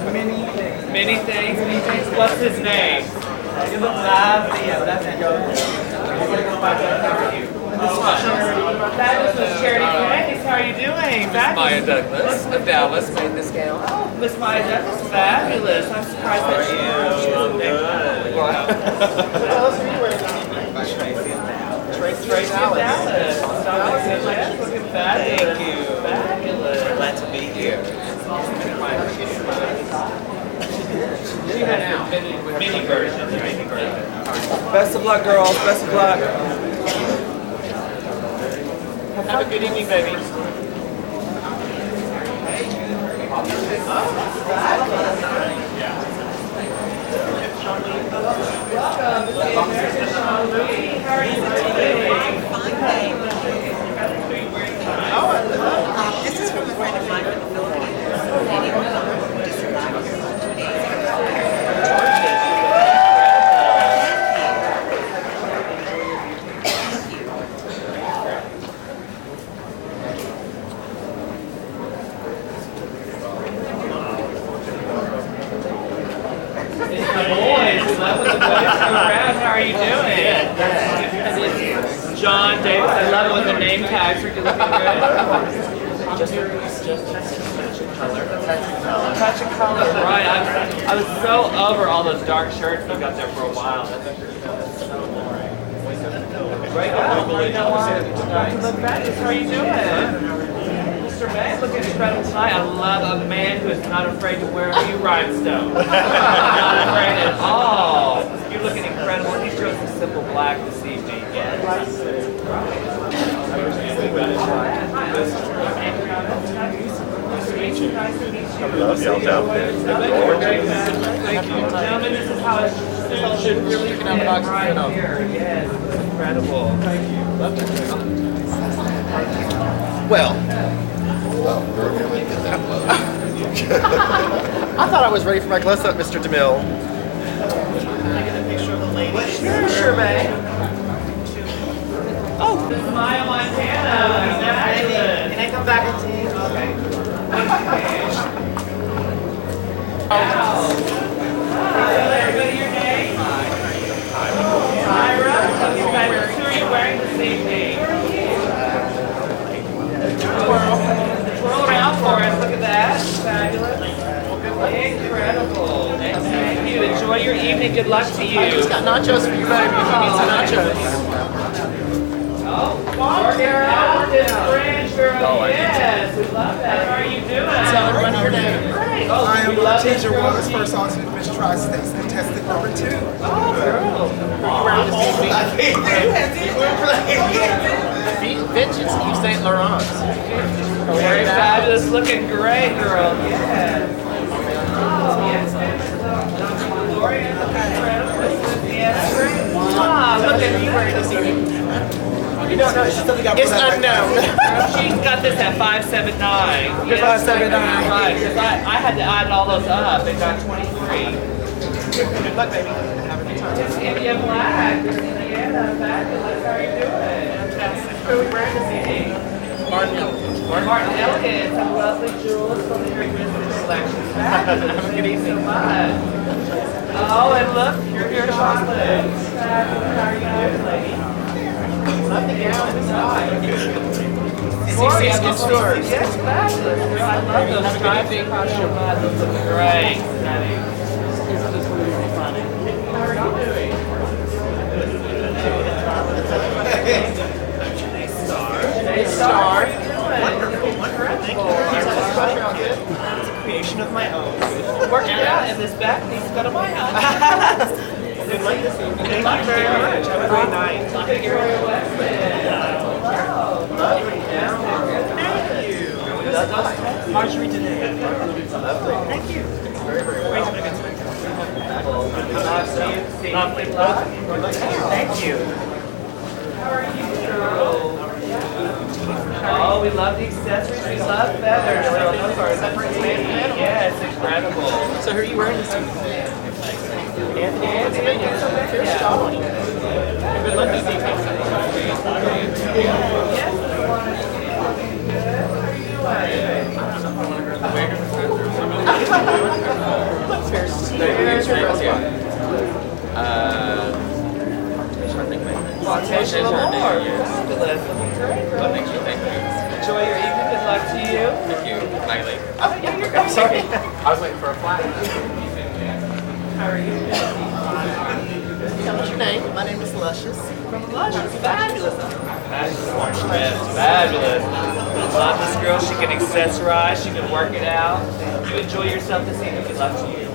Many things. Many things, many things. What's his name? You look lovely. That's it. How are you? That was Miss Charity Case. How are you doing? Miss Maya Douglas of Dallas made this gown. Oh, Miss Maya Douglas, fabulous. I'm surprised that you. Tracy Dallas. Dallas. Looking fabulous. Thank you. Fabulous. Glad to be here. She has the mini version. The mini version. Best of luck, girls. Best of luck. Have a good evening, baby. How are you doing? This is from a friend of mine from the Philippines. Lady who just arrived here about 2 days ago. It's the boys. Love with the boys come around. How are you doing? John Davis. I love it when the name tags are looking good. Just color. Touch of color, right? I was so over all those dark shirts we got there for a while. Right now, you know what? Look back. How are you doing? Mr. May, looking incredible tonight. I love a man who is not afraid to wear a few rhinestones. Not afraid at all. You're looking incredible. He chose the simple black this evening. I love y'all's outfit. Thank you. Gentlemen, this is how it should really be right here. Yes, it's incredible. Thank you. Well, I thought I was ready for my close-up, Mr. DeMille. Sure, May. Oh, this is Maya Montana. Fabulous. Can I come back and see? Okay. Wow. Everybody, your name? Myra. Okay, guys, who are you wearing this evening? Twirl around for us. Look at that. Fabulous. Incredible. Thank you. Enjoy your evening. Good luck to you. Just got nachos for you, baby. If you need some nachos. Oh, Margaret, French girl. Yes, we love that. How are you doing? Tell everybody your name. Great. Oh, I am we love this Teacher girl. Waters, first alternate Miss Tri-States contestant number 2. Oh, girl. Vintage Yves Saint Laurent. Very fabulous looking, great girl. Yes. Oh, yes. Gloria, yes. Ah, look at you wearing this evening. You don't know, it's something I It's unknown. She's got this at 579. It's 579. Right, because I had to add all those up. They got 23. Good luck, baby. Have a good time. It's India Black. Indiana, fabulous. How are you doing? Fantastic. Who are we wearing this evening? Martin Ellis. Martin Elliott, some lovely jewels from the Great Business Collection. Fabulous. Thank you so much. Oh, and look, your chocolate. Fabulous. How are you doing, lady? Love the gown inside. CC's Good Stores. Yes, fabulous. I love those stripes. Those look great. How are you doing? Star. Wonderful, wonderful. Thank you. It's a creation of my own. Working out, and this back needs to go to my house. Good luck this evening. Thank you very much. Have a great night. Victoria Westman. Thank you. Marjorie today. Lovely. Thank you. Very, very well. Lovely luck. Thank you. How are you? Oh, we love the accessories. We love feathers. So those are separate. Yes, incredible. So who are you wearing this evening? Anthony, Good luck this evening. Yes, great, girl. Well, thank you. Enjoy your evening. Good luck to you. Thank you. Night late. Oh, yeah, you're good. I'm sorry. I was waiting for a flight. How are you? What's your name? My name is Luscious. From Luscious. Fabulous. Fabulous. Love this girl. She can accessorize. She can work it out. You enjoy yourself this evening. Good luck to you.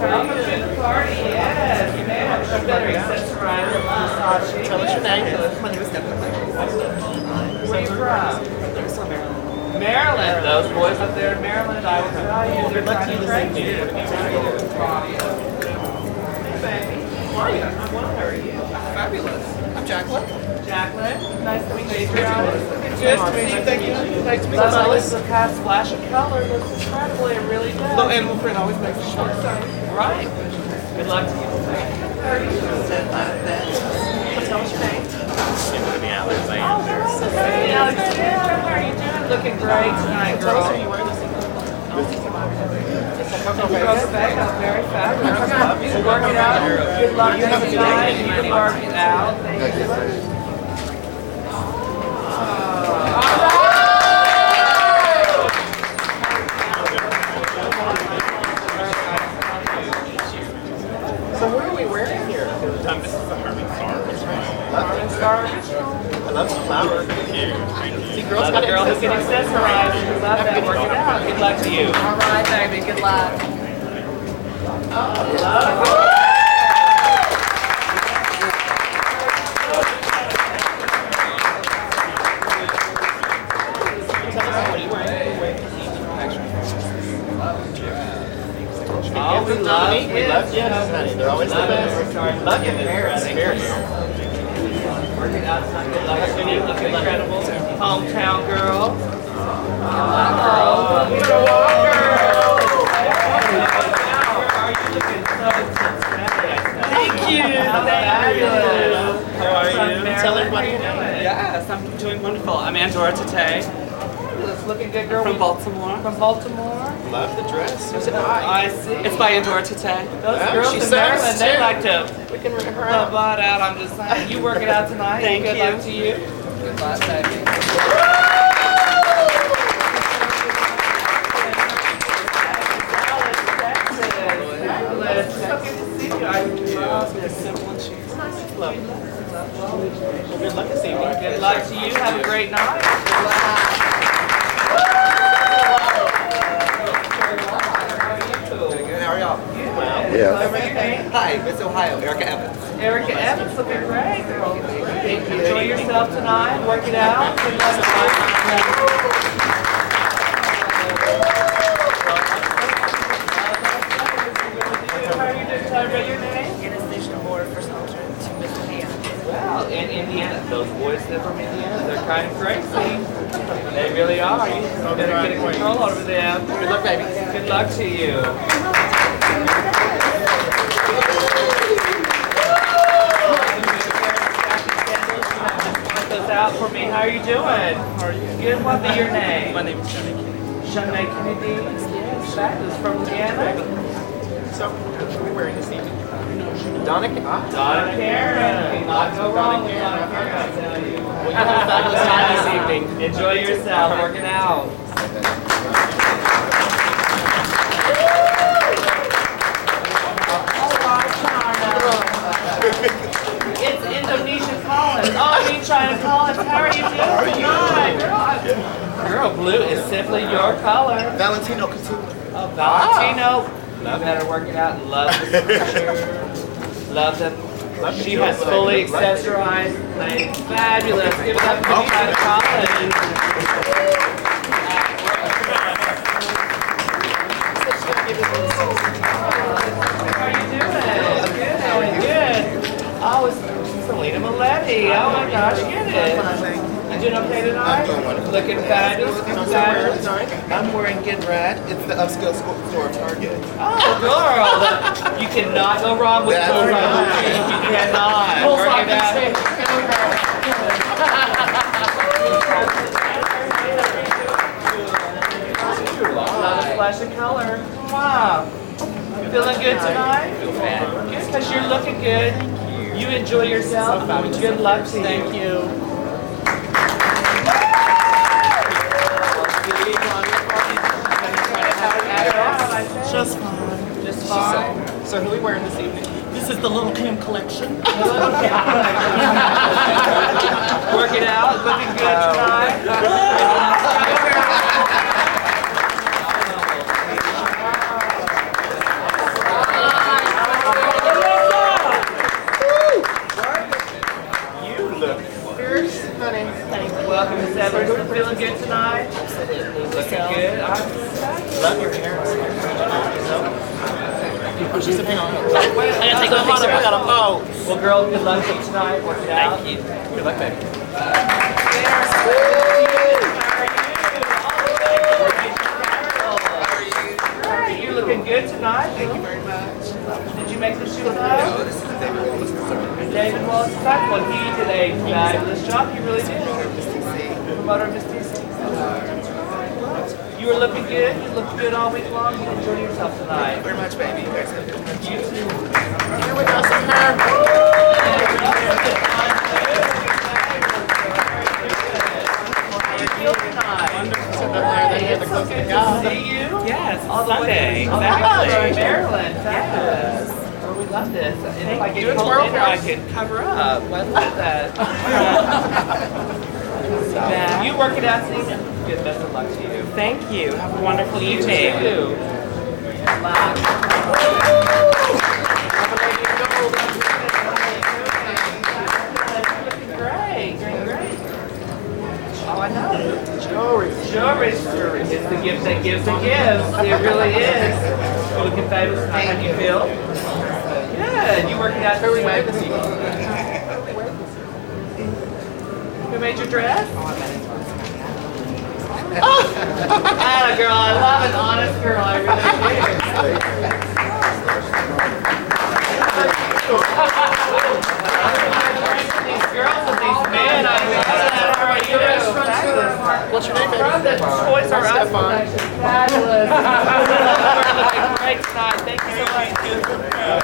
Welcome to the party. Yes, you may have some better accessorized massage. Tell us your name. My name is Stephanie. Where are you from? Maryland. Those boys up there in Maryland, I will tell you, they're trying to break you. Hey, baby. How are you? I'm well. How are you? Fabulous. I'm Jacqueline. Jacqueline, nice to meet you. Good to meet you. Thank you. Nice to meet you, Love Alice. the past flash of color. Looks incredible. It really does. Little animal print always makes a short. Right. Good luck to you. How are you? Tell us your name. Hey, Alexander, how are you doing? Looking great tonight, Tell us girl. who you wear this evening. Rose Becca, very fabulous. We'll work it out. Good luck next tonight. You can work it out. Thank you. So what are we wearing here? This is the Herman Star. I love the flower. See, girls Love got a girl who can accessorize. Love that. Work it out. Good luck to you. All right, baby. Good luck. Oh, we love it. We love gifts, honey. They're always the best. Love it. Working out tonight. Good luck to you. Look incredible. Hometown girl. Oh, you're a girl. Are you looking so Cincinnati? Thank you. Fabulous. How are you? Tell everybody your name. Yes, I'm doing wonderful. I'm Andorra Tate Fabulous. Looking good girl. from Baltimore. From Baltimore. Love the dress. I see. It's by Andorra Tate. Those Yeah, girls she in sells Maryland, they too. like to We can rent her the out. butt out. I'm just saying. You work it out tonight. Thank Good you. luck to you. Good luck, baby. Good luck this evening. Good luck to you. Have a great night. How are y'all? Yes. Hi, Miss Ohio, Erica Evans. Erica Evans looking great, girl. Enjoy yourself tonight. Work it out. Good luck to you. How are you doing? Tell everybody your name. Anastasia Moore, first alternate to Miss Indiana. Well, in Indiana, those boys that from Indiana, they're kind of crazy. They really are. You better get control over them. Good luck, baby. Good luck to you. Put those out for me. How are you doing? How are you? Good. What be your name? My name is Johnny Kennedy. Shanae Kennedy. Yes, that is from Indiana. So, what are we wearing this evening? Donna Karen. Donna Karen. Cannot go wrong with Donna Karen, I tell you. Well, you have a fabulous time this evening. Enjoy yourself. Working out. It's Indonesian Collins. Oh, I mean China Collins. How are you doing tonight? Girl, blue is simply your color. Valentino Couture. Oh, Valentino. You better work it out. Love the picture. Love them. She has fully accessorized. Like, fabulous. Give it up for China Collins. How are you doing? Good. How are you? Good. Oh, it's Selena Maletti. Oh my gosh, get it. You doing okay tonight? I'm doing wonderful. Looking fabulous. Looking fabulous. I'm wearing Get Rad. It's the upscale store of Target. Oh, girl. You cannot go wrong with That's Bullseye right. Boutique. You cannot. Work it out. Love the flash of color. Wow. Feeling good tonight? Good, because you're looking good. You enjoy yourself. Good luck to you. Thank you. Just fine. Just fine. So who are we wearing this evening? This is the Little Kim collection. Work it out. Looking good tonight. You look fierce, honey. Welcome, Miss Evers. Feeling good tonight? Looking good. Love your hair. Oh, she said, hang on. I gotta take a picture. I gotta Oh, Well, girl, good luck to you tonight. Work it out. Thank you. good luck, baby. You're looking good tonight. Thank you very much. Did you make the shoe up? No, this is David Wallace. David Wallace Well, he did a fabulous job. He really did. Promoter of Miss TC. You were looking good. You looked good all week long. You enjoyed yourself tonight. Very much, baby. You guys have a good night. You too. Here we go, some hair. How you feel tonight? They're close to God. See you? Yes, All the Sunday, way from exactly. Maryland. Fabulous. Oh, we love this. And if I Do get it cold tomorrow later, for I us. can cover up. I love that. You work it out, Steve. Good best of luck to you. Thank you. Have a wonderful You evening. too. Bye. Looking great. Great. Oh, I know. Jewelry. Jewelry. It's the gift that gives and gives. It really is. You're looking fabulous. How do you feel? Good. You working out too? Who made your dress? Ah, girl, I love an honest girl. I really do. These girls and these men, I love that. How are you? What's your name, baby? From the Toys R Us collection. Fabulous. Great tonight. Thank you so much.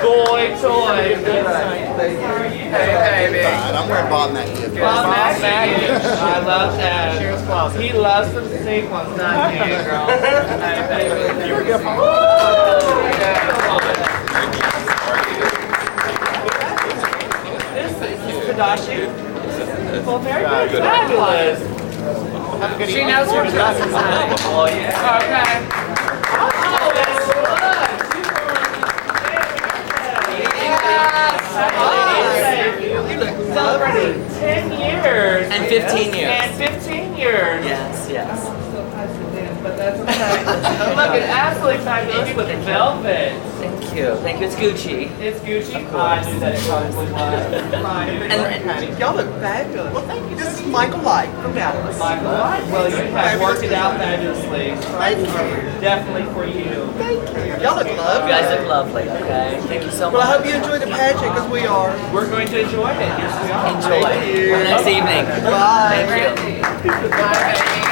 Boy Toys. Hey, baby. I'm wearing Bob Mackie. Bob Mackie. I love that. He loves some sequins, not you, girl. You were good. This is Tadashi. Well, very good. Fabulous. She knows her dress is nice. Oh, yeah. Okay. Oh, that's good. You look celebrating 10 years. And 15 years. And 15 years. Yes, yes. But that's okay. I'm looking absolutely fabulous with velvet. Thank you. Thank you. It's Gucci. It's Gucci. I knew that it probably was. And Y'all look fabulous. Well, thank you. This is Michael Light from Dallas. Michael, well, you have worked it out fabulously. Definitely for you. Y'all look you lovely. guys look lovely. Okay. Thank you so Well, I much. hope you enjoy the pageant because we are. We're going to enjoy it. Yes, we are. Enjoy. Have a nice evening. Bye. Thank you.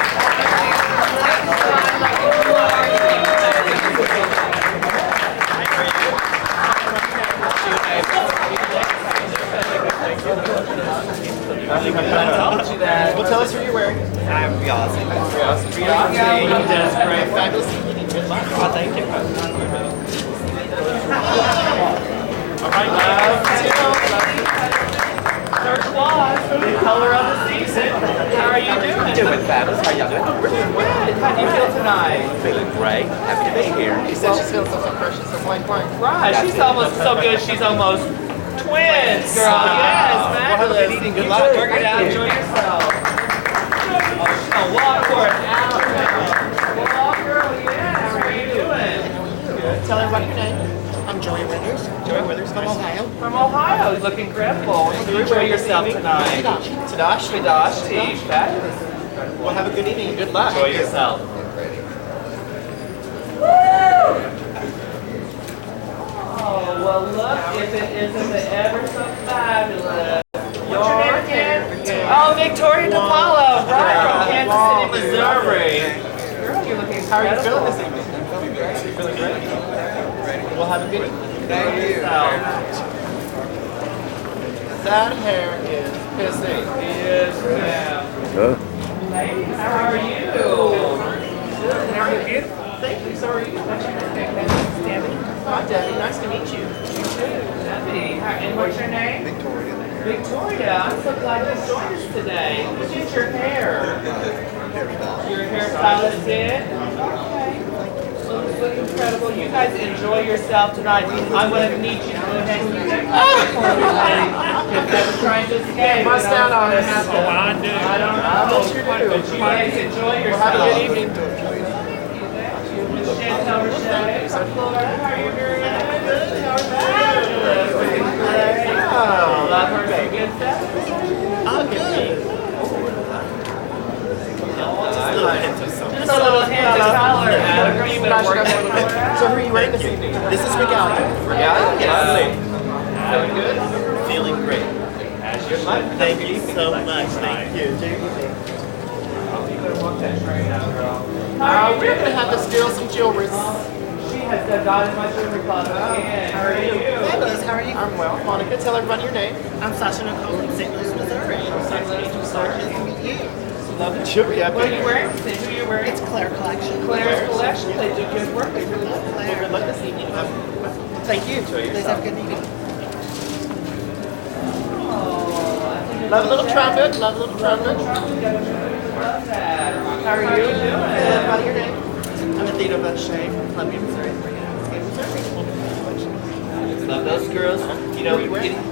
Well, tell us who you're wearing. I'm Beyonce. Beyonce, that's great. Fabulous evening. Good luck. Oh, thank you. Third class, the color of the season. How are you doing? Doing fabulous. How y'all doing? We're doing good. How do you feel tonight? Feeling great. Happy to be here. She said she's feeling so fresh and so blank. Right, she's almost so good. She's almost twins, girl. Yes, fabulous. good eating. Good luck. Work it out. Enjoy yourself. Oh, walk for an hour. Walk, girl. Yes. How are you doing? Tell everybody your name. I'm Joey Withers. Joey Withers from Ohio. From Ohio. You look incredible. Enjoy yourself tonight. Tadashi. Tadashi. Fabulous. Well, have a good evening and good luck. Enjoy yourself. Oh, well, look, if it isn't the ever so fabulous. What's your name again? Oh, Victoria DePaulo, right from Kansas City, Missouri. Girl, you're looking How are you incredible. feeling this evening? Feeling great. We'll have a good evening. Thank you. That hair is pissing. Yes, ma'am. Ladies, how are you? Thank you. So are you? Debbie. Hi, Debbie. Nice to meet you. Debbie, and what's your name? Victoria. Victoria, I'm so glad you joined us today. Who did your hair? Your hairstylist did? Okay. Well, this looks incredible. You guys enjoy yourself tonight. I'm going to need you to go ahead and get that for me, lady. Because I was trying to escape. Bust down on us. I don't know. bet you do. But you guys enjoy yourself. Have a good evening. Chantel Rochelle from Florida. How are you doing? Oh, Love her some good stuff. I'm good. Just a little hint of color. Adam. Girl, you better work that color out. So who are you wearing this evening? This is Regalia. Regalia? Lovely. Feeling good? Feeling great. Good luck. Thank you so much. Thank you. You better walk that train out, girl. We're going to have to steal some jewelry. She has got in my jewelry closet again. How are you? Fabulous. How are you? I'm well. Monica, tell everybody your name. I'm Sasha Nicole from St. Louis, Missouri. Nice to meet you, sir. Nice to meet you. Love the jewelry. What are you wearing? Who are you wearing? It's Claire Collection. Claire's Collection. They do good work. They really love Claire. Good luck this evening. Thank you. Please have a good evening. Love a little trumpet. Love a little trumpet. Love that. How are you doing? Everybody your name. I'm Athena Boucher from Columbia, Missouri. Love those girls. You know, Athena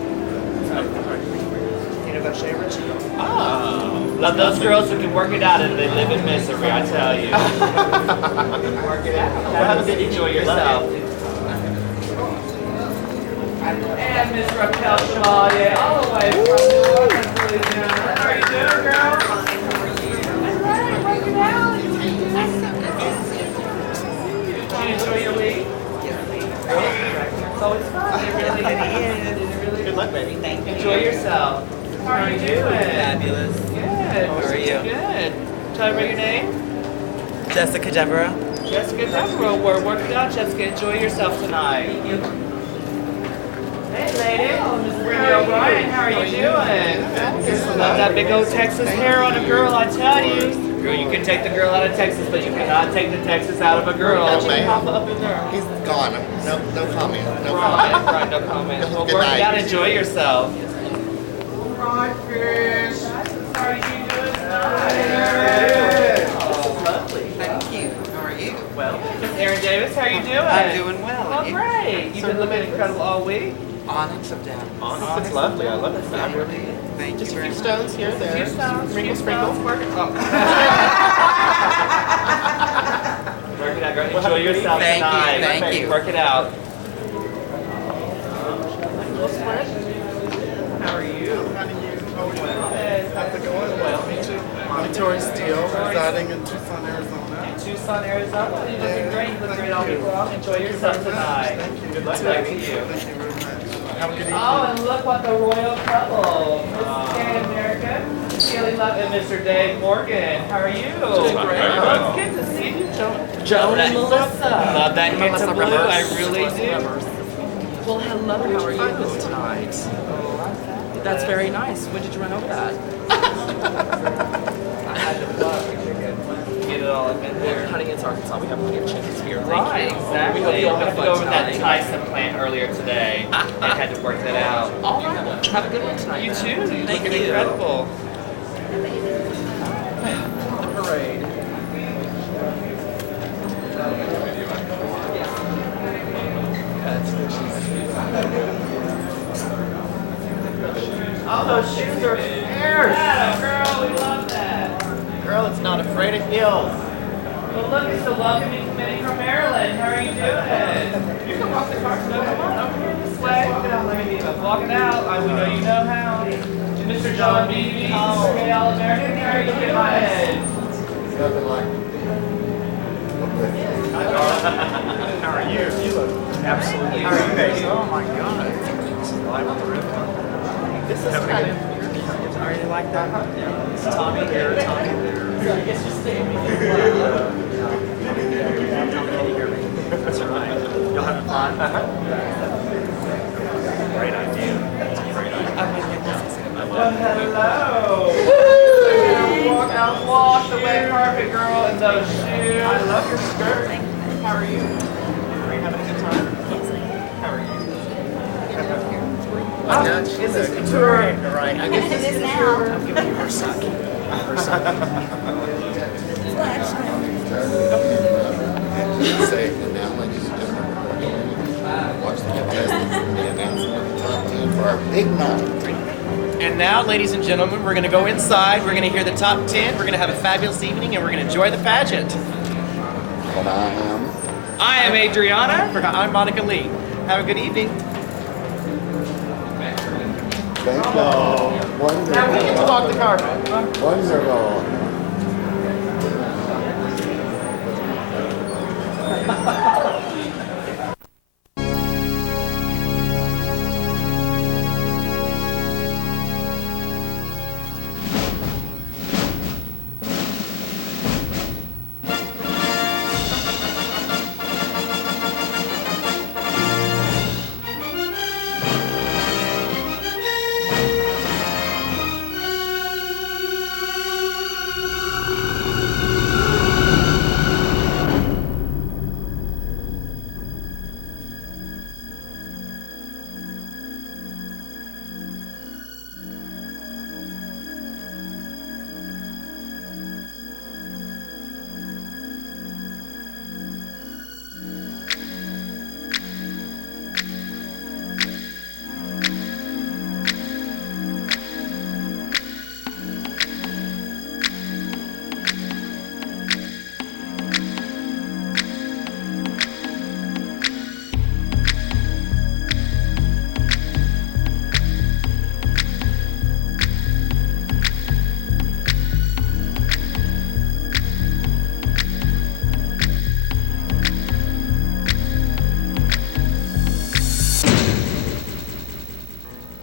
Boucher, Richie. love those girls who can work it out and they live in misery, I tell you. Work it out. Have a good enjoy yourself. And Miss Raquel Chevalier, all the way from New Orleans, Louisiana. How are you doing, girl? Did you enjoy your week? So it's fun. It really is. Good luck, baby. Enjoy yourself. How are you doing? Fabulous. Good. How are you? Good. Tell me your name. Jessica Deborah. Jessica Devereaux. We're working out, Jessica. Enjoy yourself tonight. Hey, lady. Miss Brittany O'Brien. How are you doing? Love that big old Texas hair on a girl, I tell you. Girl, you can take the girl out of Texas, but you cannot take the Texas out of a girl. No, ma'am. Pop up in there. He's gone. No comment. No Right, comment. right, no comment. Well, Good work night. it out. Enjoy yourself. Right, fish. How are you doing tonight? Thank you. How are you? Well, Miss Erin Davis, how are you doing? I'm doing well. Oh, great. You've been looking incredible all week. Onyx of down. Onyx, it's lovely. I love it. Thank Just you a very few much. stones here, there. Few stones, Sprinkle, few sprinkle. stones, work it out. Work it out, girl. Enjoy yourself Thank you, tonight. thank you. Work it out. How are you? How's it going? Well, me too. Victoria Steele, residing in Tucson, Arizona. Tucson, Arizona. You're looking great. You look great all week long. Enjoy yourself tonight. Good luck to you. Thank you very much. Have a good evening. Oh, and look what the royal couple. Mrs. Kay America, Kelly Love, and Mr. Dave Morgan. How are you? Doing great. It's good to see you, Joan and Melissa. Love that hint of blue. I really do. Well, hello, how are you tonight? That's very nice. When did you run over that? I had to plug. Get it all up in there. Honey, it's Arkansas. We have plenty of chickens here. Thank Right, you. exactly. We hope you all I have had to fun go over that tonight. Tyson plant earlier today. I had to work that out. All right. Have a good one tonight. You then. too. You Thank look you. incredible. The parade. Oh, those shoes are fierce. Yeah, girl, we love that. Girl, it's not afraid of heels. Well, look, it's the welcoming committee from Maryland. How are you doing? You can walk the car. No, come on, over here this way. Walk it out. Let me be. Walk it out. We know you know how. Mr. John Beebe, Mr. Gay All American, how are you doing? Nothing like How are you? You look absolutely. How are you, baby? Oh my God. This is kind of. Are you like that? Yeah. It's Tommy here, Tommy there. I guess you're staying. Can you hear me? That's all right. Y'all having fun? Great idea. That's a great idea. tour. Right. I guess It is now. I'm giving you her son. Her son. Say, and now, ladies and gentlemen, watch the contestants. The announcement of the top 10 for our big night. And now, ladies and gentlemen, we're going to go inside. We're going to hear the top 10. We're going to have a fabulous evening, and we're going to enjoy the pageant. And I am Adriana. I'm Monica Lee. Have a good evening. thank y'all. Wonderful. Now we get to walk the carpet. Wonderful.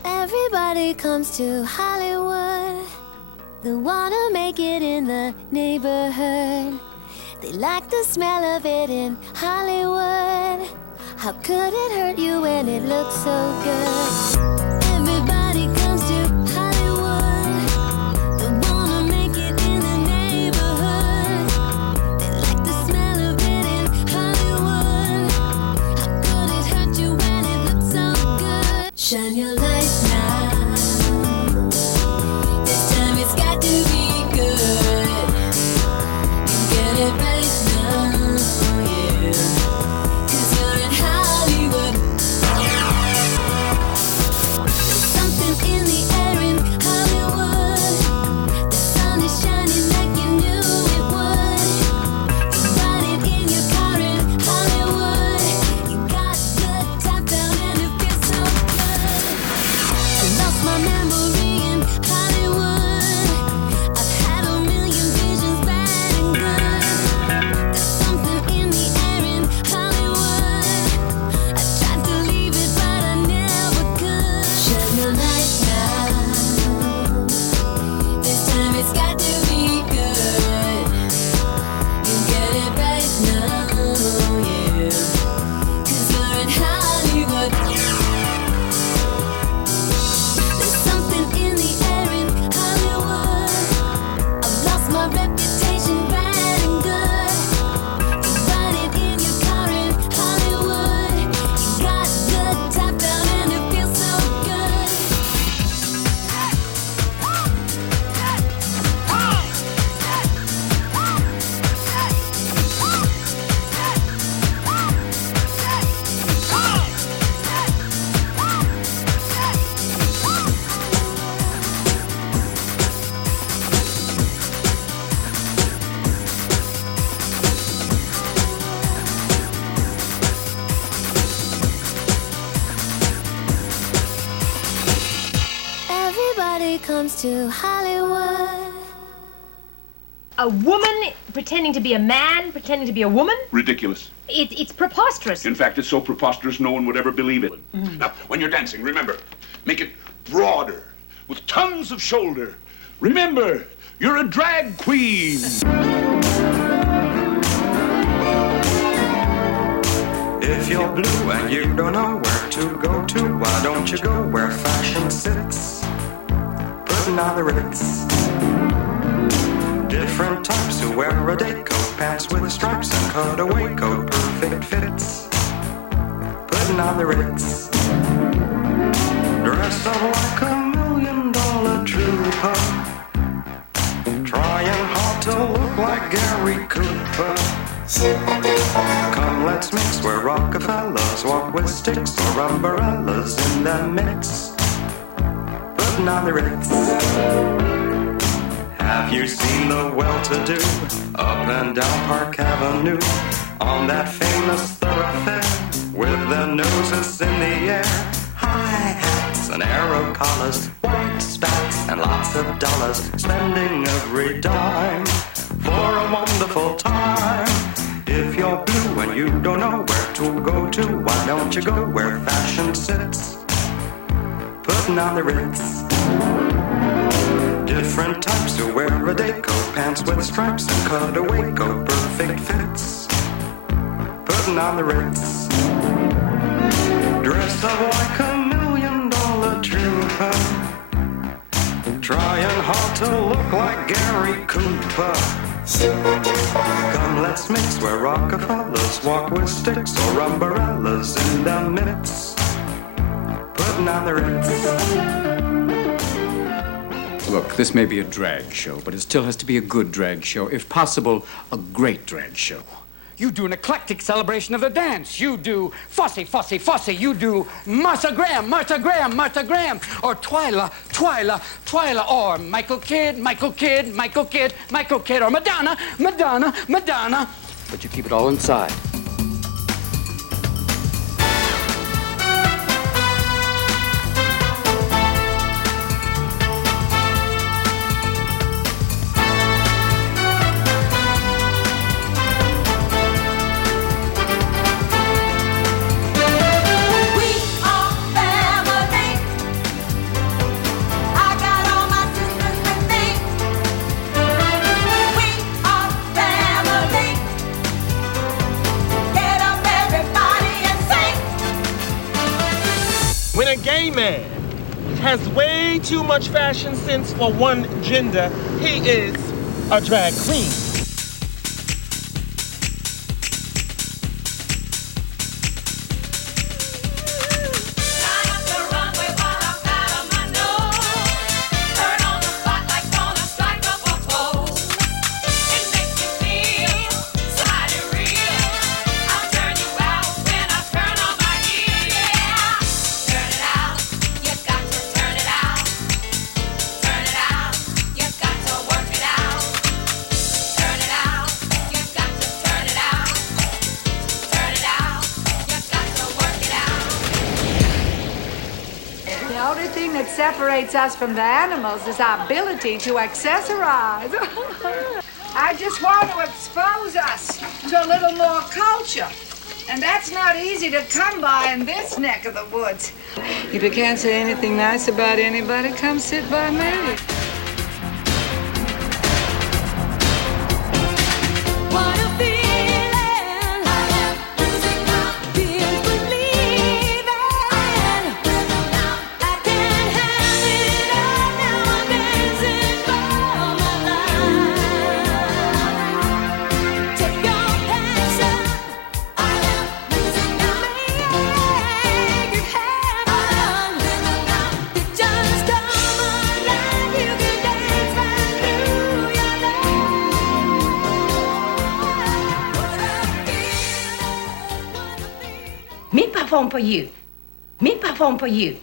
Everybody comes to Hollywood. They wanna make it in the neighborhood. They like the smell of it in Hollywood. How could it hurt you when it looks so good? Everybody comes to Hollywood. They wanna make it in the neighborhood. They like the smell of it in Hollywood. How could it hurt you when it looks so good? Shine your light now. This time it's got to be good. You get it right now, yeah. 'Cause you're in Hollywood. There's something in the air in Hollywood. The sun is shining like you knew it would. You ride it in your car in Hollywood. You got good top down and it feels so good. I lost my memory in Hollywood. I've had a million visions, bad and good. There's something in the air in Hollywood. I tried to leave it, but I never could. Shine your light now. This time it's got to be good. You get it right now, yeah. 'Cause you're in Hollywood. There's something in the air in Hollywood. I've lost my reputation, bad and good. You ride it in your car in Hollywood. You got good top down and it feels so good. Everybody comes to Hollywood. A woman pretending to be a man, pretending to be a woman? Ridiculous. It's preposterous. In fact, it's so preposterous no one would ever believe it. Now, when you're dancing, remember, make it broader, with tons of shoulder. Remember, you're a drag queen. If you're blue and you don't know where to go to, why don't you go where fashion sits? Putting on the Ritz. Different types who wear a day coat, pants with stripes and cutaway coat, perfect fits. Putting on the Ritz. Dressed up like a Come, let's mix where Rockefellers walk with sticks or umbrellas in the mix. Putting on the Ritz. Have you seen the well-to-do up and down Park Avenue on that famous thoroughfare with their noses in the air? High hats and arrow collars, white spats and lots of dollars, spending every dime for a wonderful time. If you're blue and you don't know where to go to, why don't you go where fashion sits? Putting on the Ritz. Different types who wear a deco, pants with stripes and cutaway coat, perfect fits. Putting on the Ritz. Dressed up like $1 million trooper, trying hard to look like Gary Cooper. Come, let's mix where Rockefellers walk with sticks or umbrellas in the midst. Putting on the Ritz. Look, this may be a drag show, but it still has to be a good drag show. If possible, a great drag show. You do an eclectic celebration of the dance. You do Fosse, Fosse, Fosse. You do Martha Graham, Martha Graham, Martha Graham. Or Twyla, Twyla, Twyla. Or Michael Kidd, Michael Kidd, Michael Kidd, Michael Kidd. Or Madonna, Madonna, Madonna. But you keep it all inside. When a gay man has way too much fashion sense for one gender, he is a drag queen. The only thing that separates us from the animals is our ability to accessorize. I just want to expose us to a little more culture. And that's not easy to come by in this neck of the woods. If you can't say anything nice about anybody, come sit by me. Me perform for you. Me perform for you.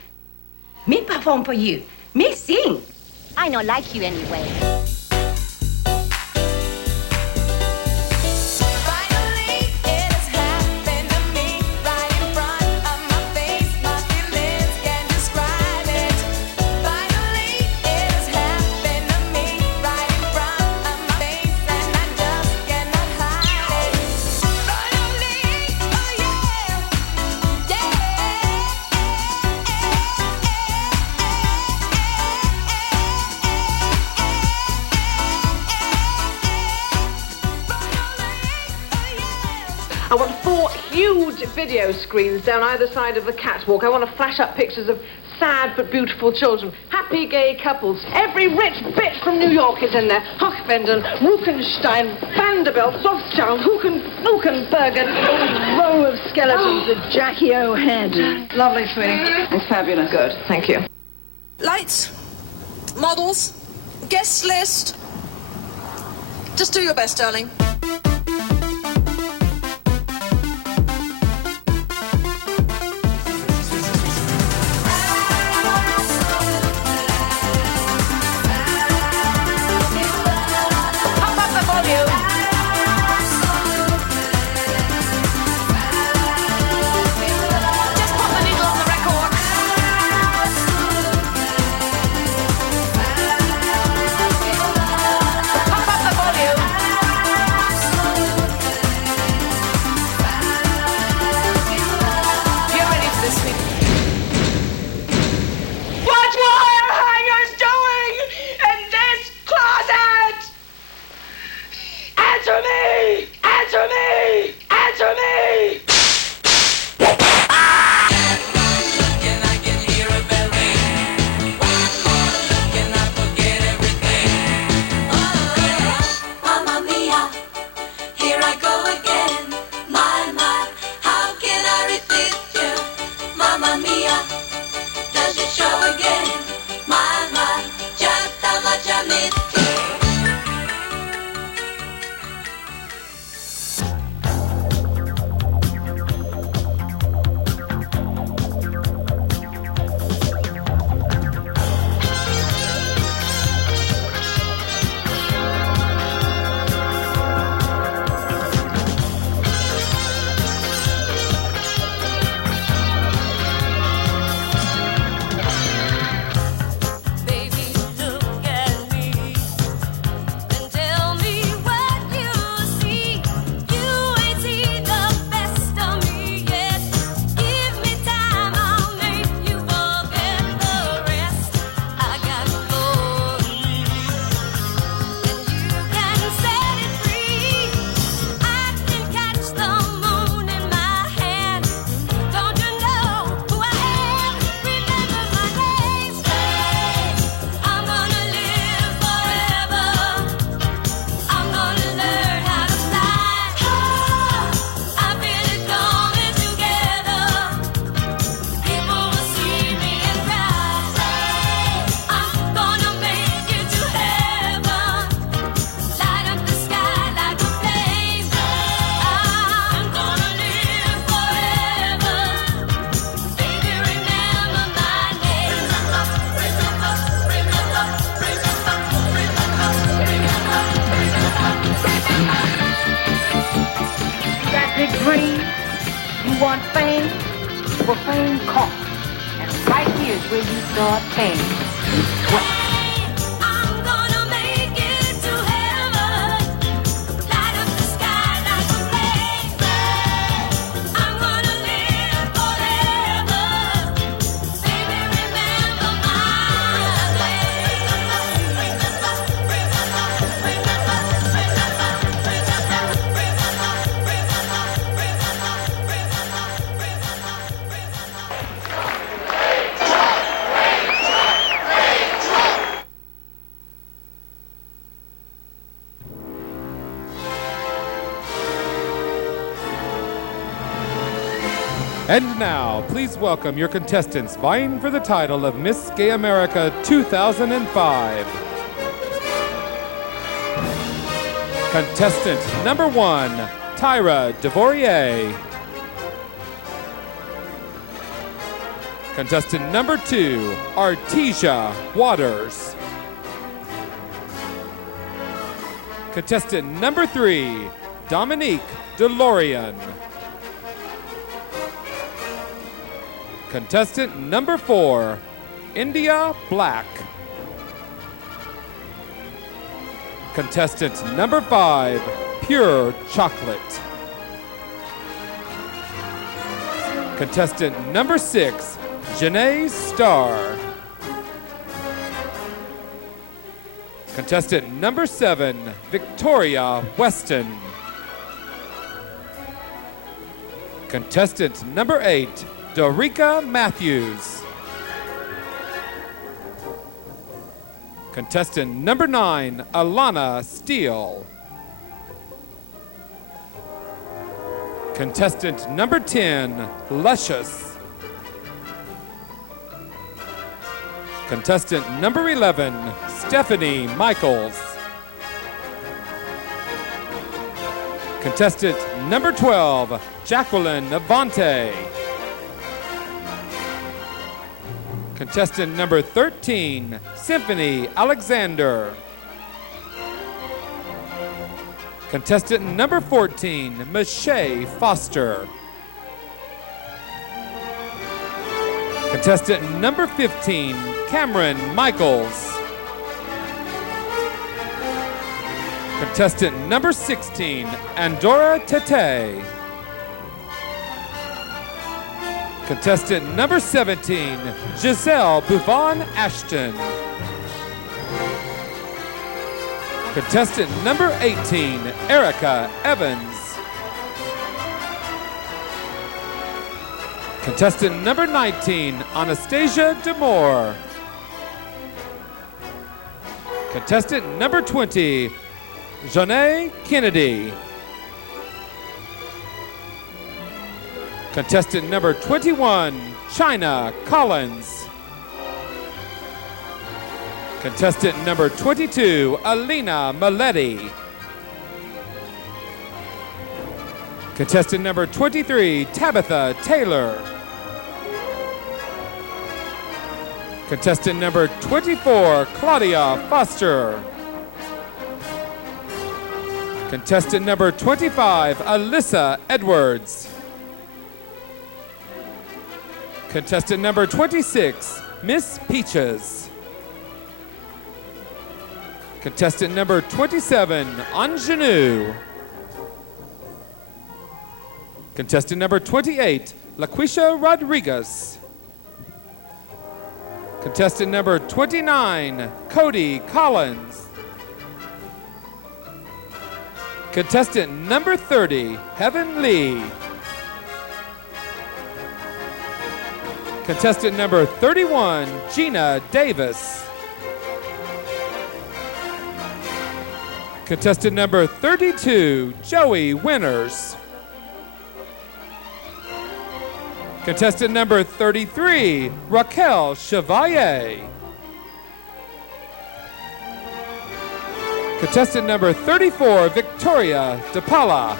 Me perform for you. Me sing. I don't like you anyway. I want 4 huge video screens down either side of the catwalk. I want to flash up pictures of sad but beautiful children, happy gay couples. Every rich bitch from New York is in there. Hochbenden, Ruckenstein, Vanderbilt, Rothschild, Huckenberger, a row of skeletons with Jackie O head. Lovely, sweetie. It's fabulous. Good, thank you. Lights, models, guest list. Just do your best, darling. want fame? Well, fame costs. And right here is where you start paying. You sweat. And now, please welcome your contestants vying for the title of Miss Gay America 2005. Contestant number 1, Tyra DeVorier. Contestant number 2, Artesia Waters. Contestant number 3, Dominique DeLorean. Contestant number 4, India Black. Contestant number 5, Pure Chocolate. Contestant number 6, Janae Starr. Contestant number 7, Victoria Weston. Contestant number 8, Dorica Matthews. Contestant number 9, Alana Steele. Contestant number 10, Luscious. Contestant number 11, Stephanie Michaels. Contestant number 12, Jacqueline Avante. Contestant number 13, Symphony Alexander. Contestant number 14, Mache Foster. Contestant number 15, Cameron Michaels. Contestant number 16, Andorra Tete. Contestant number 17, Giselle Buffon Ashton. Contestant number 18, Erica Evans. Contestant number 19, Anastasia Demore. Contestant number 20, Janae Kennedy. Contestant number 21, China Collins. Contestant number 22, Alina Maletti. Contestant number 23, Tabitha Taylor. Contestant number 24, Claudia Foster. Contestant number 25, Alyssa Edwards. Contestant number 26, Miss Peaches. Contestant number 27, Ingenue. Contestant number 28, LaQuisha Rodriguez. Contestant number 29, Cody Collins. Contestant number 30, Heaven Lee. Contestant number 31, Gina Davis. Contestant number 32, Joey Winters. Contestant number 33, Raquel Chevalier. Contestant number 34, Victoria DePaula.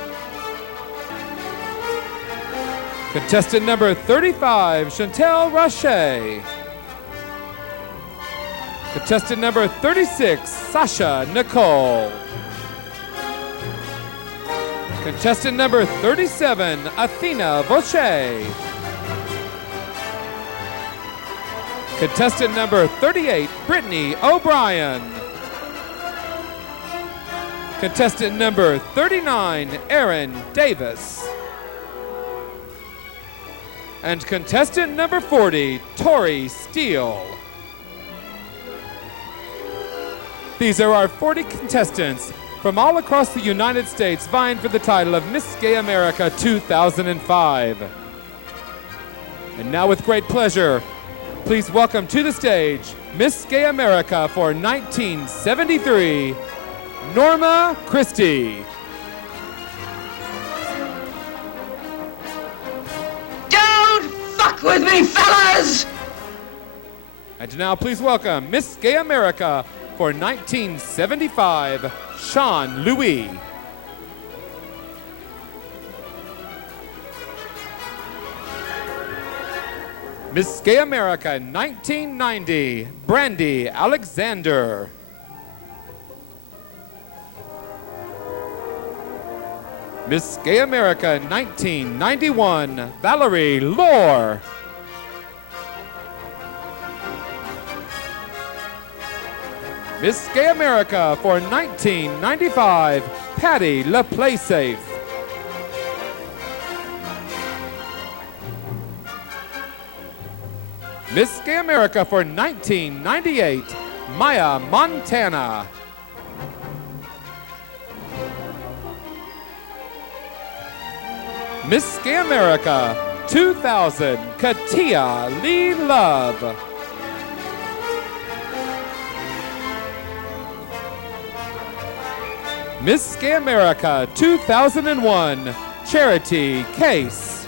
Contestant number 35, Chantel Roche. Contestant number 36, Sasha Nicole. Contestant number 37, Athena Voce. Contestant number 38, Brittany O'Brien. Contestant number 39, Aaron Davis. And contestant number 40, Tori Steele. These are our 40 contestants from all across the United States vying for the title of Miss Gay America 2005. And now with great pleasure, please welcome to the stage Miss Gay America for 1973, Norma Christie. Don't fuck with me, fellas! And now please welcome Miss Gay America for 1975, Sean Louis. Miss Gay America 1990, Brandy Alexander. Miss Gay America 1991, Valerie Lohr. Miss Gay America for 1995, Patty LaPlaysafe. Miss Gay America for 1998, Maya Montana. Miss Gay America 2000, Katia Lee Love. Miss Gay America 2001, Charity Case.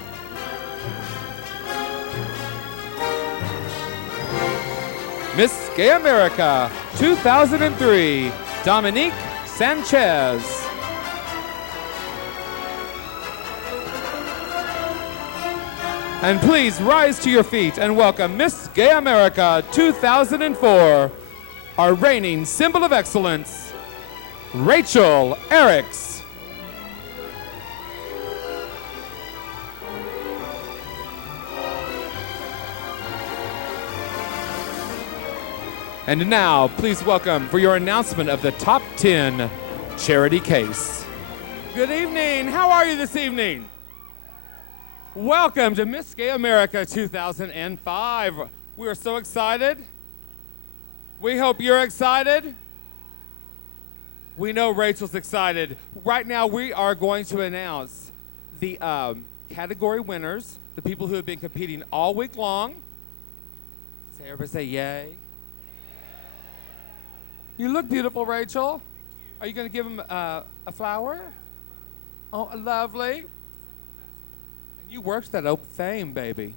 Miss Gay America 2003, Dominique Sanchez. And please rise to your feet and welcome Miss Gay America 2004, our reigning symbol of excellence, Rachel Eriks. And now, please welcome for your announcement of the top 10 Charity Case. Good evening. How are you this evening? Welcome to Miss Gay America 2005. We are so excited. We hope you're excited. We know Rachel's excited. Right now, we are going to announce the category winners, the people who have been competing all week long. Everybody say yay. You look beautiful, Rachel. Are you going to give him a flower? Oh, lovely. You worked that oak fame, baby.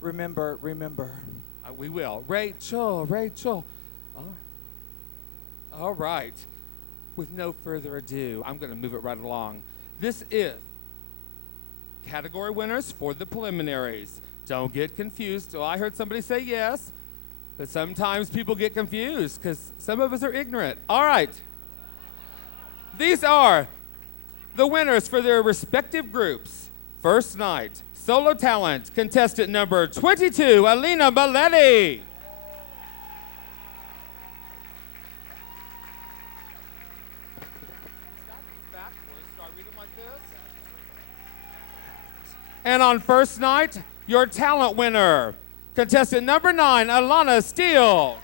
Remember. We will. Rachel. All right. With no further ado, I'm going to move it right along. This is category winners for the preliminaries. Don't get confused. Oh, I heard somebody say yes, but sometimes people get confused because some of us are ignorant. All right. These are the winners for their respective groups. First night, solo talent, contestant number 22, Alina Maletti. And on first night, your talent winner, contestant number 9, Alana Steele.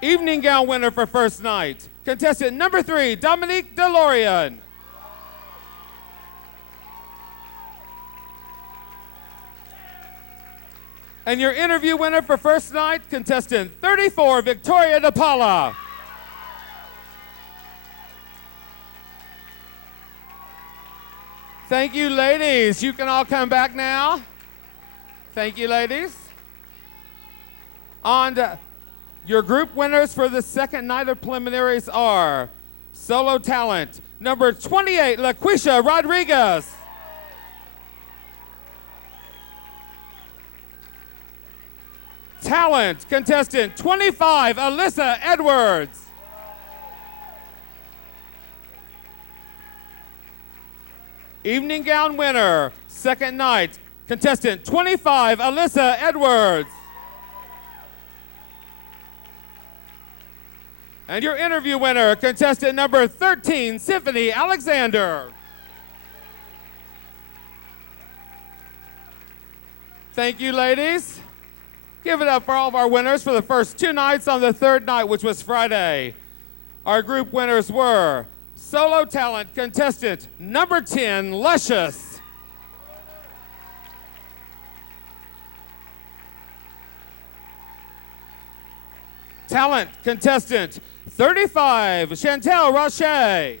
Evening gown winner for first night, contestant number 3, Dominique DeLorean. And your interview winner for first night, contestant 34, Victoria DePaula. Thank you, ladies. You can all come back now. Thank you, ladies. And your group winners for the second night of preliminaries are solo talent, number 28, LaQuisha Rodriguez. talent, contestant 25, Alyssa Edwards. Evening gown winner, second night, contestant 25, Alyssa Edwards. And your interview winner, contestant number 13, Symphony Alexander. Thank you, ladies. Give it up for all of our winners for the first 2 nights on the third night, which was Friday. Our group winners were solo talent contestant number 10, Luscious. Talent contestant 35, Chantel Roche.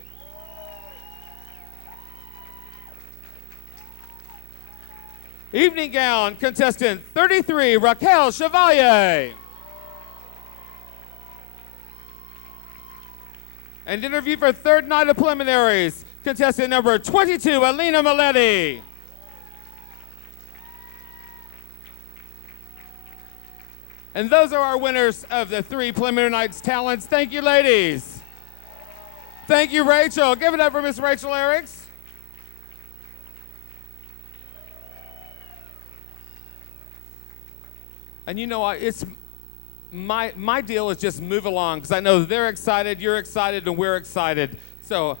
Evening gown contestant 33, Raquel Chevalier. And interview for third night of preliminaries, contestant number 22, Alina Maletti. And those are our winners of the 3 preliminary nights talents. Thank you, ladies. Thank you, Rachel. Give it up for Miss Rachel Eriks. And you know what? It's my deal is just move along because I know they're excited, you're excited, and we're excited. So,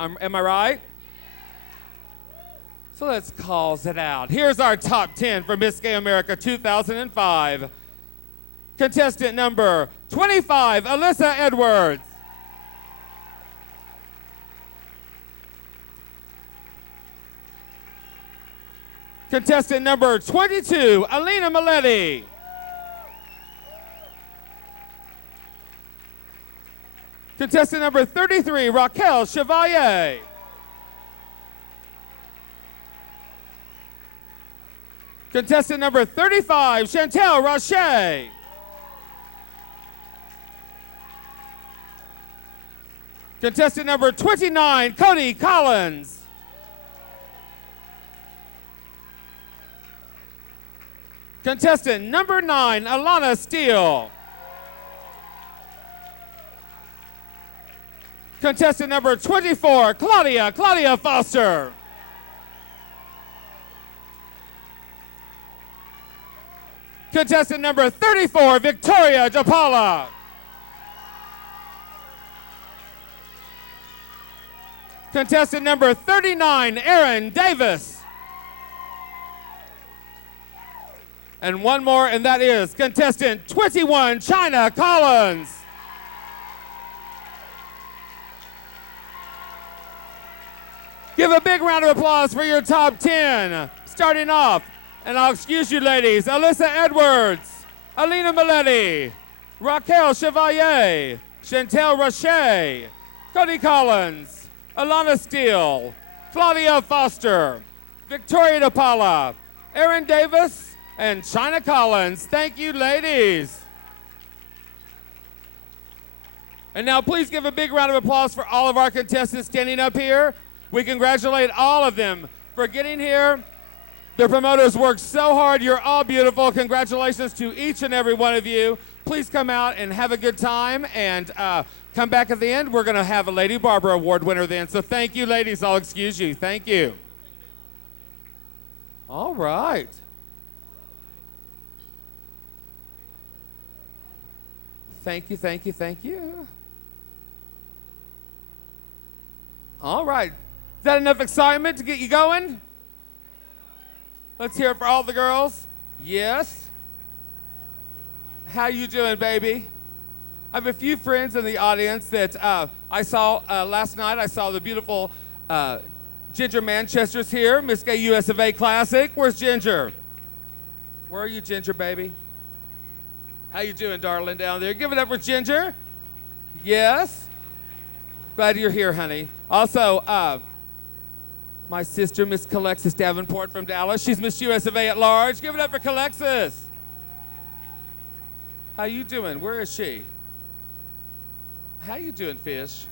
am I right? So let's call it out. Here's our top 10 for Miss Gay America 2005. Contestant number 25, Alyssa Edwards. Contestant number 22, Alina Maletti. Contestant number 33, Raquel Chevalier. Contestant number 35, Chantel Roche. Contestant number 29, Cody Collins. Contestant number 9, Alana Steele. Contestant number 24, Claudia Foster. Contestant number 34, Victoria DePaula. Contestant number 39, Aaron Davis. And one more, and that is contestant 21, China Collins. Give a big round of applause for your top 10. Starting off, and I'll excuse you ladies, Alyssa Edwards, Alina Maletti, Raquel Chevalier, Chantel Roche, Cody Collins, Alana Steele, Claudia Foster, Victoria DePaula, Aaron Davis, and China Collins. Thank you, ladies. And now please give a big round of applause for all of our contestants standing up here. We congratulate all of them for getting here. The promoters worked so hard. You're all beautiful. Congratulations to each and every one of you. Please come out and have a good time and come back at the end. We're going to have a Lady Barbara Award winner then. So thank you, ladies. I'll excuse you. Thank you. All right. Thank you, thank you, thank you. All right. Is that enough excitement to get you going? Let's hear it for all the girls. Yes. How you doing, baby? I have a few friends in the audience that I saw last night. I saw the beautiful Ginger Manchester's here, Miss Gay US of A Classic. Where's Ginger? Where are you, Ginger, baby? How you doing, darling, down there? Give it up for Ginger. Yes. Glad you're here, honey. Also, my sister, Miss Calexis Davenport from Dallas. She's Miss US of A at large. Give it up for Calexis. How you doing? Where is she? How you doing, Fish?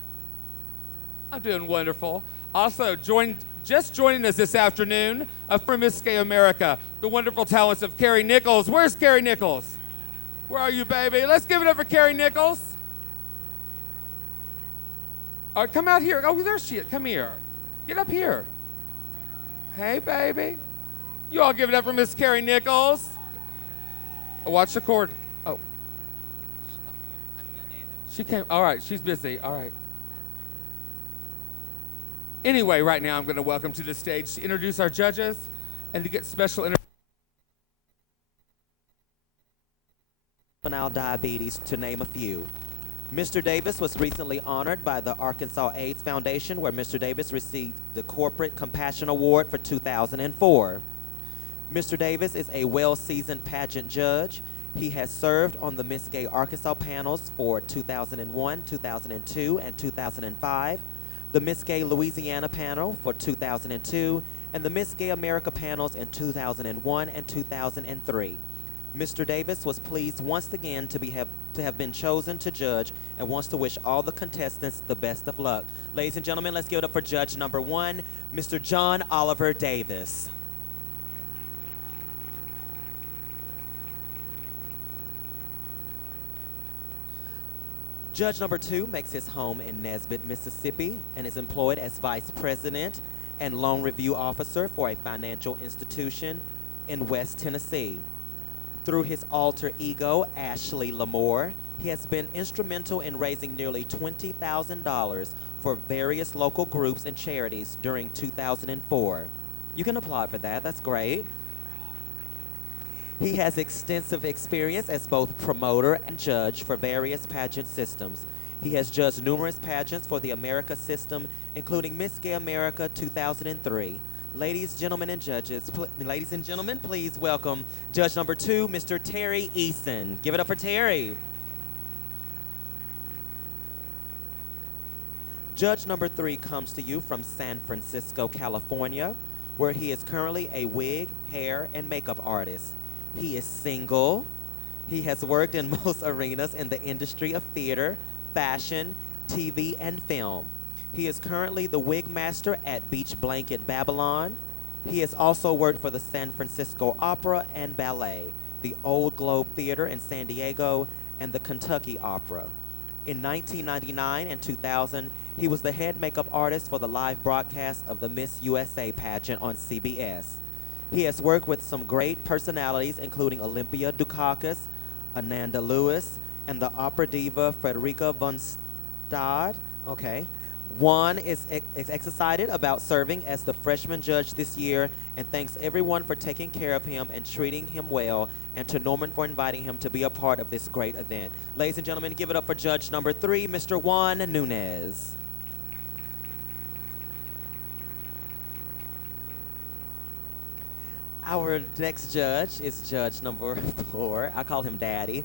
I'm doing wonderful. Also, joined Just joining us this afternoon from Miss Gay America, the wonderful talents of Carrie Nichols. Where's Carrie Nichols? Where are you, baby? Let's give it up for Carrie Nichols. All right, come out here. Oh, there she is. Come here. Get up here. Hey, baby. You all give it up for Miss Carrie Nichols. Oh, watch the cord. Oh. She came. All right, she's busy. All right. Anyway, right now I'm going to welcome to the stage to introduce our judges and to get special juvenile diabetes, to name a few. Mr. Davis was recently honored by the Arkansas AIDS Foundation, where Mr. Davis received the Corporate Compassion Award for 2004. Mr. Davis is a well-seasoned pageant judge. He has served on the Miss Gay Arkansas panels for 2001, 2002, and 2005, the Miss Gay Louisiana panel for 2002, and the Miss Gay America panels in 2001 and 2003. Mr. Davis was pleased once again to have been chosen to judge and wants to wish all the contestants the best of luck. Ladies and gentlemen, let's give it up for judge number 1, Mr. John Oliver Davis. Judge number 2 makes his home in Nesbitt, Mississippi, and is employed as vice president and loan review officer for a financial institution in West Tennessee. Through his alter ego, Ashley Lamore, he has been instrumental in raising nearly $20,000 for various local groups and charities during 2004. You can applaud for that. That's great. He has extensive experience as both promoter and judge for various pageant systems. He has judged numerous pageants for the America system, including Miss Gay America 2003. Ladies, gentlemen, and judges, ladies and gentlemen, please welcome judge number 2, Mr. Terry Eason. Give it up for Terry. Judge number 3 comes to you from San Francisco, California, where he is currently a wig, hair, and makeup artist. He is single. He has worked in most arenas in the industry of theater, fashion, TV, and film. He is currently the wig master at Beach Blanket Babylon. He has also worked for the San Francisco Opera and Ballet, the Old Globe Theater in San Diego, and the Kentucky Opera. In 1999 and 2000, he was the head makeup artist for the live broadcast of the Miss USA pageant on CBS. He has worked with some great personalities, including Olympia Dukakis, Ananda Lewis, and the opera diva Frederica von Stade. Okay. Juan is excited about serving as the freshman judge this year and thanks everyone for taking care of him and treating him well, and to Norman for inviting him to be a part of this great event. Ladies and gentlemen, give it up for judge number 3, Mr. Juan Nunez. Our next judge is judge number 4. I call him Daddy.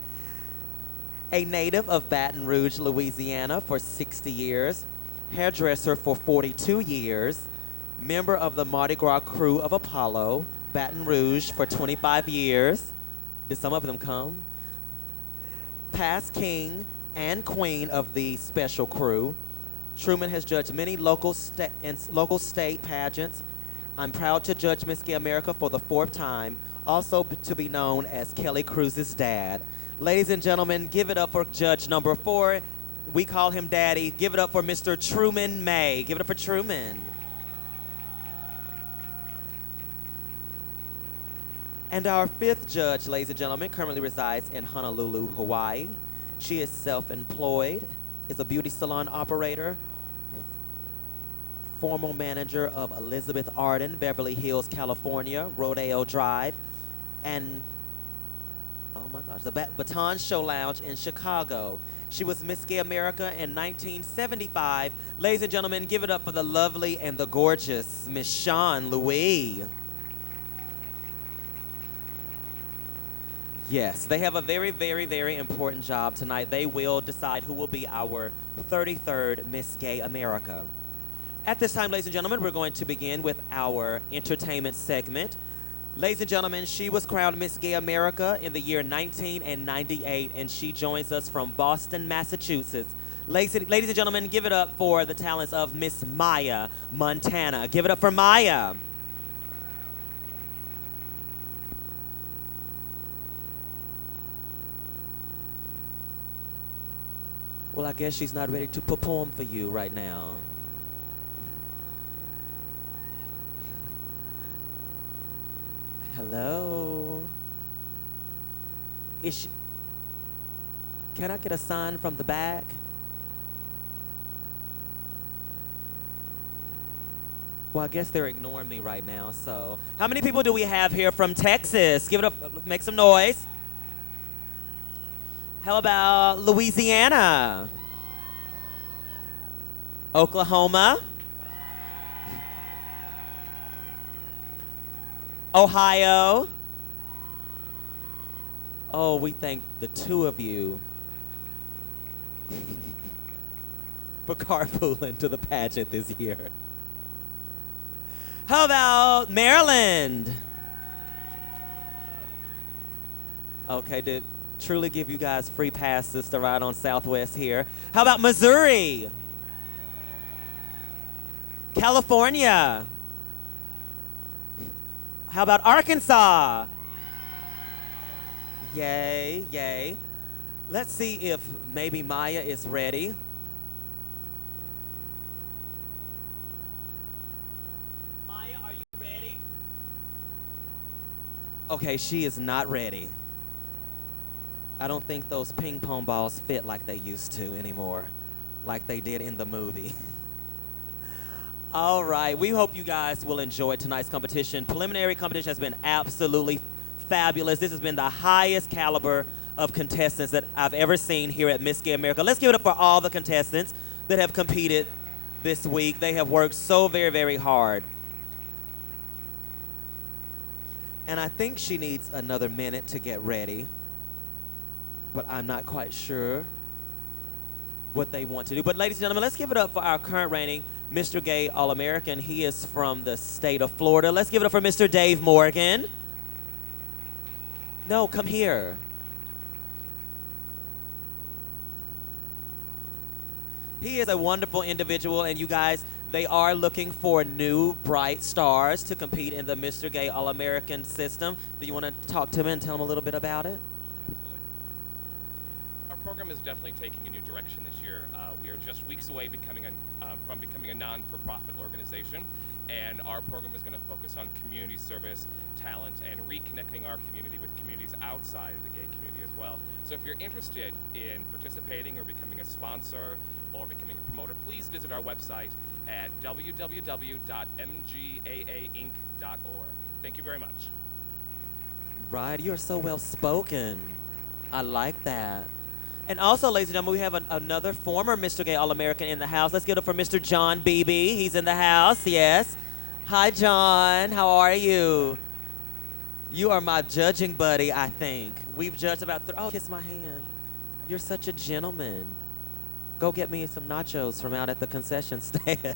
A native of Baton Rouge, Louisiana for 60 years, hairdresser for 42 years, member of the Mardi Gras crew of Apollo, Baton Rouge for 25 years. Did some of them come? Past king and queen of the special crew. Truman has judged many local state pageants. I'm proud to judge Miss Gay America for the 4th time, also to be known as Kelly Cruz's dad. Ladies and gentlemen, give it up for judge number 4. We call him Daddy. Give it up for Mr. Truman May. Give it up for Truman. And our 5th judge, ladies and gentlemen, currently resides in Honolulu, Hawaii. She is self-employed, is a beauty salon operator, former manager of Elizabeth Arden, Beverly Hills, California, Rodeo Drive, and, oh my gosh, the Baton Show Lounge in Chicago. She was Miss Gay America in 1975. Ladies and gentlemen, give it up for the lovely and the gorgeous Miss Shawn Louis. Yes, they have a very, very, very important job tonight. They will decide who will be our 33rd Miss Gay America. At this time, ladies and gentlemen, we're going to begin with our entertainment segment. Ladies and gentlemen, she was crowned Miss Gay America in the year 1998, and she joins us from Boston, Massachusetts. Ladies and gentlemen, give it up for the talents of Miss Maya Montana. Give it up for Maya. Well, I guess she's not ready to perform for you right now. Hello? Is she... Can I get a sign from the back? Well, I guess they're ignoring me right now, so. How many people do we have here from Texas? Give it up, make some noise. How about Louisiana? Oklahoma? Ohio? Oh, we thank the two of you for carpooling to the pageant this year. How about Maryland? Okay, did truly give you guys free passes to ride on Southwest here. How about Missouri? California? How about Arkansas? Yay, yay. Let's see if maybe Maya is ready. Maya, are you ready? Okay, she is not ready. I don't think those ping pong balls fit like they used to anymore, like they did in the movie. All right, we hope you guys will enjoy tonight's competition. Preliminary competition has been absolutely fabulous. This has been the highest caliber of contestants that I've ever seen here at Miss Gay America. Let's give it up for all the contestants that have competed this week. They have worked so very, very hard. And I think she needs another minute to get ready, but I'm not quite sure what they want to do. But ladies and gentlemen, let's give it up for our current reigning Mr. Gay All-American. He is from the state of Florida. Let's give it up for Mr. Dave Morgan. No, come here. He is a wonderful individual, and you guys, they are looking for new bright stars to compete in the Mr. Gay All-American system. Do you want to talk to him and tell him a little bit about it? Our program is definitely taking a new direction this year. We are just weeks away from becoming a non-for-profit organization, and our program is going to focus on community service, talent, and reconnecting our community with communities outside of the gay community as well. So if you're interested in participating or becoming a sponsor or becoming a promoter, please visit our website at www.mgaainc.org. Thank you very much. Right, you're so well spoken. I like that. And also, ladies and gentlemen, we have another former Mr. Gay All-American in the house. Let's give it up for Mr. John Beebe. He's in the house, yes. Hi, John. How are you? You are my judging buddy, I think. We've judged about oh, kiss my hand. You're such a gentleman. Go get me some nachos from out at the concession stand.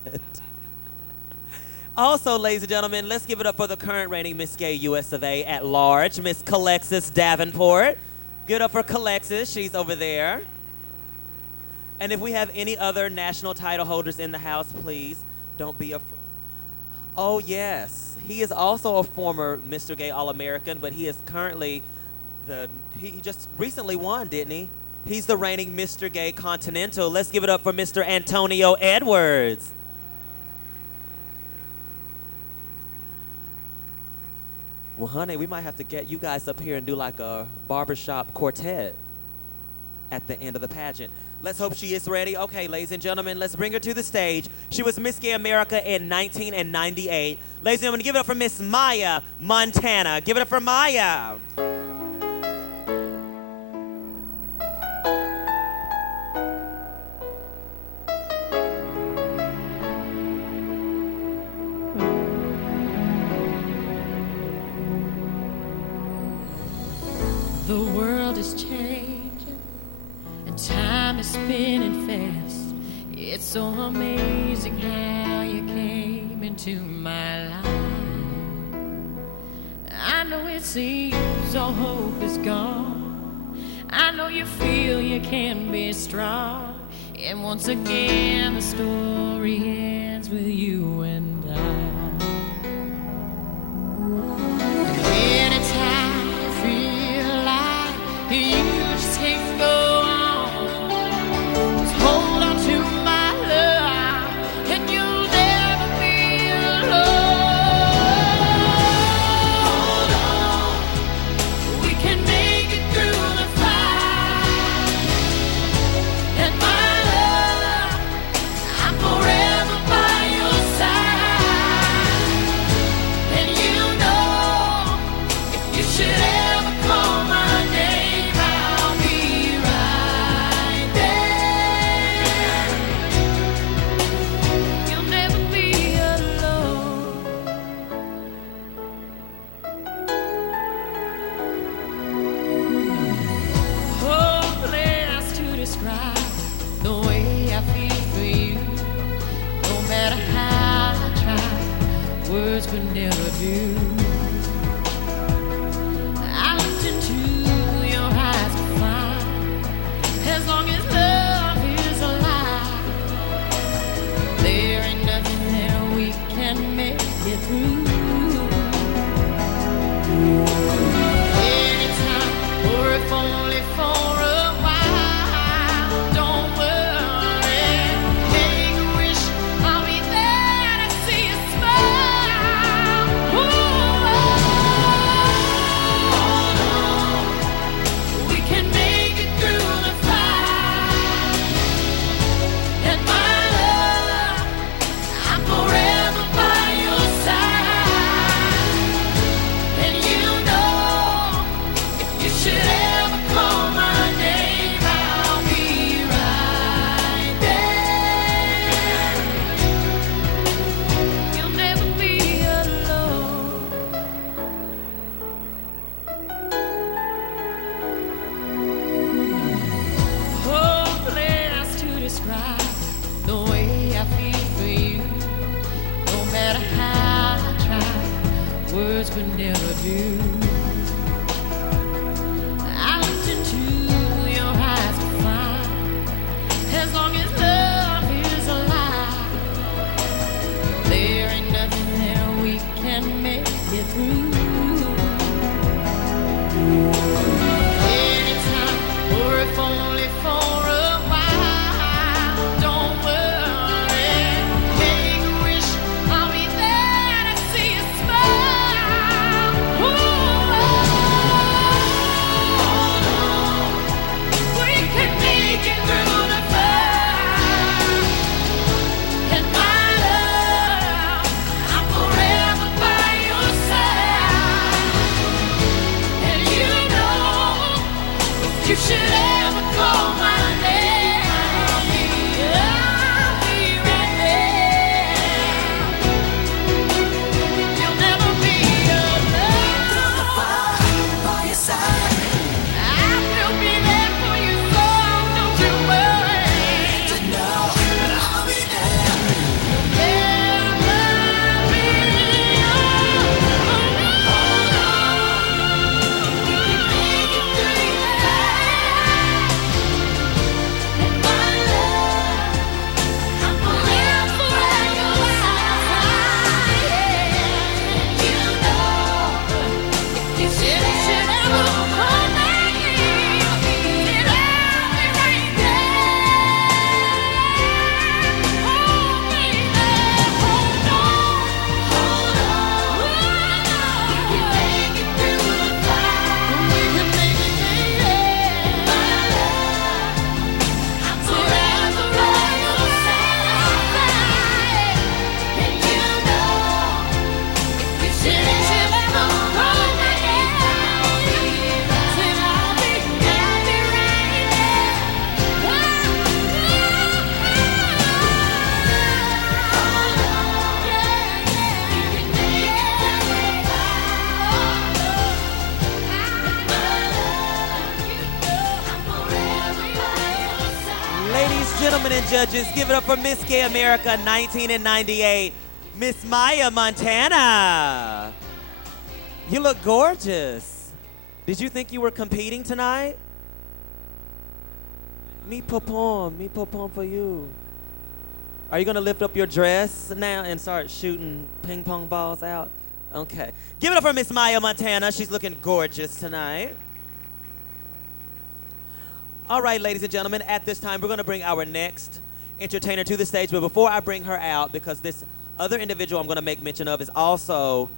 Also, ladies and gentlemen, let's give it up for the current reigning Miss Gay US of A at large, Miss Calexis Davenport. Give it up for Calexis. She's over there. And if we have any other national title holders in the house, please don't be afraid. Oh, yes. He is also a former Mr. Gay All-American, but he is currently he just recently won, didn't he? He's the reigning Mr. Gay Continental. Let's give it up for Mr. Antonio Edwards. Well, honey, we might have to get you guys up here and do like a barbershop quartet at the end of the pageant. Let's hope she is ready. Okay, ladies and gentlemen, let's bring her to the stage. She was Miss Gay America in 1998. Ladies and gentlemen, give it up for Miss Maya Montana. Give it up for Maya. The world is changing and time is spinning fast. It's so amazing how you came into my life. I know it seems all hope is gone. I know you feel you can be strong. And once again, the story ends with you and I. Anytime you feel like you just can't go on, just hold on to my love, and you'll never be alone. Hold on, we can make it through the fight. And my love, I'm forever by your side. And you know, if you should ever call my name, I'll be right there. You'll never be alone. Hopeless to describe the way I feel for you. No matter how I try, words could never do. I looked into your eyes to find, as long as love is alive, there ain't nothing that we can make it through. Anytime, or if only for a while, don't worry, make a wish, I'll be there to see you smile. Hold on, we can make it through the fight. And my love, I'm forever by your side. And you know, if you should ever call my name, I'll be right there. You'll never be alone. Hopeless to describe the way I feel for you. No matter how I try, words could never do. I looked into your eyes to find, as long as love is alive, there ain't nothing that we can make it through. Anytime, or if only for a while, don't worry, make a wish, I'll be there to see you smile. Hold on, we can make it through the fight. And my love, I'm forever by your side. And you know, if you should ever call my name, I'll be right there. You'll never be alone. By your side, I will be there for you, so don't you worry. To know that I'll be there. You'll never be alone. Hold on, we can make it through the fight. And my love, I'm forever by your side. You know, if you should ever call my name, I'll be right there. Oh, baby, hold on, we can make it through the fight. We can make it, my love, I'm forever by your side. And you know, if you should ever call my name, I'll be right Ladies, gentlemen, and judges, give it up for Miss Gay America 1998, Miss Maya Montana. You look gorgeous. Did you think you were competing tonight? Me perform for you. Are you gonna lift up your dress now and start shooting ping pong balls out? Okay. Give it up for Miss Maya Montana. She's looking gorgeous tonight. All right, ladies and gentlemen, at this time, we're gonna bring our next entertainer to the stage. But before I bring her out, because this other individual I'm gonna make mention of is also,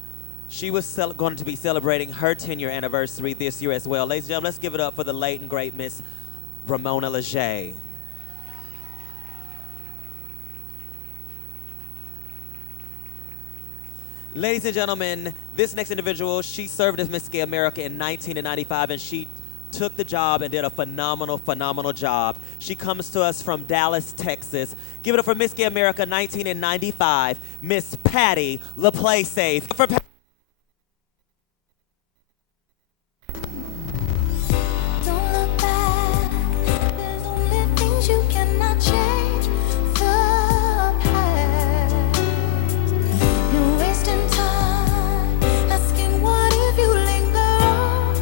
she was going to be celebrating her 10-year anniversary this year as well. Ladies and gentlemen, let's give it up for the late and great Miss Ramona Leger. Ladies and gentlemen, this next individual, she served as Miss Gay America in 1995, and she took the job and did a phenomenal job. She comes to us from Dallas, Texas. Give it up for Miss Gay America 1995, Miss Patti LaPlace. For Don't look back. There's only things you cannot change. The past. You're wasting time asking what if you linger on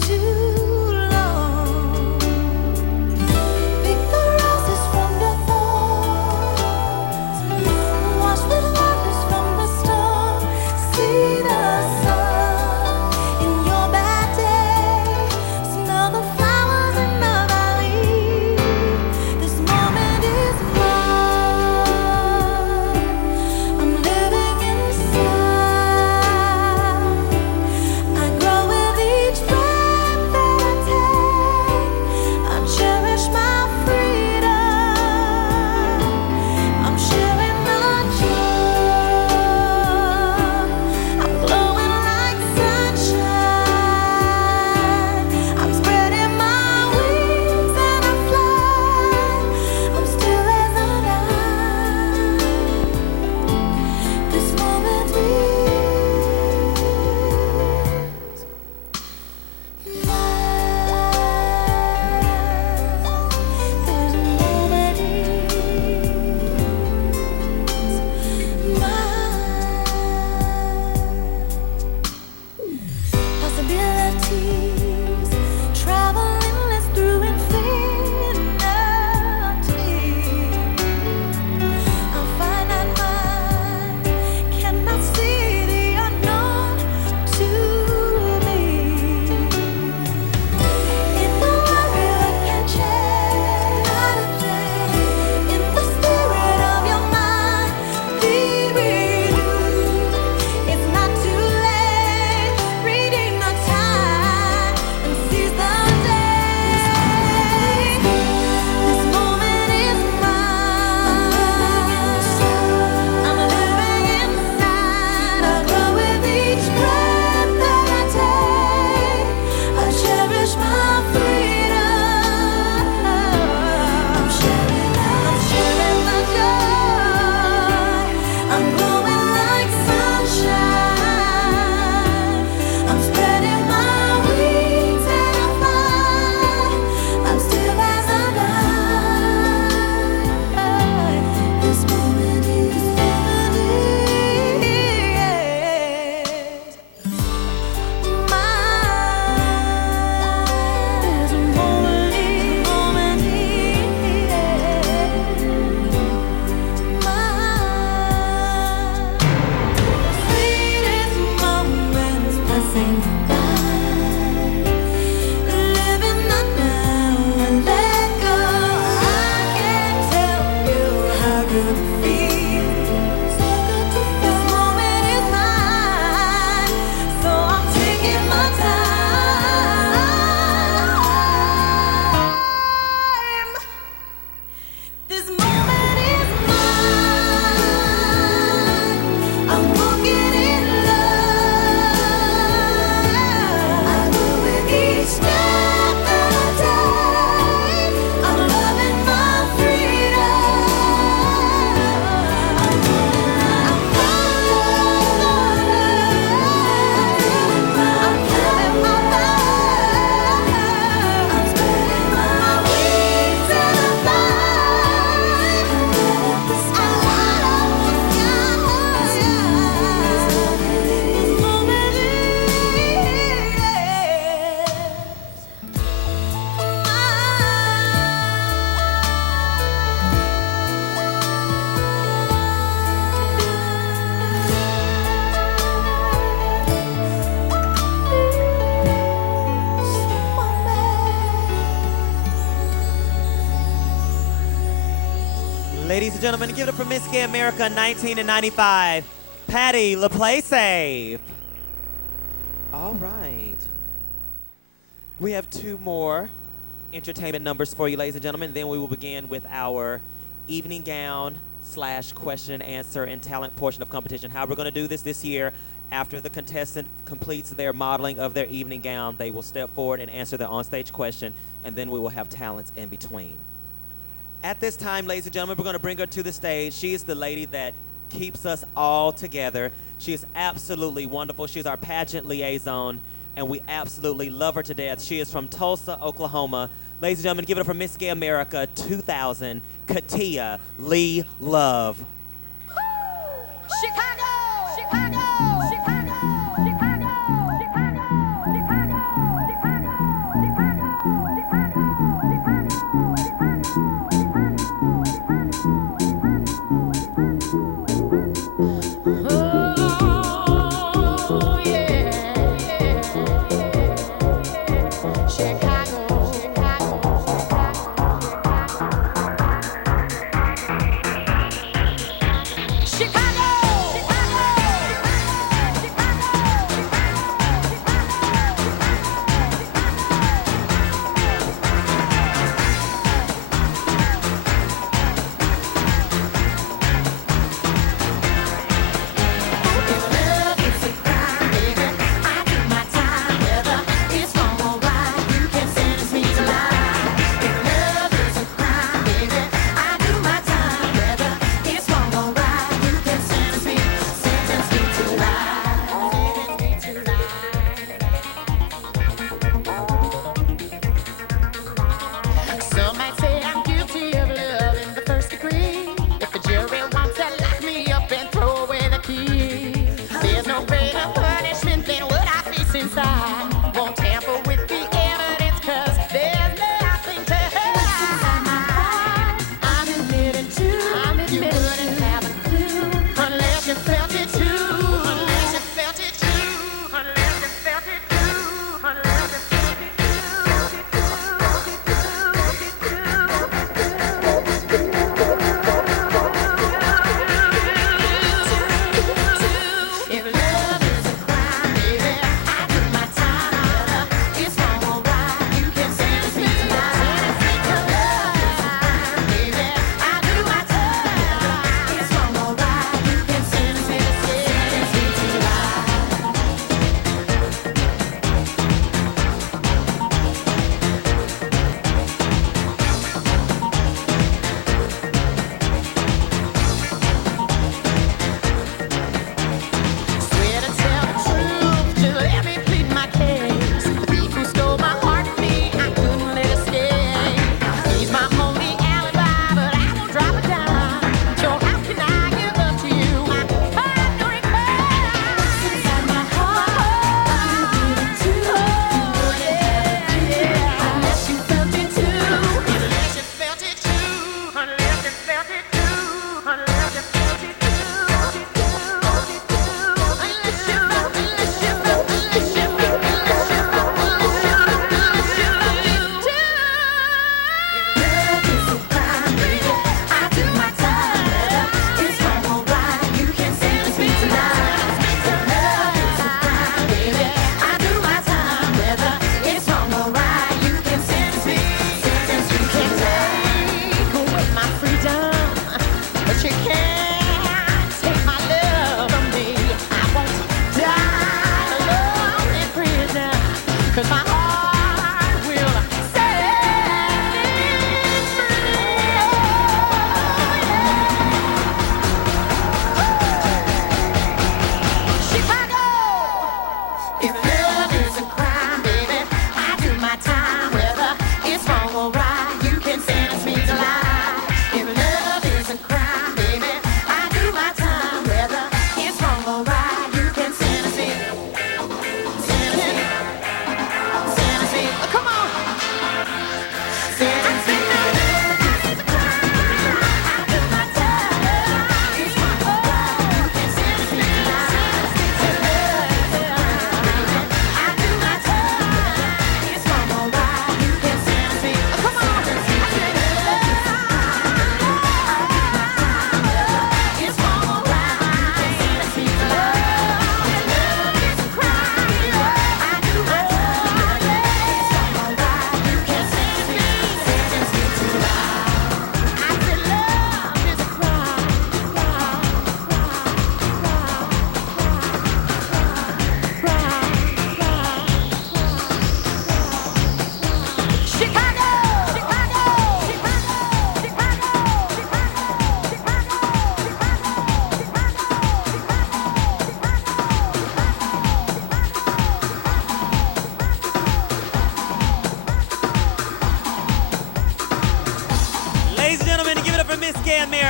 too long. Pick the roses from the thorns. Wash the flowers from the storm. See Ladies and gentlemen, give it up for Miss Gay America 1995, Patti LaPlace. All right. We have 2 more entertainment numbers for you, ladies and gentlemen. Then we will begin with our evening gown / question and answer and talent portion of competition. How we're going to do this year, after the contestant completes their modeling of their evening gown, they will step forward and answer the onstage question, and then we will have talents in between. At this time, ladies and gentlemen, we're going to bring her to the stage. She is the lady that keeps us all together. She is absolutely wonderful. She's our pageant liaison, and we absolutely love her to death. She is from Tulsa, Oklahoma. Ladies and gentlemen, give it up for Miss Gay America 2000, Katia Lee Love. Chicago! Chicago! Chicago! Chicago! Oh, yeah. Chicago.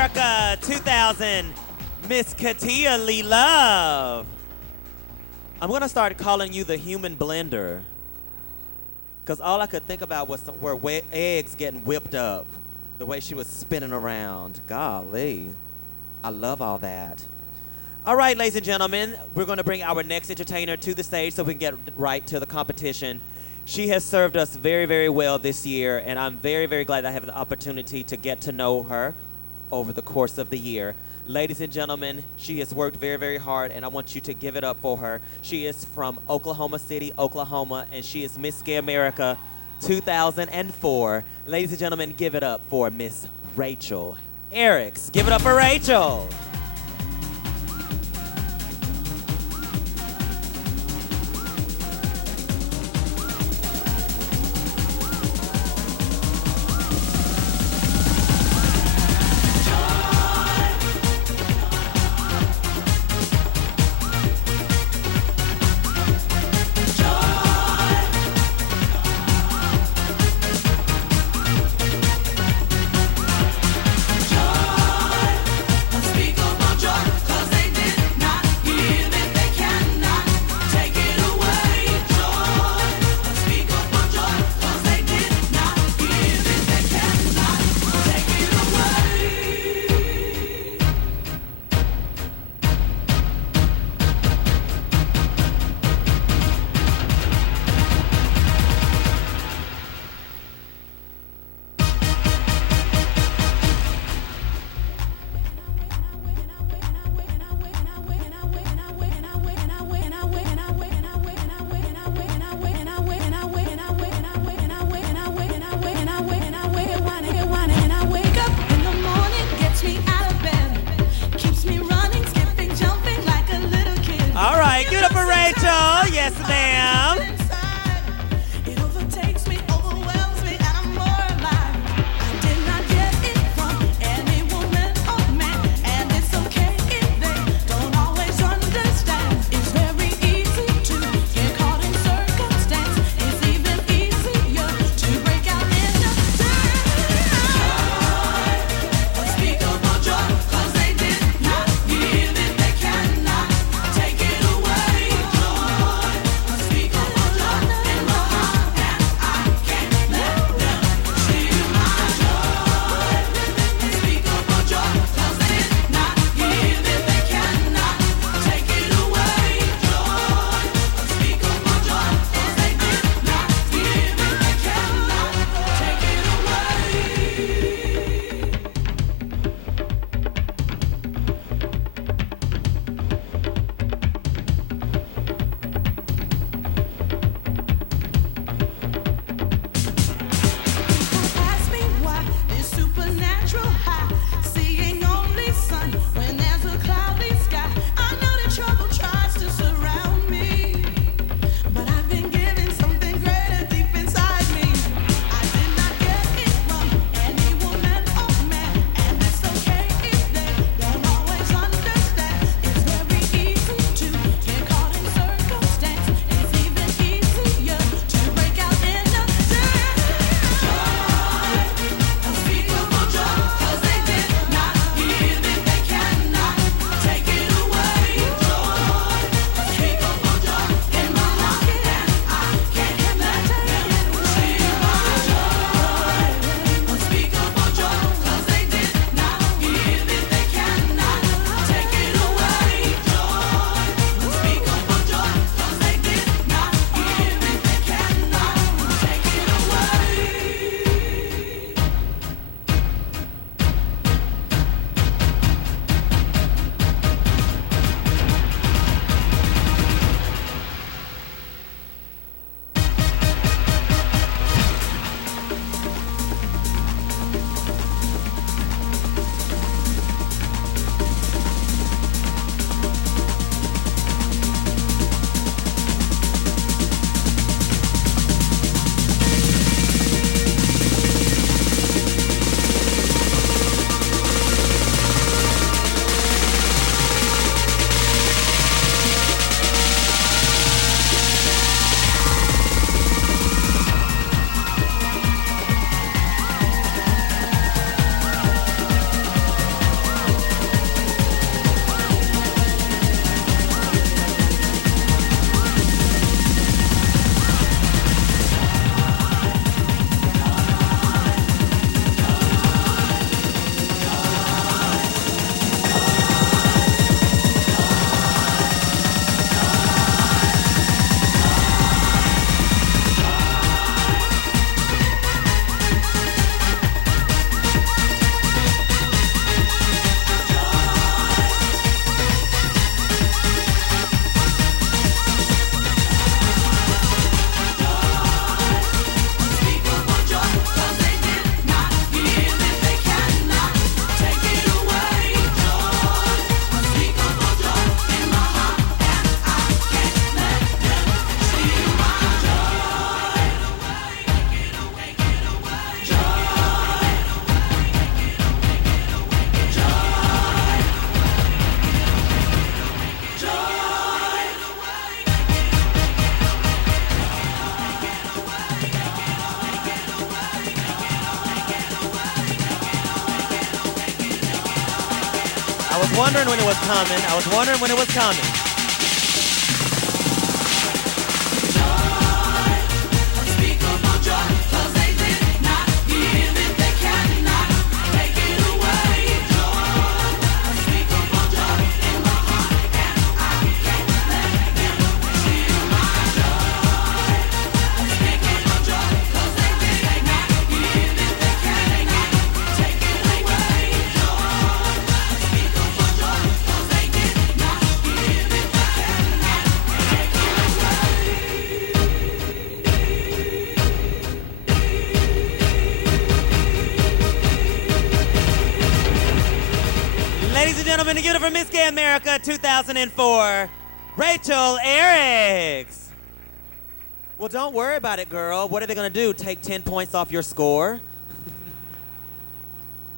America 2000, Miss Katia Lee Love. I'm gonna start calling you the human blender. Cause all I could think about was were eggs getting whipped up. The way she was spinning around. Golly. I love all that. All right, ladies and gentlemen, we're gonna bring our next entertainer to the stage so we can get right to the competition. She has served us very, very well this year, and I'm very, very glad I have the opportunity to get to know her over the course of the year. Ladies and gentlemen, she has worked very, very hard, and I want you to give it up for her. She is from Oklahoma City, Oklahoma, and she is Miss Gay America 2004. Ladies and gentlemen, give it up for Miss Rachel Eriks. Give it up for Rachel. All right, give it up for Rachel. Yes, ma'am. I was wondering when it was coming. I was wondering when it was coming. Ladies and gentlemen, to give it for Miss Gay America 2004, Rachel Eriks. Well, don't worry about it, girl. What are they going to do? Take 10 points off your score?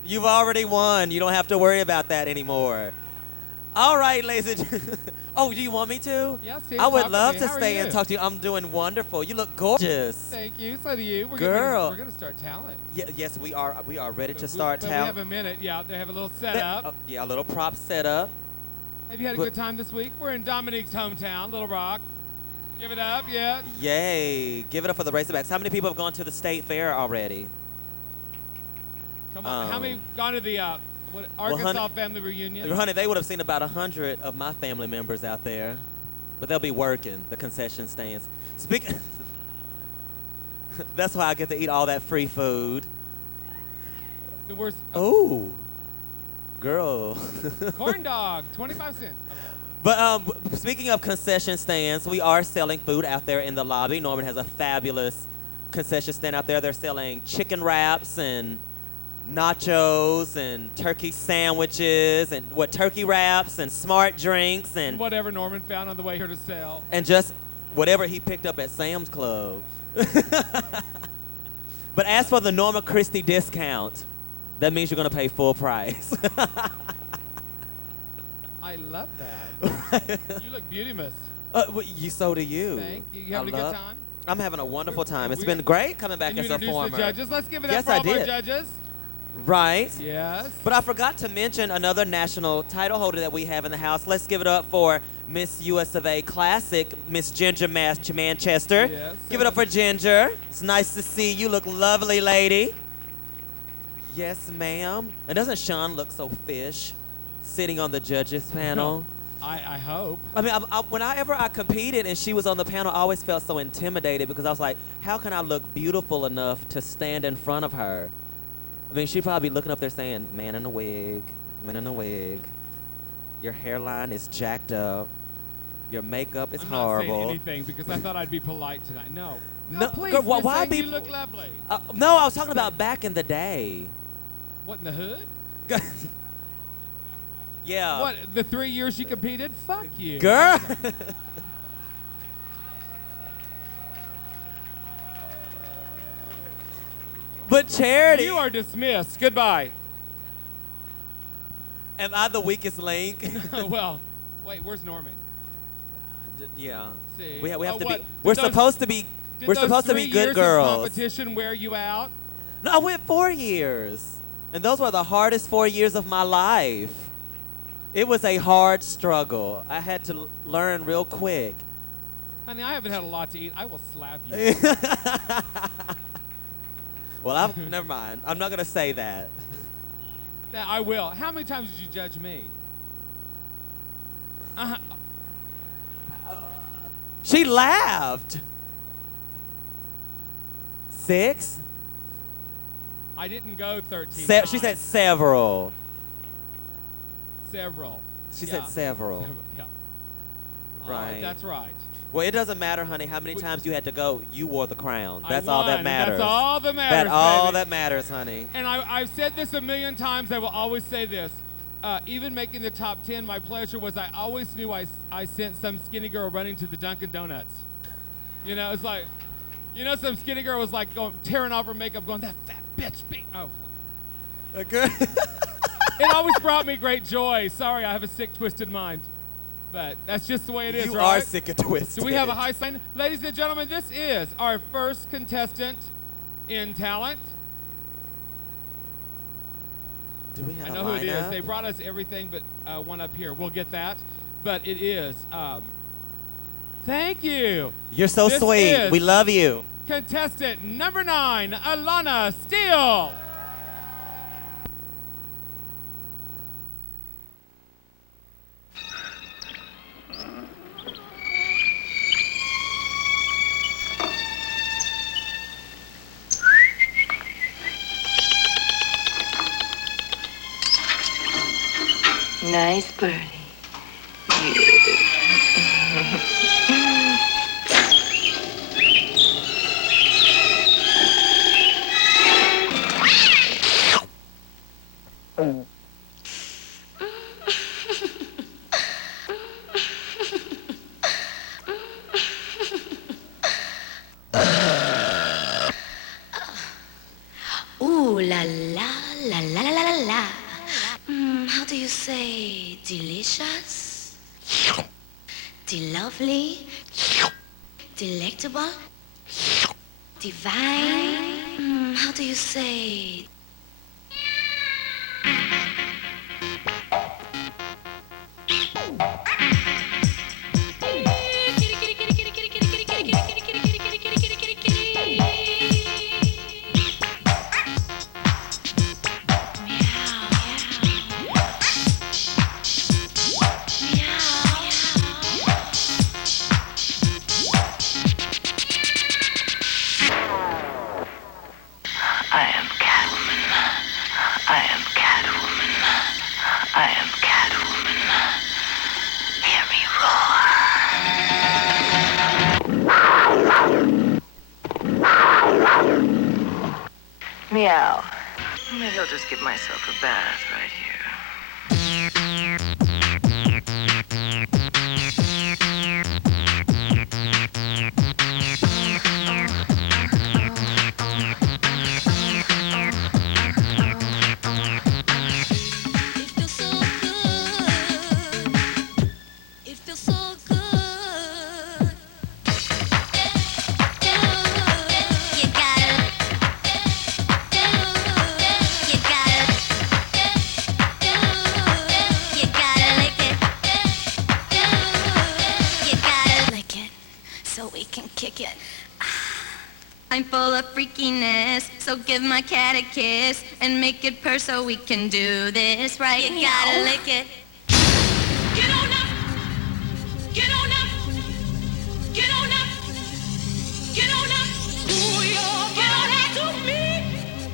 You've already won. You don't have to worry about that anymore. All right, ladies and gentlemen. Oh, do you want me to? Yeah, Steve, I would talk love to to me. How are stay and you? talk to you. I'm doing wonderful. You look gorgeous. Thank you. So do you. We're Girl. We're going to start talent. Yes, we are. We are ready to start But talent. we have a minute. Yeah, they have a little setup. Yeah, a little prop setup. Have you had a good time this week? We're in Dominique's hometown, Little Rock. Give it up, yeah. Yay. Give it up for the Razorbacks. How many people have gone to the state fair already? Come on. How many gone to the Arkansas family reunion? Honey, they would have seen about 100 of my family members out there. But they'll be working the concession stands. That's why I get to eat all that free food. The worst. Oh, girl. Corn dog, 25 cents. But speaking of concession stands, we are selling food out there in the lobby. Norman has a fabulous concession stand out there. They're selling chicken wraps and nachos and turkey sandwiches and turkey wraps and smart drinks and whatever Norman found on the way here to sell. And just whatever he picked up at Sam's Club. But as for the Norma Christie discount, that means you're going to pay full price. I love that. You look beautimous. So do you. Thank you. You having a good time? I'm having a wonderful time. It's been great coming back as a former. The judges. Let's give it up Yes, for all I of our did. judges. Right. Yes. But I forgot to mention another national title holder that we have in the house. Let's give it up for Miss US of A Classic, Miss Ginger Manchester. Yes. Give it up for Ginger. It's nice to see you. Look lovely, lady. Yes, ma'am. And doesn't Sean look so fish sitting on the judges panel? I hope. I mean, whenever I competed and she was on the panel, I always felt so intimidated because I was like, how can I look beautiful enough to stand in front of her? I mean, she'd probably be looking up there saying, man in a wig, man in a wig. Your hairline is jacked up. Your makeup is I'm horrible. not saying anything because I thought I'd be polite tonight. No. No, Please, girl, Miss why Ang, be? You look lovely. No, I was talking about back in the day. What, in the hood? Yeah. What, the 3 years you competed? Fuck you. Girl. But Charity. You are dismissed. Goodbye. Am I the weakest link? Well, wait, where's Norman? Yeah. See. We have to what? be. We're Did those- supposed to be. Did We're those supposed to 3 be good years of girls. competition wear you out? No, I went 4 years, and those were the hardest 4 years of my life. It was a hard struggle. I had to learn real quick. Honey, I haven't had a lot to eat. I will slap you. Well, never mind. I'm not gonna say that. Now, I will. How many times did you judge me? She laughed. 6? I didn't go 13 times. She said several. Several. She Yeah. said several. Yeah. Right. That's right. Well, it doesn't matter, honey, how many times you had to go. You wore the crown. I That's all won, that and matters. that's all that matters, That's all baby. that matters, honey. And I've said this a million times. I will always say this. Even making the top 10, my pleasure was I always knew I sent some skinny girl running to the Dunkin' Donuts. You know, it's like, some skinny girl was like tearing off her makeup going, that fat bitch beat. Oh. Okay. It always brought me great joy. Sorry, I have a sick, twisted mind. But that's just the way it is, You right? are sick and twisted. Do we have a high sign? Ladies and gentlemen, this is our first contestant in talent. Do we have I a know who it is. lineup? They brought us everything but one up here. We'll get that. But it is. Thank you. You're so This sweet. is We love you. Contestant number 9, Alana Steele. Nice birdie. Ooh la la la la la la la. How do you say delicious? Delovely? Delectable? Divine? How do you say? I am Catwoman. I am Catwoman. I am Catwoman. Hear me roar. Meow. Maybe I'll just give myself a bath right here. It feels so good. You gotta, you gotta, you gotta lick it. You gotta lick it so we can kick it. I'm full of freakiness, so give my cat a kiss and make it purr so we can do this right. You gotta lick it. Get on up. Get on up. Get on up. Get on up. Ooh, you're get on up to me.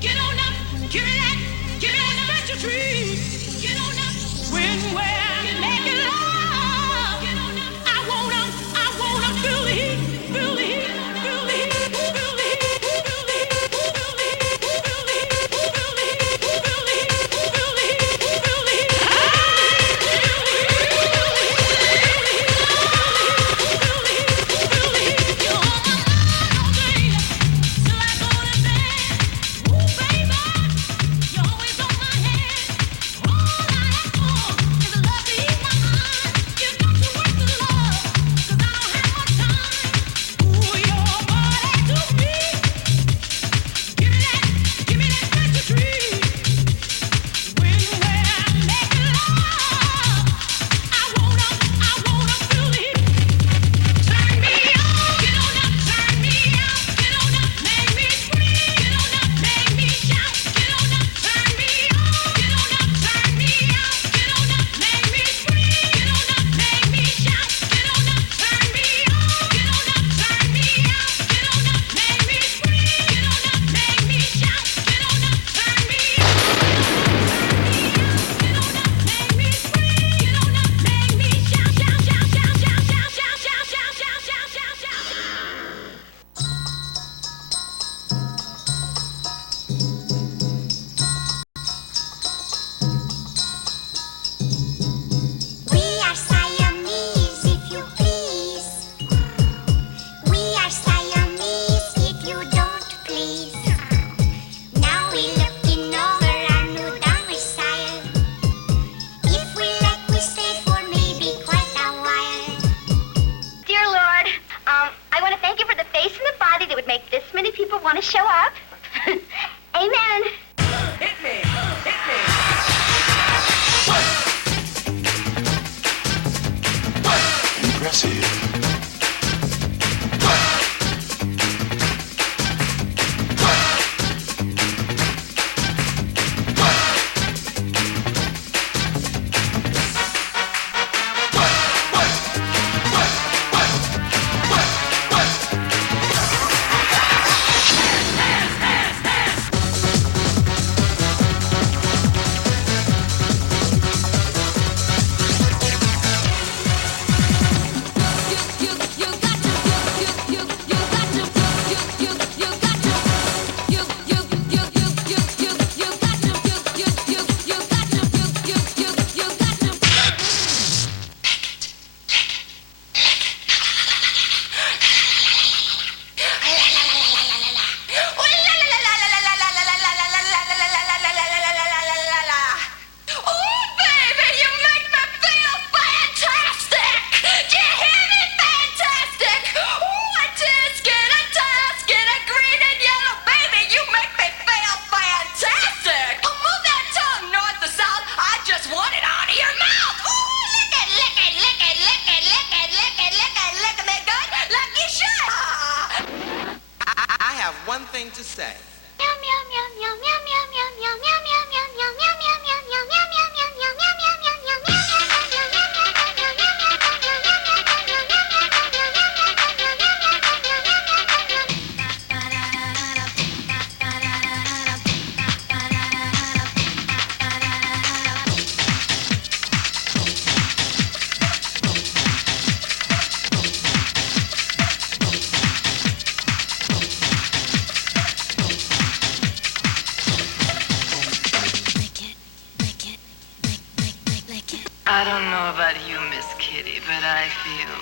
Get on up. Give me that. Give me that special treat. Get on up. When we're making love. Get on up. I wanna feel the heat. Feel the heat. Feel the heat. Feel the heat. Feel the heat. Feel the heat. Feel the heat. Feel the heat. Feel the heat. Feel the heat. Feel the heat. We are Siamese, if you please. We are Siamese, if you don't please. Now we're looking over our new domicile. If we like, we stay for maybe quite a while. Dear Lord, I want to thank you for the face and the body that would make this many people want to show up. Amen. Hit me. Hit me. aggressive. One thing to say. I don't know about you, Miss Kitty, but I feel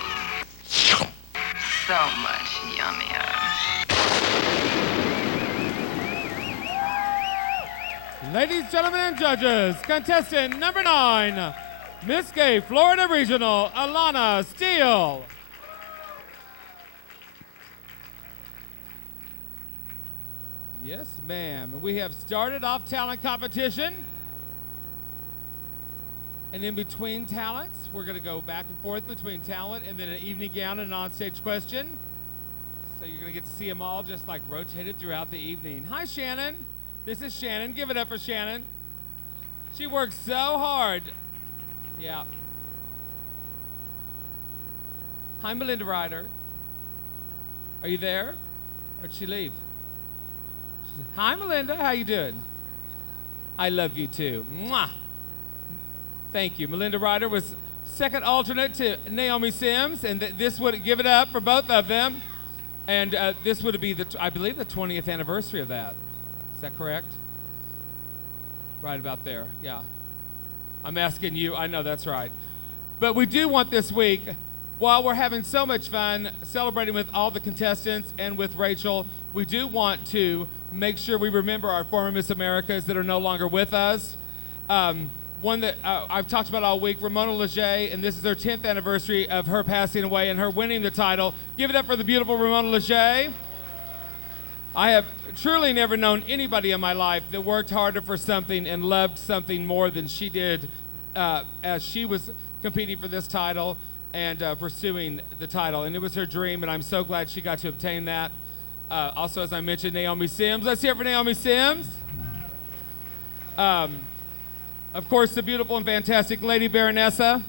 so much yummier. Ladies, gentlemen, and judges, contestant number 9, Miss Gay Florida Regional, Alana Steele. Yes, ma'am. We have started off talent competition. And in between talents, we're going to go back and forth between talent and then an evening gown and an onstage question. So you're going to get to see them all just like rotated throughout the evening. Hi, Shannon. This is Shannon. Give it up for Shannon. She works so hard. Yeah. Hi, Melinda Ryder. Are you there? Or did she leave? Hi, Melinda. How you doing? I love you too. Mwah. Thank you. Melinda Ryder was second alternate to Naomi Sims, and this would give it up for both of them. And this would be, I believe, the 20th anniversary of that. Is that correct? Right about there, yeah. I'm asking you. I know that's right. But we do want this week, while we're having so much fun celebrating with all the contestants and with Rachel, we do want to make sure we remember our former Miss Americas that are no longer with us. One that I've talked about all week, Ramona Leger, and this is her 10th anniversary of her passing away and her winning the title. Give it up for the beautiful Ramona Leger. I have truly never known anybody in my life that worked harder for something and loved something more than she did as she was competing for this title and pursuing the title. And it was her dream, and I'm so glad she got to obtain that. Also, as I mentioned, Naomi Sims. Let's hear it for Naomi Sims. Of course, the beautiful and fantastic Lady Baronessa.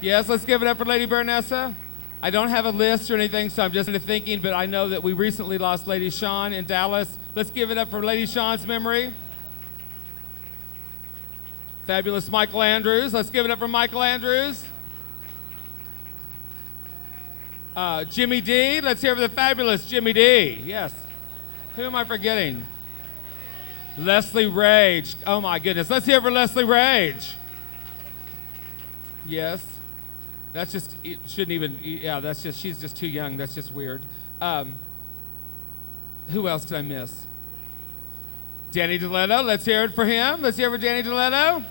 Yes, let's give it up for Lady Baronessa. I don't have a list or anything, so I'm just thinking, but I know that we recently lost Lady Shawn in Dallas. Let's give it up for Lady Shawn's memory. Fabulous Michael Andrews. Let's give it up for Michael Andrews. Jimmy D. Let's hear for the fabulous Jimmy D. Yes. Who am I forgetting? Leslie Rage. Oh my goodness. Let's hear for Leslie Rage. Yes. That's just, it shouldn't even, yeah, that's just, she's just too young. That's just weird. Who else did I miss? Danny DeLetto. Let's hear it for him. Let's hear it for Danny DeLetto. If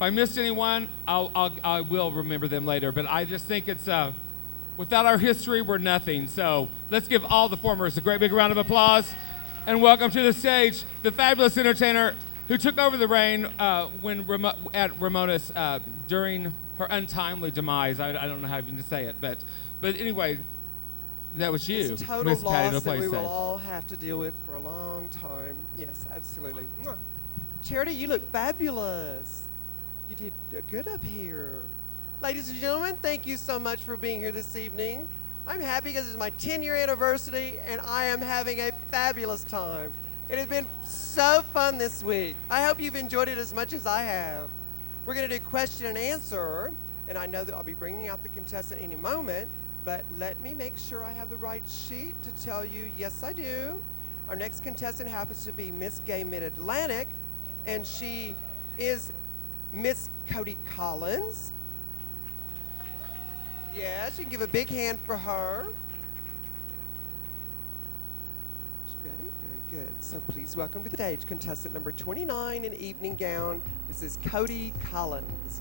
I missed anyone, I will remember them later. But I just think it's, without our history, we're nothing. So let's give all the formers a great big round of applause. And welcome to the stage the fabulous entertainer who took over the reign at Ramona's during her untimely demise. I don't know how even to say it, but anyway, that was you, It's a total Miss Patty. loss Play that we safe. will all have to deal with for a long time. Yes, absolutely. Mwah. Charity, you look fabulous. You did good up here. Ladies and gentlemen, thank you so much for being here this evening. I'm happy because it's my 10-year anniversary and I am having a fabulous time. It has been so fun this week. I hope you've enjoyed it as much as I have. We're going to do question and answer, and I know that I'll be bringing out the contestant any moment, but let me make sure I have the right sheet to tell you, yes, I do. Our next contestant happens to be Miss Gay Mid-Atlantic, and she is Miss Cody Collins. Yes, you can give a big hand for her. She's ready? Very good. So please welcome to the stage contestant number 29 in evening gown. This is Cody Collins.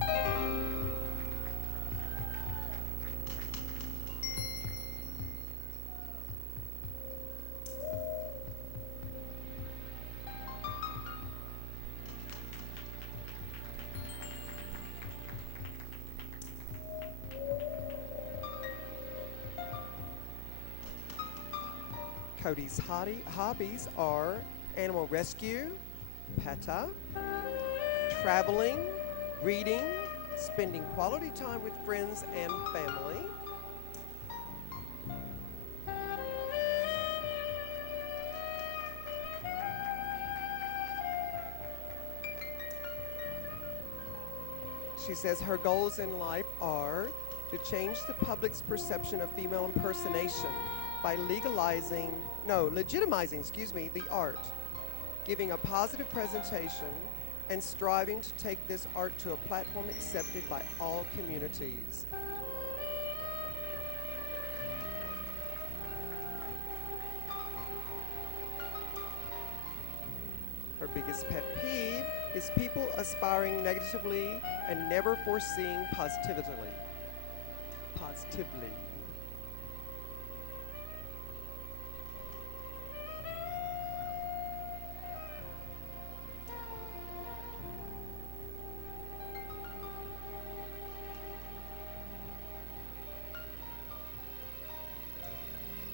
Cody's hobbies are animal rescue, PETA, traveling, reading, spending quality time with friends and family. She says her goals in life are to change the public's perception of female impersonation by legitimizing the art, giving a positive presentation, and striving to take this art to a platform accepted by all communities. Her biggest pet peeve is people aspiring negatively and never foreseeing positively.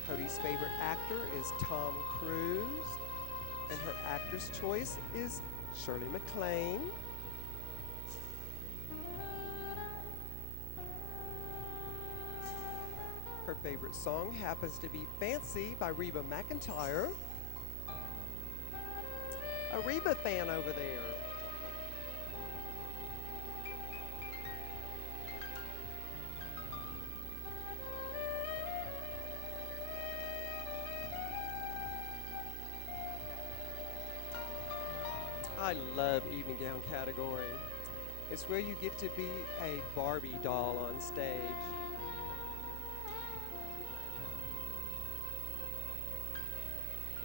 Cody's favorite actor is Tom Cruise, and her actress choice is Shirley MacLaine. Her favorite song happens to be Fancy by Reba McEntire. A Reba fan over there. I love evening gown category. It's where you get to be a Barbie doll on stage.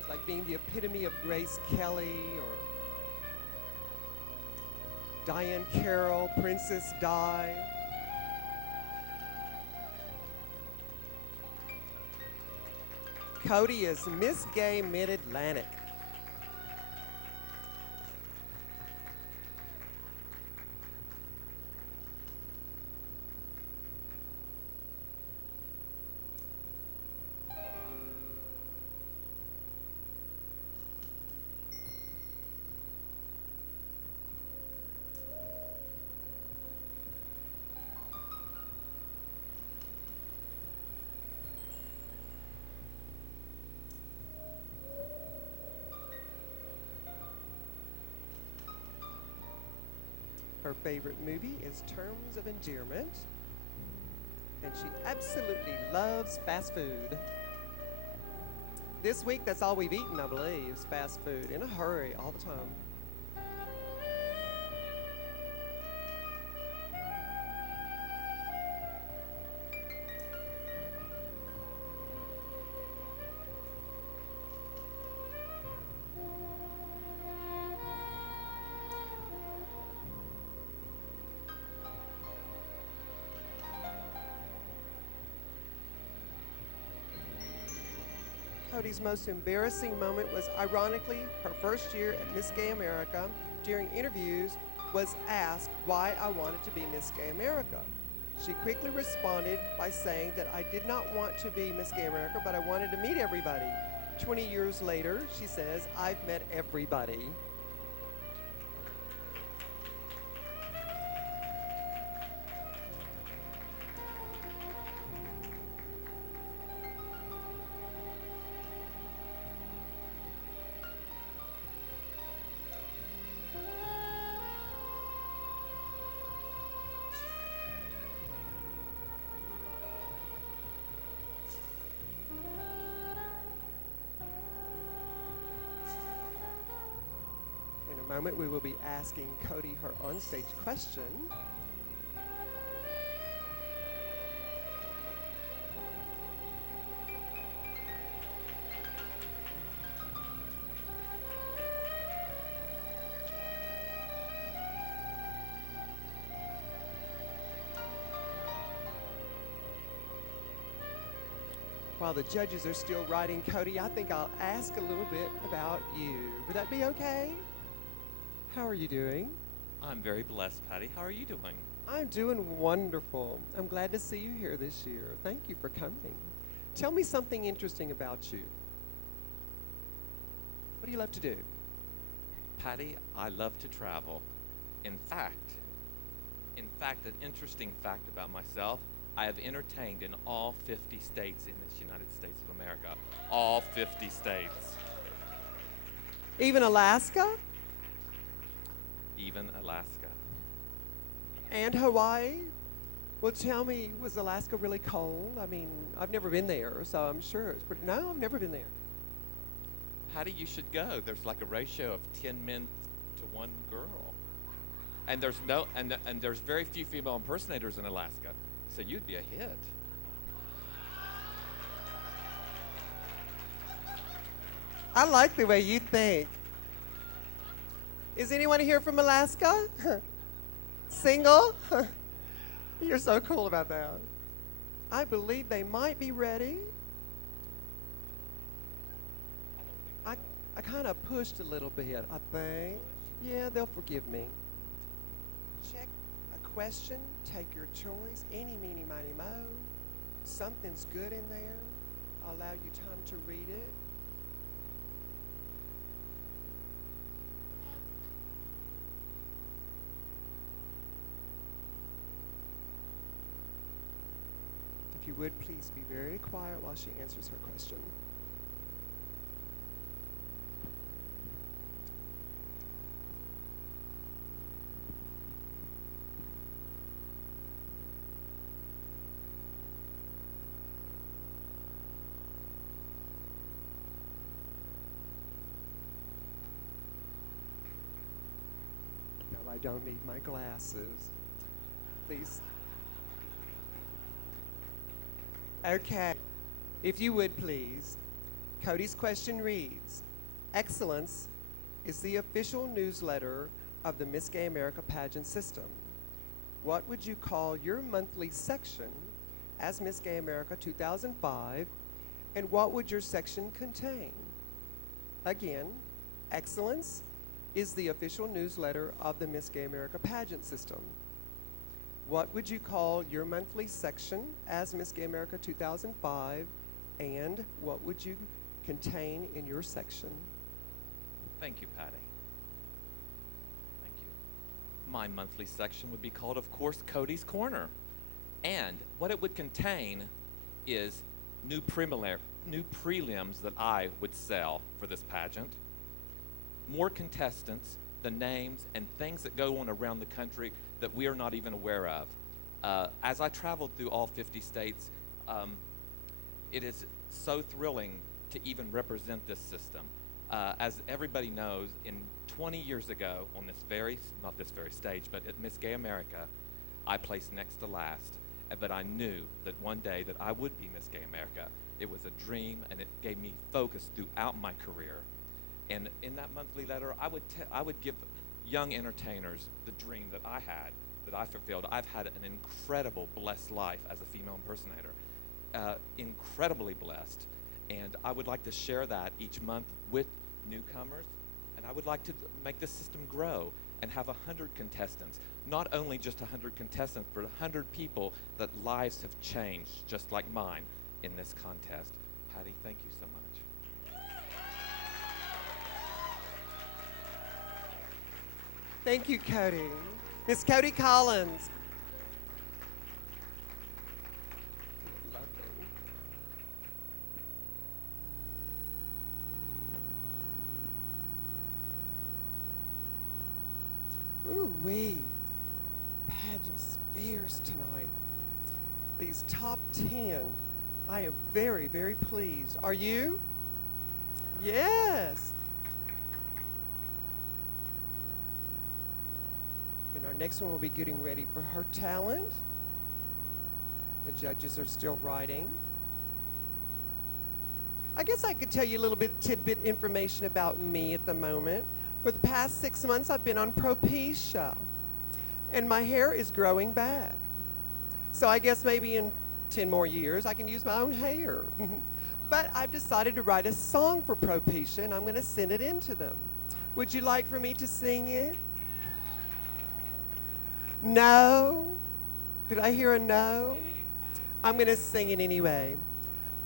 It's like being the epitome of Grace Kelly or Diane Carroll, Princess Di. Cody is Miss Gay Mid-Atlantic. Her favorite movie is Terms of Endearment, and she absolutely loves fast food. This week, that's all we've eaten, I believe, is fast food, in a hurry, all the time. Cody's most embarrassing moment was, ironically, her first year at Miss Gay America. During interviews, was asked why I wanted to be Miss Gay America. She quickly responded by saying that I did not want to be Miss Gay America, but I wanted to meet everybody. 20 years later, she says, I've met everybody. In a moment, we will be asking Cody her onstage question. While the judges are still writing, Cody, I think I'll ask a little bit about you. Would that be okay? How are you doing? I'm very blessed, Patty. How are you doing? I'm doing wonderful. I'm glad to see you here this year. Thank you for coming. Tell me something interesting about you. What do you love to do? Patty, I love to travel. In fact, an interesting fact about myself, I have entertained in all 50 states in this United States of America. All 50 states. Even Alaska? Even Alaska. And Hawaii? Well, tell me, was Alaska really cold? I mean, I've never been there, so I'm sure it's pretty... No, I've never been there. Patty, you should go. There's like a ratio of 10 men to 1 girl. And there's and there's very few female impersonators in Alaska, so you'd be a hit. I like the way you think. Is anyone here from Alaska? Single? You're so cool about that. I believe they might be ready. I kind of pushed a little bit, I think. Yeah, they'll forgive me. Check a question, take your choice, eeny, meeny, miny, mo. Something's good in there. I'll allow you time to read it. If you would, please be very quiet while she answers her question. No, I don't need my glasses. Please. Okay, if you would please. Cody's question reads, Excellence is the official newsletter of the Miss Gay America pageant system. What would you call your monthly section as Miss Gay America 2005, and what would your section contain? Again, Excellence is the official newsletter of the Miss Gay America pageant system. What would you call your monthly section as Miss Gay America 2005, and what would you contain in your section? Thank you, Patty. Thank you. My monthly section would be called, of course, Cody's Corner. And what it would contain is new prelims that I would sell for this pageant, more contestants, the names and things that go on around the country that we are not even aware of. As I traveled through all 50 states, it is so thrilling to even represent this system. As everybody knows, 20 years ago on this not this very stage, but at Miss Gay America, I placed next to last. But I knew that one day that I would be Miss Gay America. It was a dream, and it gave me focus throughout my career. And in that monthly letter, I would give young entertainers the dream that I had, that I fulfilled. I've had an incredible, blessed life as a female impersonator. Incredibly blessed. And I would like to share that each month with newcomers, and I would like to make the system grow. and have 100 contestants. Not only just 100 contestants, but 100 people that lives have changed, just like mine, in this contest. Patty, thank you so much. Thank you, Cody. Miss Cody Collins. Ooh-wee. Pageant's fierce tonight. These top 10, I am very, very pleased. Are you? Yes. And our next one will be getting ready for her talent. The judges are still writing. I guess I could tell you a little bit tidbit information about me at the moment. For the past 6 months, I've been on Propecia, and my hair is growing back. So I guess maybe in 10 more years, I can use my own hair. But I've decided to write a song for Propecia, and I'm going to send it in to them. Would you like for me to sing it? No? Did I hear a no? I'm going to sing it anyway.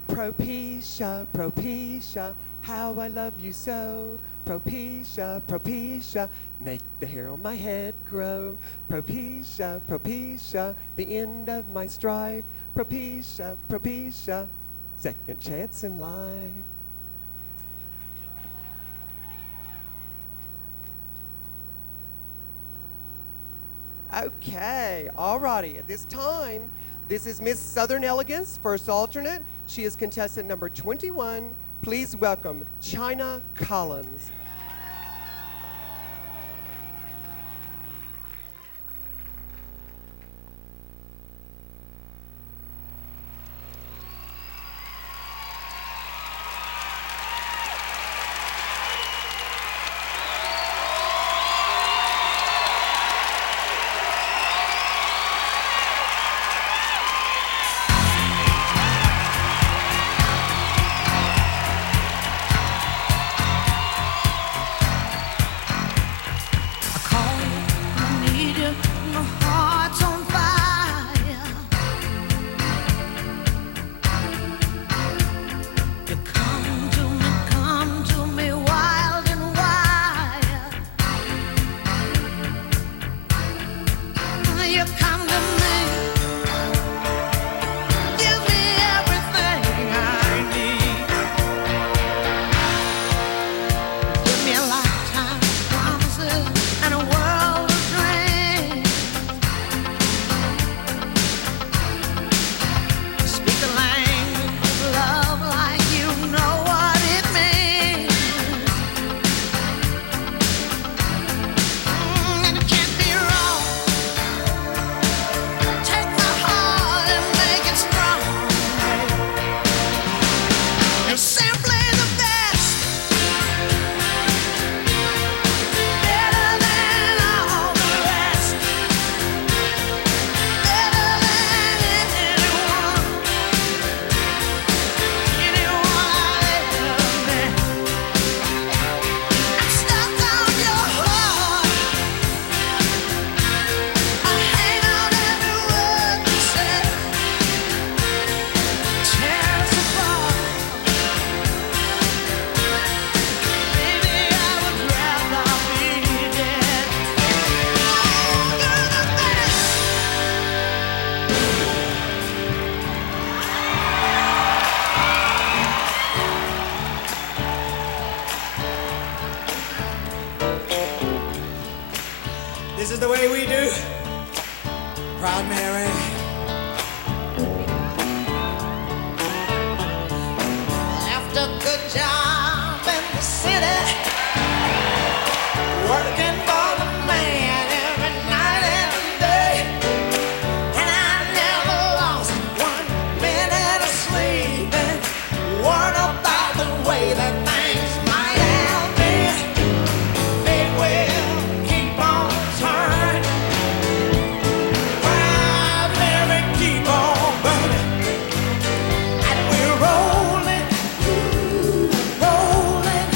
Propecia, Propecia, how I love you so. Propecia, Propecia, make the hair on my head grow. Propecia, Propecia, the end of my strife. Propecia, Propecia, second chance in life. Okay, alrighty. At this time, this is Miss Southern Elegance, first alternate. She is contestant number 21. Please welcome China Collins. This is the way we do. Proud Mary. Left a good job in the city, working for the man every night and day, and I never lost 1 minute of sleep and worried about the way that things might have been. It will keep on turning. Proud Mary, keep on burning, and we're rolling, rolling, rolling.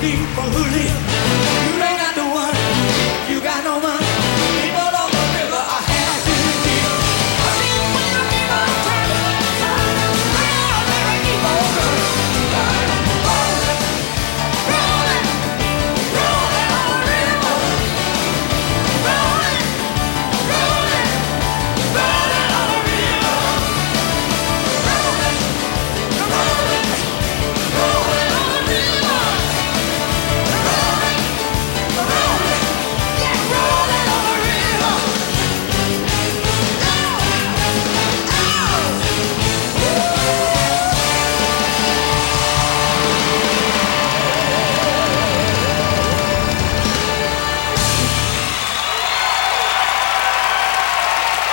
people who live. You ain't got no one, you got no money. People on the river are half in the deal. I see you when the river turns, round and they keep on running. Rolling, rolling, rolling on the river. Rolling, rolling, rolling on the river. Rolling, rolling, rolling on the river. Rolling, rolling, yeah, rolling on the river.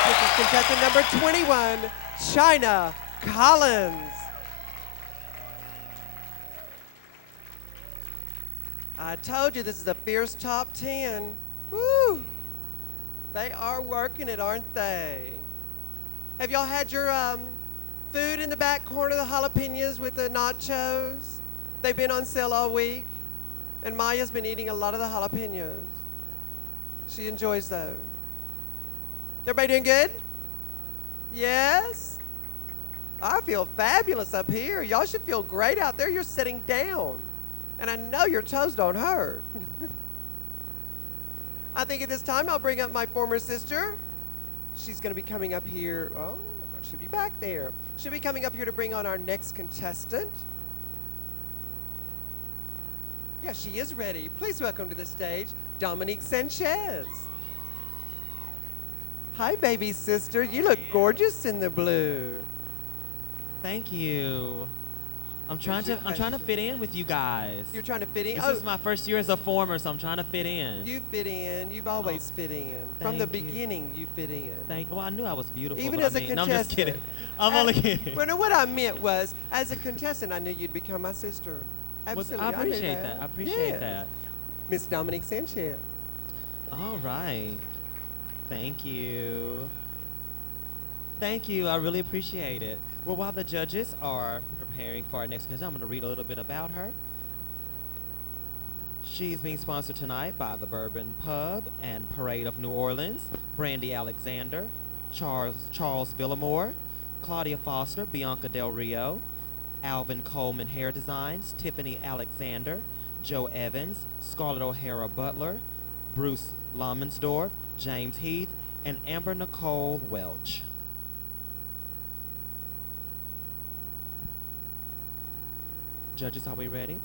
This is contestant number 21, China Collins. I told you this is a fierce top 10. Woo! They are working it, aren't they? Have y'all had your food in the back corner, the jalapenos with the nachos? They've been on sale all week. And Maya's been eating a lot of the jalapenos. She enjoys those. Everybody doing good? Yes? I feel fabulous up here. Y'all should feel great out there. You're sitting down. And I know your toes don't hurt. I think at this time I'll bring up my former sister. She's going to be coming up here. Oh, I thought she'd be back there. She'll be coming up here to bring on our next contestant. Yeah, she is ready. Please welcome to the stage, Dominique Sanchez. Hi, baby sister. You look gorgeous in the blue. Thank you. I'm trying to fit in with you guys. You're trying to fit in? This is my first year as a former, so I'm trying to fit in. You fit in. You've always fit in. From the thank you. beginning, you fit in. Well, I knew I was beautiful. Even but as I mean, a no, contestant. I'm just kidding. I'm only kidding. Well, no, what I meant was, as a contestant, I knew you'd become my sister. Absolutely. I knew appreciate that. I appreciate that. Miss Dominique Sanchez. All right. Thank you. Thank you. I really appreciate it. Well, while the judges are preparing for our next contestant, I'm going to read a little bit about her. She's being sponsored tonight by the Bourbon Pub and Parade of New Orleans, Brandy Alexander, Charles Villamore, Claudia Foster, Bianca Del Rio, Alvin Coleman Hair Designs, Tiffany Alexander, Joe Evans, Scarlett O'Hara Butler, Bruce Lomensdorf, James Heath, and Amber Nicole Welch. Judges, are we ready?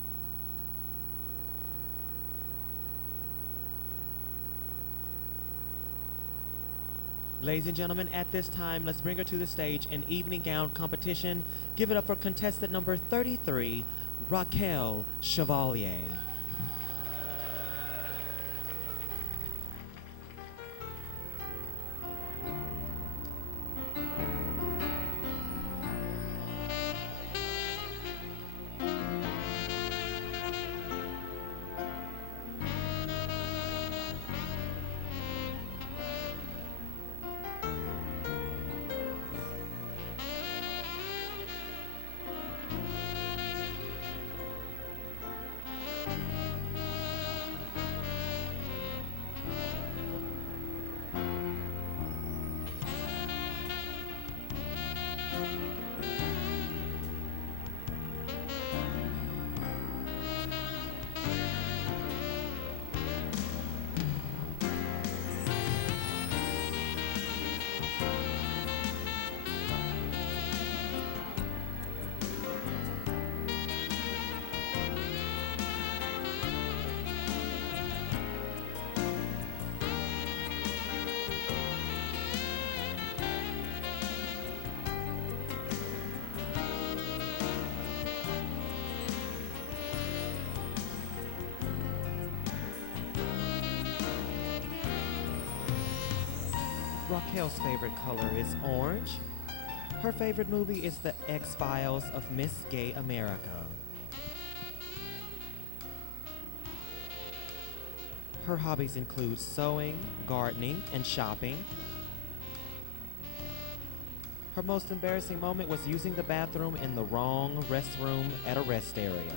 Ladies and gentlemen, at this time, let's bring her to the stage in evening gown competition. Give it up for contestant number 33, Raquel Chevalier. Raquel's favorite color is orange. Her favorite movie is The X-Files of Miss Gay America. Her hobbies include sewing, gardening, and shopping. Her most embarrassing moment was using the bathroom in the wrong restroom at a rest area.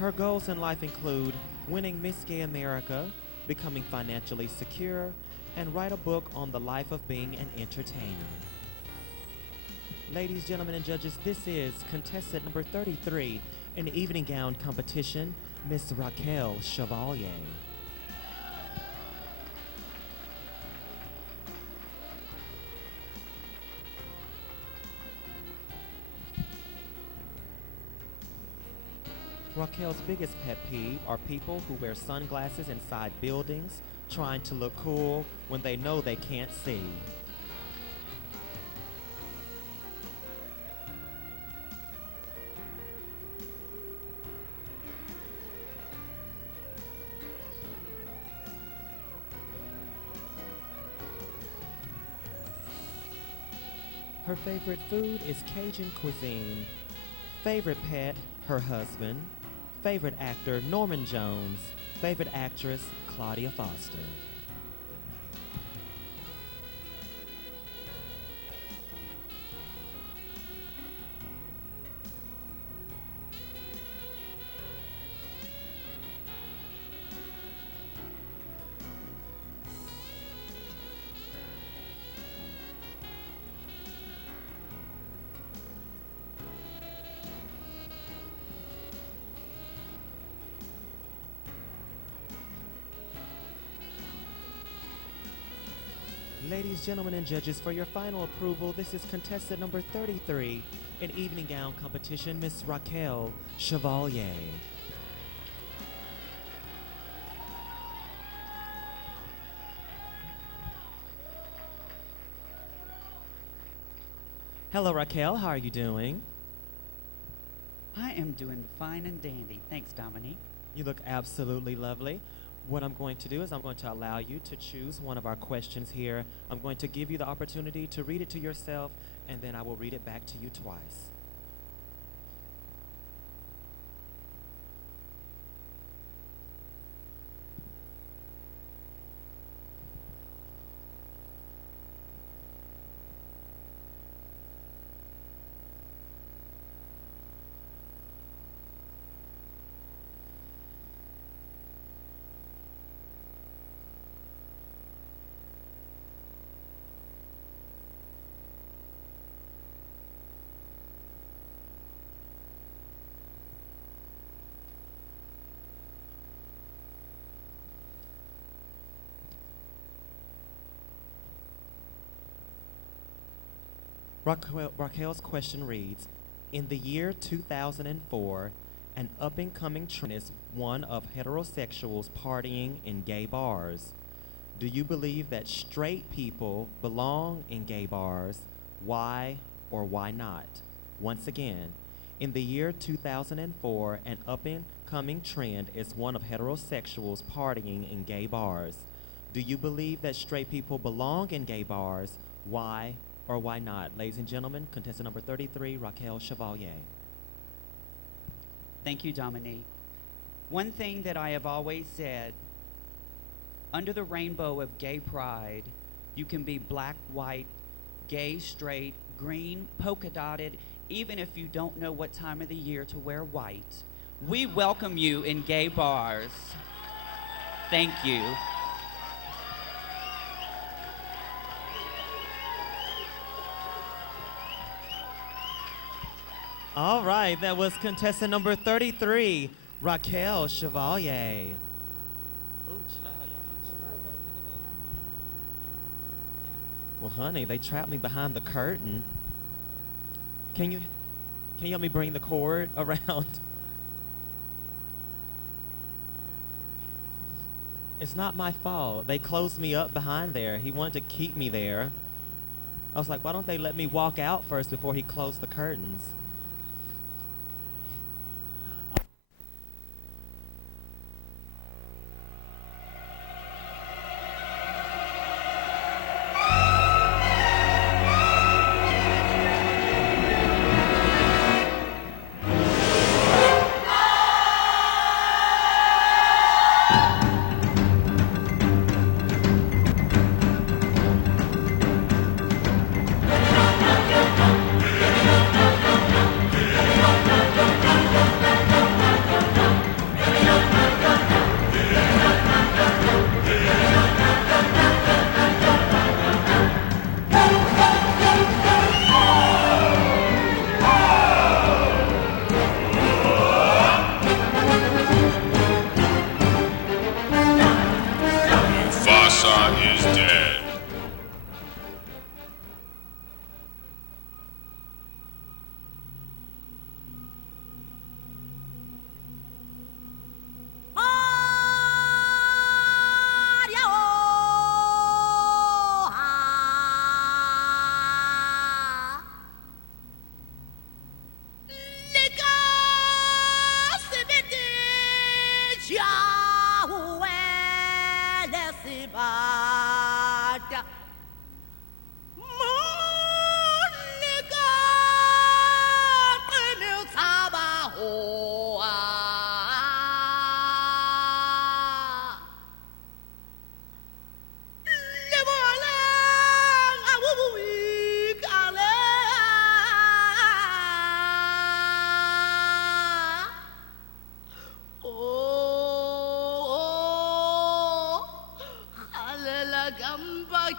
Her goals in life include winning Miss Gay America, becoming financially secure, and write a book on the life of being an entertainer. Ladies, gentlemen, and judges, this is contestant number 33 in the evening gown competition, Miss Raquel Chevalier. Raquel's biggest pet peeve are people who wear sunglasses inside buildings, trying to look cool when they know they can't see. Her favorite food is Cajun cuisine. Favorite pet, her husband. Favorite actor, Norman Jones. Favorite actress, Claudia Foster. Ladies, gentlemen, and judges, for your final approval, this is contestant number 33 in evening gown competition, Miss Raquel Chevalier. Hello, Raquel. How are you doing? I am doing fine and dandy. Thanks, Dominique. You look absolutely lovely. What I'm going to do is I'm going to allow you to choose one of our questions here. I'm going to give you the opportunity to read it to yourself, and then I will read it back to you twice. Raquel's question reads, in the year 2004, an up-and-coming trend is one of heterosexuals partying in gay bars. Do you believe that straight people belong in gay bars? Why or why not? Once again, in the year 2004, an up-and-coming trend is one of heterosexuals partying in gay bars. Do you believe that straight people belong in gay bars? Why or why not? Ladies and gentlemen, contestant number 33, Raquel Chevalier. Thank you, Dominique. One thing that I have always said, under the rainbow of gay pride, you can be black, white, gay, straight, green, polka dotted, even if you don't know what time of the year to wear white. We welcome you in gay bars. Thank you. All right, that was contestant number 33, Raquel Chevalier. Well, honey, they trapped me behind the curtain. Can you help me bring the cord around? It's not my fault. They closed me up behind there. He wanted to keep me there. I was like, why don't they let me walk out first before he closed the curtains?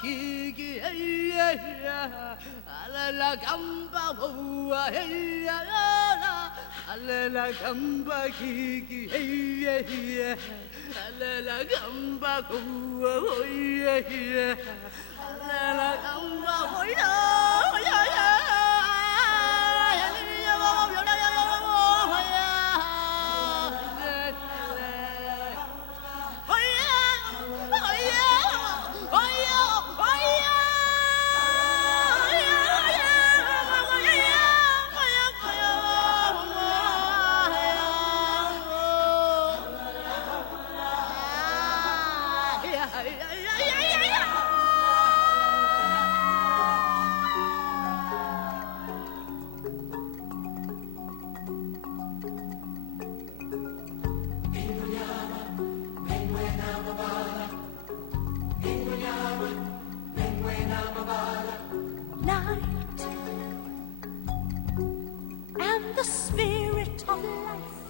kiki, hey, yeah. Alela gamba, oh, hey, yeah. Alela gamba, kiki, hey, yeah. Alela gamba, oh, yeah. Alela gamba, oh, yeah. Night and the spirit of life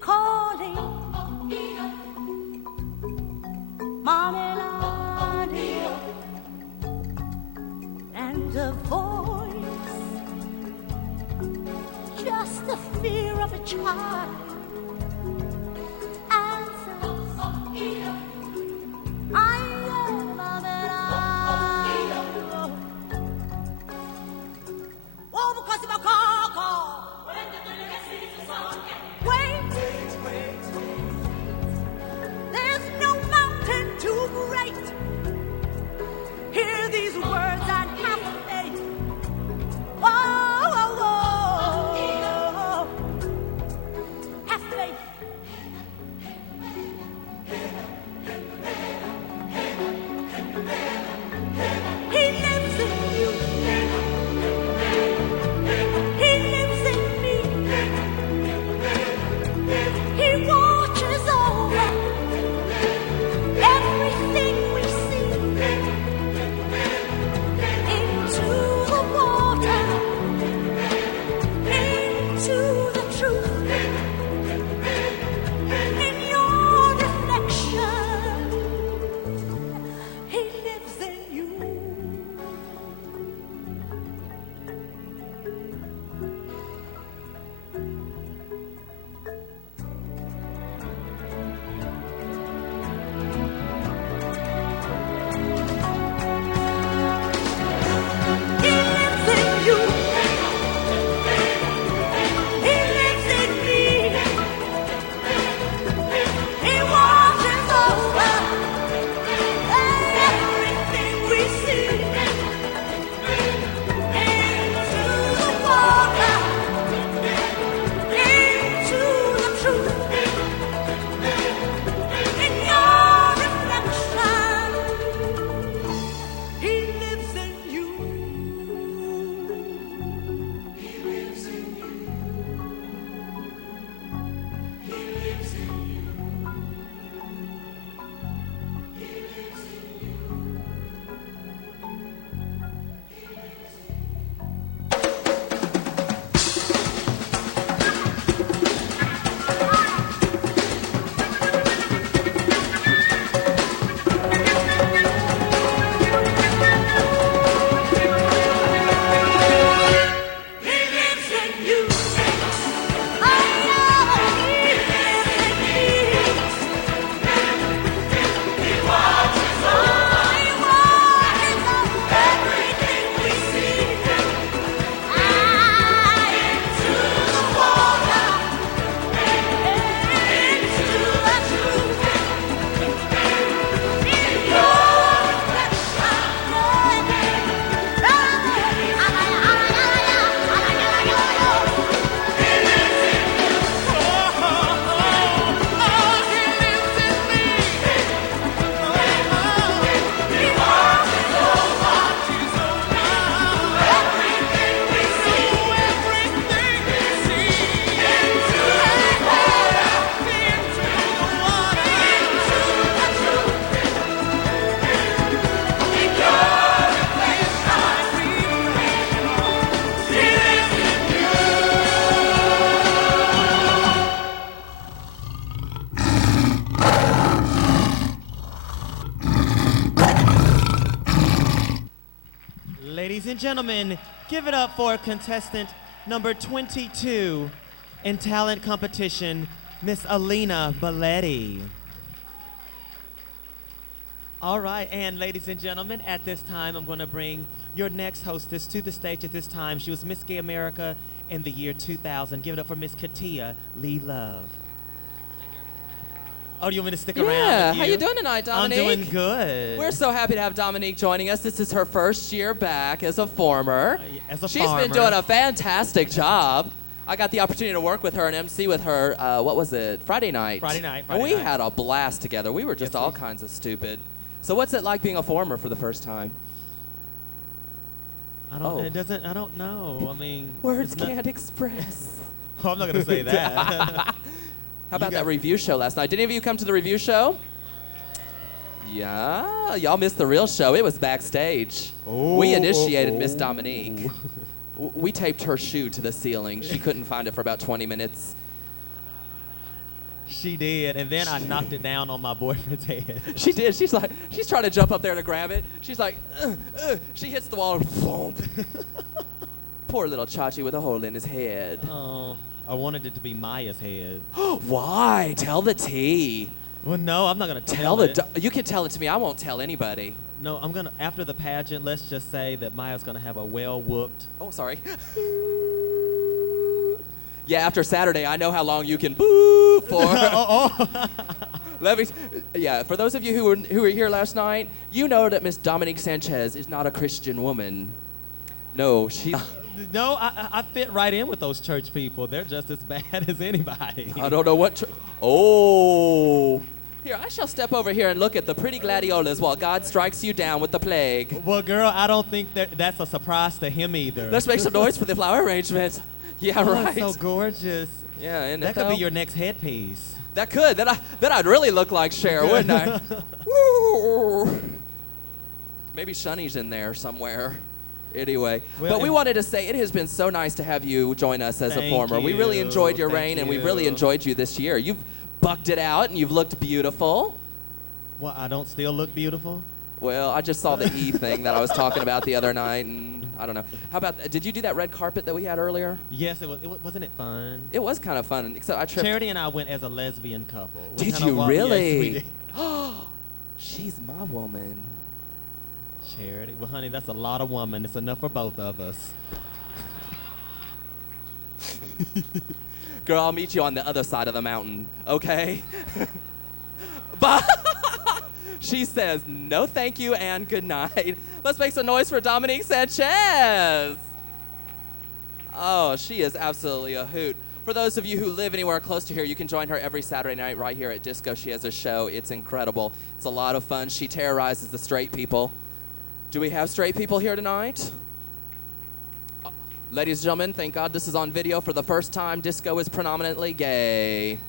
calling Marmelade, and a voice, just the fear of a child, answers, I am Marmelade. Oh, because of a car. Wait. There's no mountain too great. Hear these words and have faith. Whoa, whoa, whoa. and gentlemen, give it up for contestant number 22 in talent competition, Miss Alina Belletti. All right, and ladies and gentlemen, at this time, I'm going to bring your next hostess to the stage at this time. She was Miss Gay America in the year 2000. Give it up for Miss Katia Lee Love. Oh, do you want me to stick around Yeah, with you? how you doing tonight, Dominique? I'm doing good. We're so happy to have Dominique joining us. This is her first year back as a former. She's farmer. been doing a fantastic job. I got the opportunity to work with her and MC with her, what was it, Friday night. And we had a blast together. We were just all kinds of stupid. So what's it like being a former for the first time? I don't know. I mean, Words can't express. Oh, I'm not going to say that. How about that review show last night? Did any of you come to the review show? Yeah, y'all missed the real show. It was backstage. We initiated Miss Dominique. We taped her shoe to the ceiling. She couldn't find it for about 20 minutes. She did, and then I knocked it down on my boyfriend's head. She did. She's trying to jump up there to grab it. She's like, she hits the wall and thump. Poor little Chachi with a hole in his head. Oh, I wanted it to be Maya's head. Why? Tell the tea. Well, no, I'm not going to tell it. You can tell it to me. I won't tell anybody. No, I'm going to, after the pageant, let's just say that Maya's going to have a well-whooped. Oh, sorry. Yeah, after Saturday, I know how long you can boo for. Let me. Yeah, for those of you who were here last night, you know that Miss Dominique Sanchez is not a Christian woman. No, she. No, I fit right in with those church people. They're just as bad as anybody. I don't know what. Oh. Here, I shall step over here and look at the pretty gladiolas while God strikes you down with the plague. Well, girl, I don't think that's a surprise to him either. Let's make some noise for the flower arrangement. Yeah, right. So gorgeous. Yeah, and that could be your next headpiece. That could. Then I'd really look like Cher, wouldn't I? Woo. Maybe Shunny's in there somewhere. Anyway, but we wanted to say it has been so nice to have you join us as a former. We really enjoyed your reign, and we've really enjoyed you this year. You've bucked it out, and you've looked beautiful. Well, I don't still look beautiful? Well, I just saw the E thing that I was talking about the other night, and I don't know. How about, did you do that red carpet that we had earlier? Yes, wasn't it fun? It was kind of fun, except I tripped. Charity and I went as a lesbian couple. Did you really? Yes, we did. She's my woman. Charity? Well, honey, that's a lot of woman. It's enough for both of us. Girl, I'll meet you on the other side of the mountain, okay? But she says, no thank you and good night. Let's make some noise for Dominique Sanchez. Oh, she is absolutely a hoot. For those of you who live anywhere close to here, you can join her every Saturday night right here at Disco. She has a show. It's incredible. It's a lot of fun. She terrorizes the straight people. Do we have straight people here tonight? Ladies and gentlemen, thank God this is on video for the first time. Disco is predominantly gay.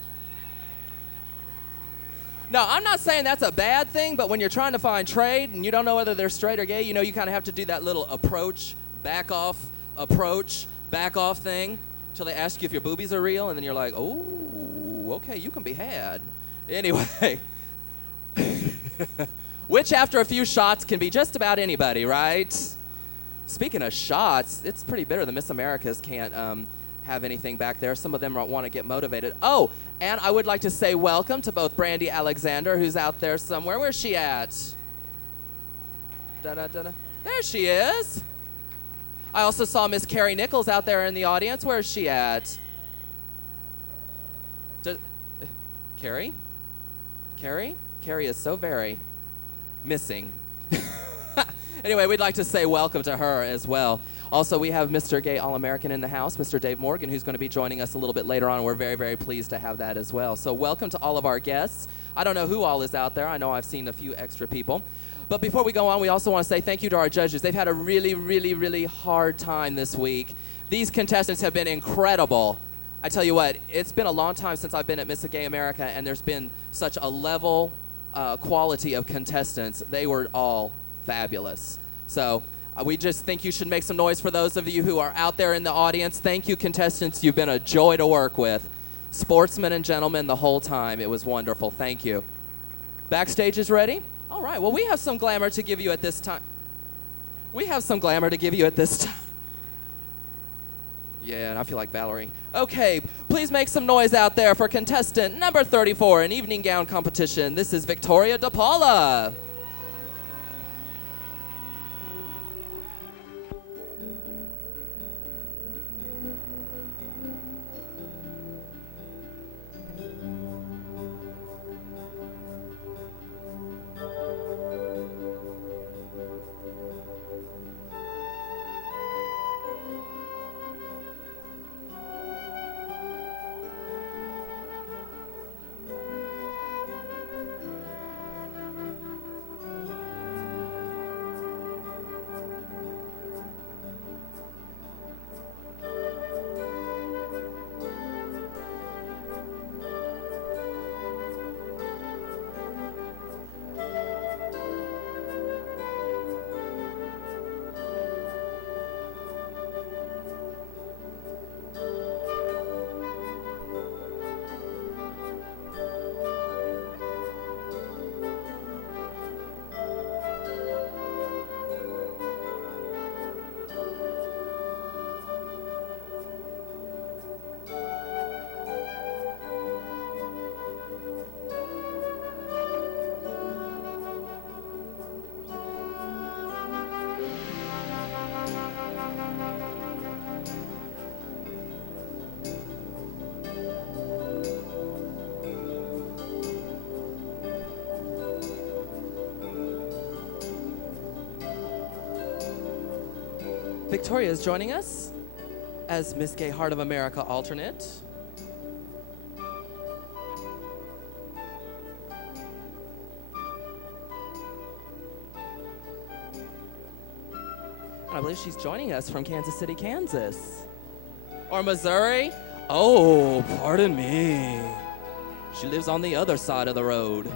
No, I'm not saying that's a bad thing, but when you're trying to find trade and you don't know whether they're straight or gay, you know, you kind of have to do that little approach, back off thing until they ask you if your boobies are real, and then you're like, oh, okay, you can be had. Anyway, which after a few shots can be just about anybody, right? Speaking of shots, it's pretty bitter. The Miss Americas can't have anything back there. Some of them want to get motivated. Oh, and I would like to say welcome to both Brandy Alexander, who's out there somewhere. Where's she at? Da-da-da-da. There she is. I also saw Miss Carrie Nichols out there in the audience. Where's she at? Carrie? Carrie? Carrie is so very missing. Anyway, we'd like to say welcome to her as well. Also, we have Mr. Gay All-American in the house, Mr. Dave Morgan, who's going to be joining us a little bit later on. We're very, very pleased to have that as well. So welcome to all of our guests. I don't know who all is out there. I know I've seen a few extra people. But before we go on, we also want to say thank you to our judges. They've had a really, really, really hard time this week. These contestants have been incredible. I tell you what, it's been a long time since I've been at Miss Gay America, and there's been such a level quality of contestants. They were all fabulous. So we just think you should make some noise for those of you who are out there in the audience. Thank you, contestants. You've been a joy to work with. Sportsmen and gentlemen the whole time. It was wonderful. Thank you. Backstage is ready? All right. Well, we have some glamour to give you at this time. We have some glamour to give you at this time. Yeah, and I feel like Valerie. Okay, please make some noise out there for contestant number 34 in evening gown competition. This is Victoria DePaula. Victoria is joining us as Miss Gay Heart of America alternate. I believe she's joining us from Kansas City, Kansas. Or Missouri? Oh, pardon me. She lives on the other side of the road.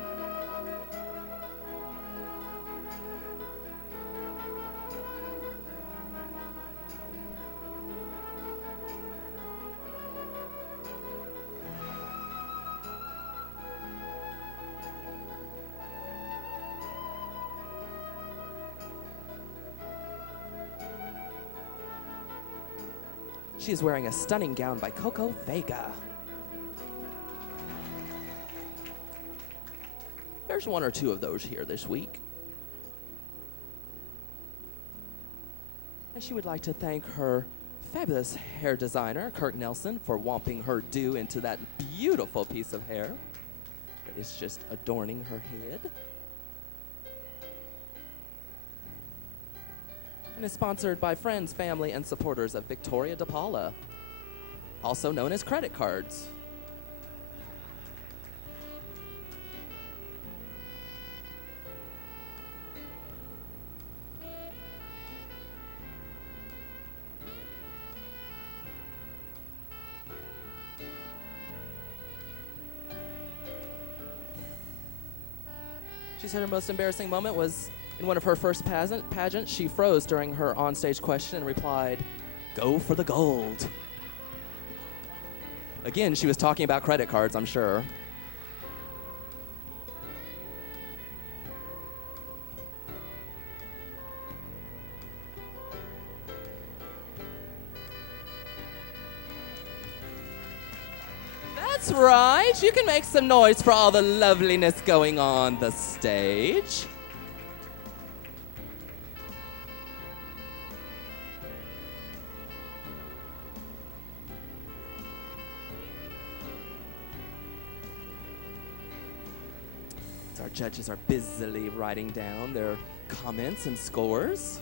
She is wearing a stunning gown by Coco Vega. There's one or two of those here this week. And she would like to thank her fabulous hair designer, Kirk Nelson, for womping her do into that beautiful piece of hair that is just adorning her head. And is sponsored by friends, family, and supporters of Victoria DePaula, also known as credit cards. She said her most embarrassing moment was in one of her first pageants. She froze during her onstage question and replied, "Go for the gold." Again, she was talking about credit cards, I'm sure. That's right. You can make some noise for all the loveliness going on the stage. Our judges are busily writing down their comments and scores.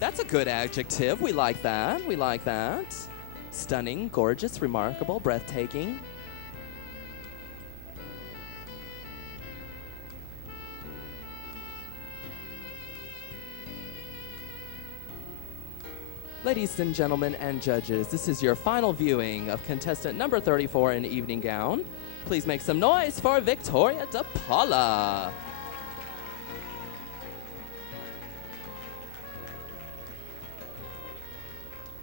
That's a good adjective. We like that. We like that. Stunning, gorgeous, remarkable, breathtaking. Ladies and gentlemen and judges, this is your final viewing of contestant number 34 in evening gown. Please make some noise for Victoria DePaula.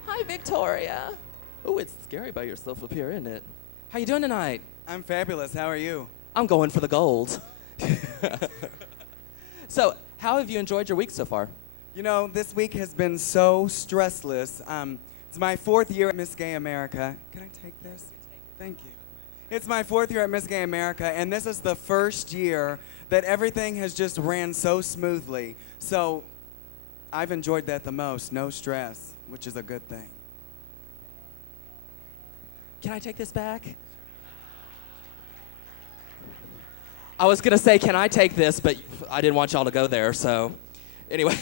Hi, Victoria. Oh, it's scary by yourself up here, isn't it? How you doing tonight? I'm fabulous. How are you? I'm going for the gold. So, How have you enjoyed your week so far? You know, this week has been so stressless. It's my 4th year at Miss Gay America. Can I take this? Thank you. It's my 4th year at Miss Gay America, and this is the first year that everything has just ran so smoothly. So I've enjoyed that the most. No stress, which is a good thing. Can I take this back? I was going to say, can I take this, but I didn't want y'all to go there, so anyway.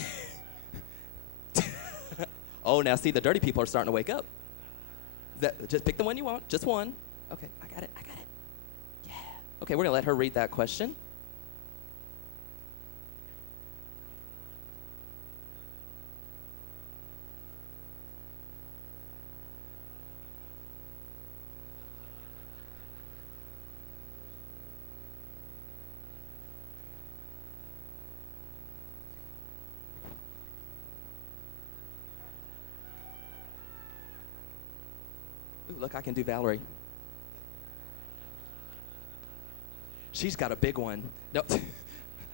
Oh, now see, the dirty people are starting to wake up. Just pick the one you want, just one. Okay, I got it. Yeah. Okay, we're going to let her read that question. Look, I can do Valerie. She's got a big one. No,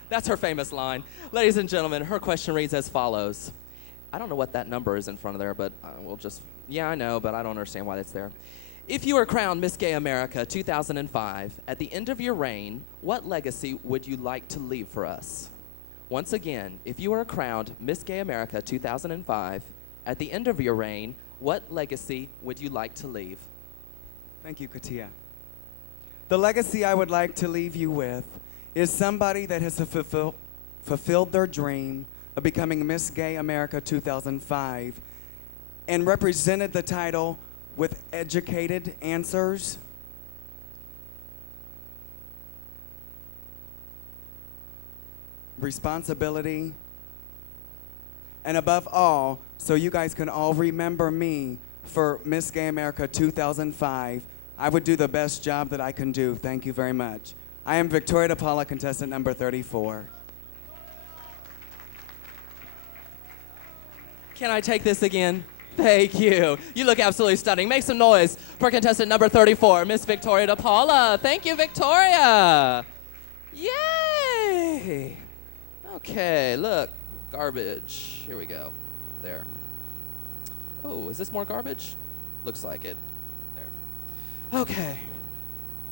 that's her famous line. Ladies and gentlemen, her question reads as follows. I don't know what that number is in front of there, but we'll just, yeah, I know, but I don't understand why that's there. If you were crowned Miss Gay America 2005, at the end of your reign, what legacy would you like to leave for us? Once again, if you were crowned Miss Gay America 2005, at the end of your reign, what legacy would you like to leave? Thank you, Katia. The legacy I would like to leave you with is somebody that has fulfilled their dream of becoming Miss Gay America 2005 and represented the title with educated answers, responsibility, and above all, so you guys can all remember me for Miss Gay America 2005, I would do the best job that I can do. Thank you very much. I am Victoria DePaula, contestant number 34. Can I take this again? Thank you. You look absolutely stunning. Make some noise for contestant number 34, Miss Victoria DePaula. Thank you, Victoria. Yay! Okay, look. Garbage. Here we go. There. Oh, is this more garbage? Looks like it. There. Okay.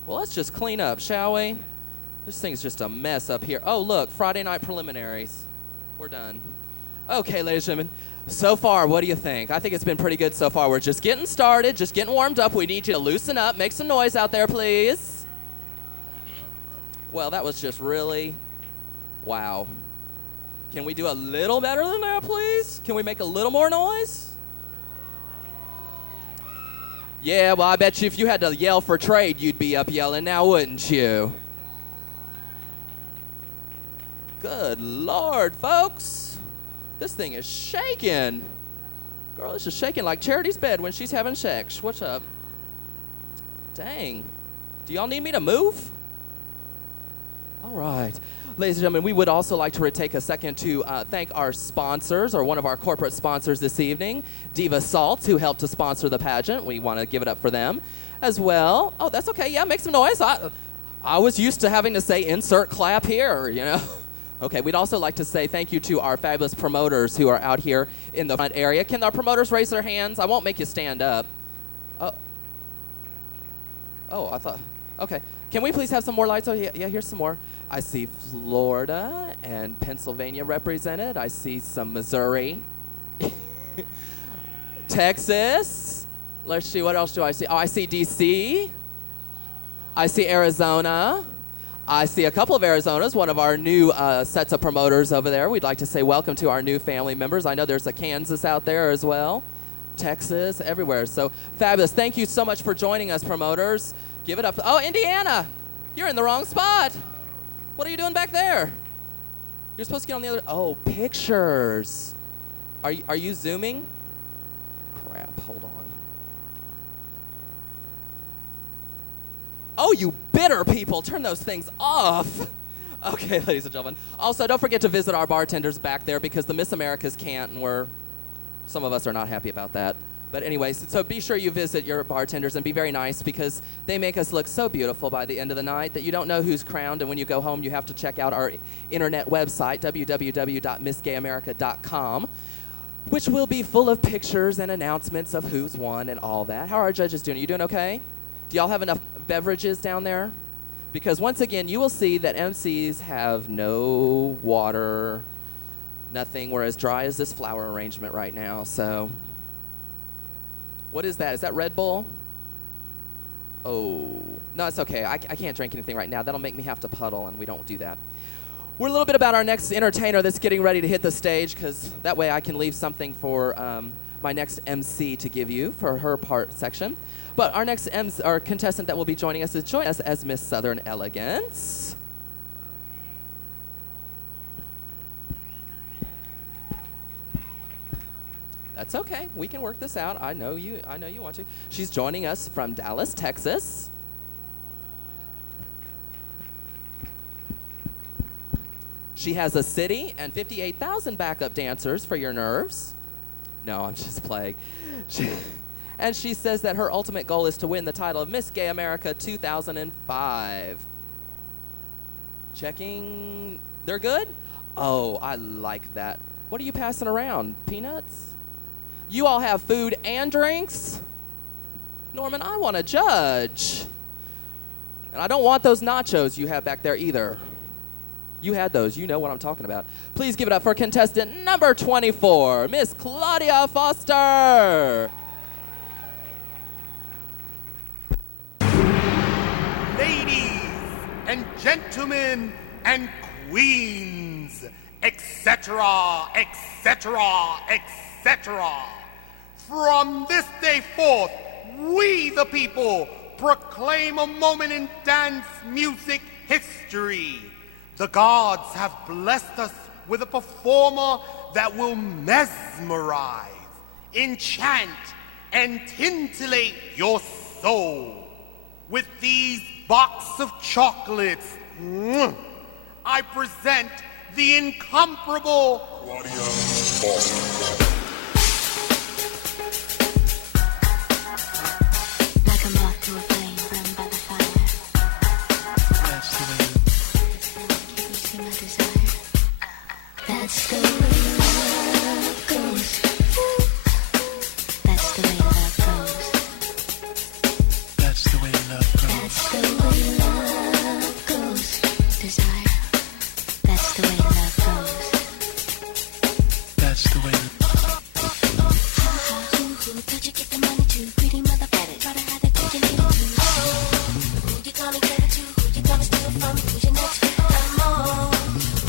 Well, let's just clean up, shall we? This thing's just a mess up here. Oh, look, Friday night preliminaries. We're done. Okay, ladies and gentlemen. So far, what do you think? I think it's been pretty good so far. We're just getting started, just getting warmed up. We need you to loosen up. Make some noise out there, please. Well, that was just really, wow. Can we do a little better than that, please? Can we make a little more noise? Yeah, well, I bet you if you had to yell for trade, you'd be up yelling now, wouldn't you? Good Lord, folks. This thing is shaking. Girl, this is shaking like Charity's bed when she's having sex. What's up? Dang. Do y'all need me to move? All right. Ladies and gentlemen, we would also like to take a second to thank our sponsors, or one of our corporate sponsors this evening, Diva Salt, who helped to sponsor the pageant. We want to give it up for them as well. Oh, that's okay. Yeah, make some noise. I was used to having to say insert clap here, you know. Okay, we'd also like to say thank you to our fabulous promoters who are out here in the front area. Can our promoters raise their hands? I won't make you stand up. Oh, I thought, okay. Can we please have some more lights? Oh, yeah, here's some more. I see Florida and Pennsylvania represented. I see some Missouri. Texas. Let's see, what else do I see? Oh, I see D.C. I see Arizona. I see a couple of Arizonas, one of our new sets of promoters over there. We'd like to say welcome to our new family members. I know there's a Kansas out there as well. Texas, everywhere. So fabulous. Thank you so much for joining us, promoters. Give it up. Oh, Indiana. You're in the wrong spot. What are you doing back there? You're supposed to get on the other. Oh, pictures. Are you zooming? Crap. Hold on. Oh, you bitter people. Turn those things off. Okay, ladies and gentlemen. Also, don't forget to visit our bartenders back there because the Miss Americas can't, and some of us are not happy about that. But anyways, so be sure you visit your bartenders and be very nice because they make us look so beautiful by the end of the night that you don't know who's crowned. And when you go home, you have to check out our internet website, www.missgayamerica.com, which will be full of pictures and announcements of who's won and all that. How are our judges doing? Are you doing okay? Do y'all have enough beverages down there? Because once again, you will see that MCs have no water, nothing. We're as dry as this flower arrangement right now, so... What is that? Is that Red Bull? Oh, no, it's okay. I can't drink anything right now. That'll make me have to puddle, and we don't do that. We're a little bit about our next entertainer that's getting ready to hit the stage, because that way I can leave something for my next MC to give you for her part section. But our next our contestant that will be joining us as Miss Southern Elegance. That's okay. We can work this out. I know you want to. She's joining us from Dallas, Texas. She has a city and 58,000 backup dancers for your nerves. No, I'm just playing. And she says that her ultimate goal is to win the title of Miss Gay America 2005. Checking. They're good? Oh, I like that. What are you passing around? Peanuts? You all have food and drinks? Norman, I want to judge. And I don't want those nachos you have back there either. You had those. You know what I'm talking about. Please give it up for contestant number 24, Miss Claudia Foster. Ladies and gentlemen and queens, etc., etc., etc. From this day forth, we the people proclaim a moment in dance music history. The gods have blessed us with a performer that will mesmerize, enchant, and titillate your soul. With these box of chocolates, I present the incomparable Claudia Foster. That's the way love goes. That's the way love goes. That's the way love goes. That's the way love goes. Desire. That's the way love goes. That's the way. Don't you get the money too? Greedy mother better. Try to have it, you need it too. Who you gonna get it to? Who you gonna steal from? Who's your next big diamond?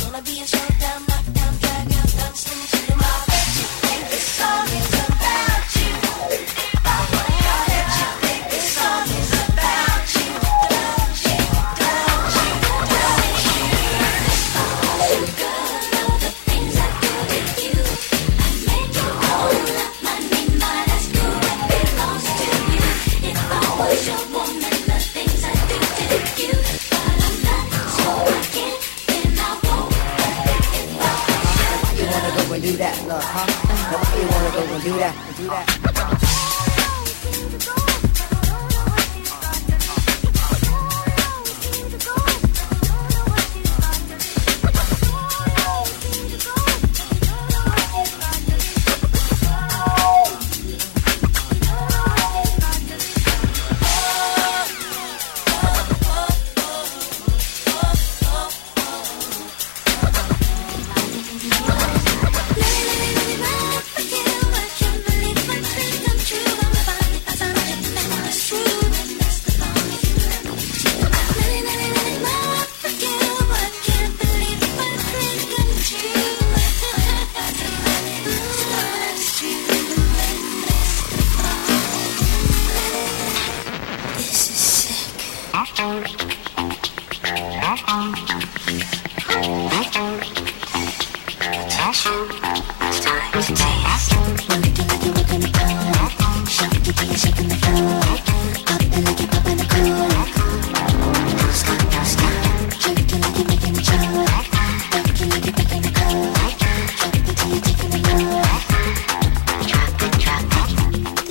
Gonna be a showdown. Do that, look, huh? Nobody wanna go and do that, do that.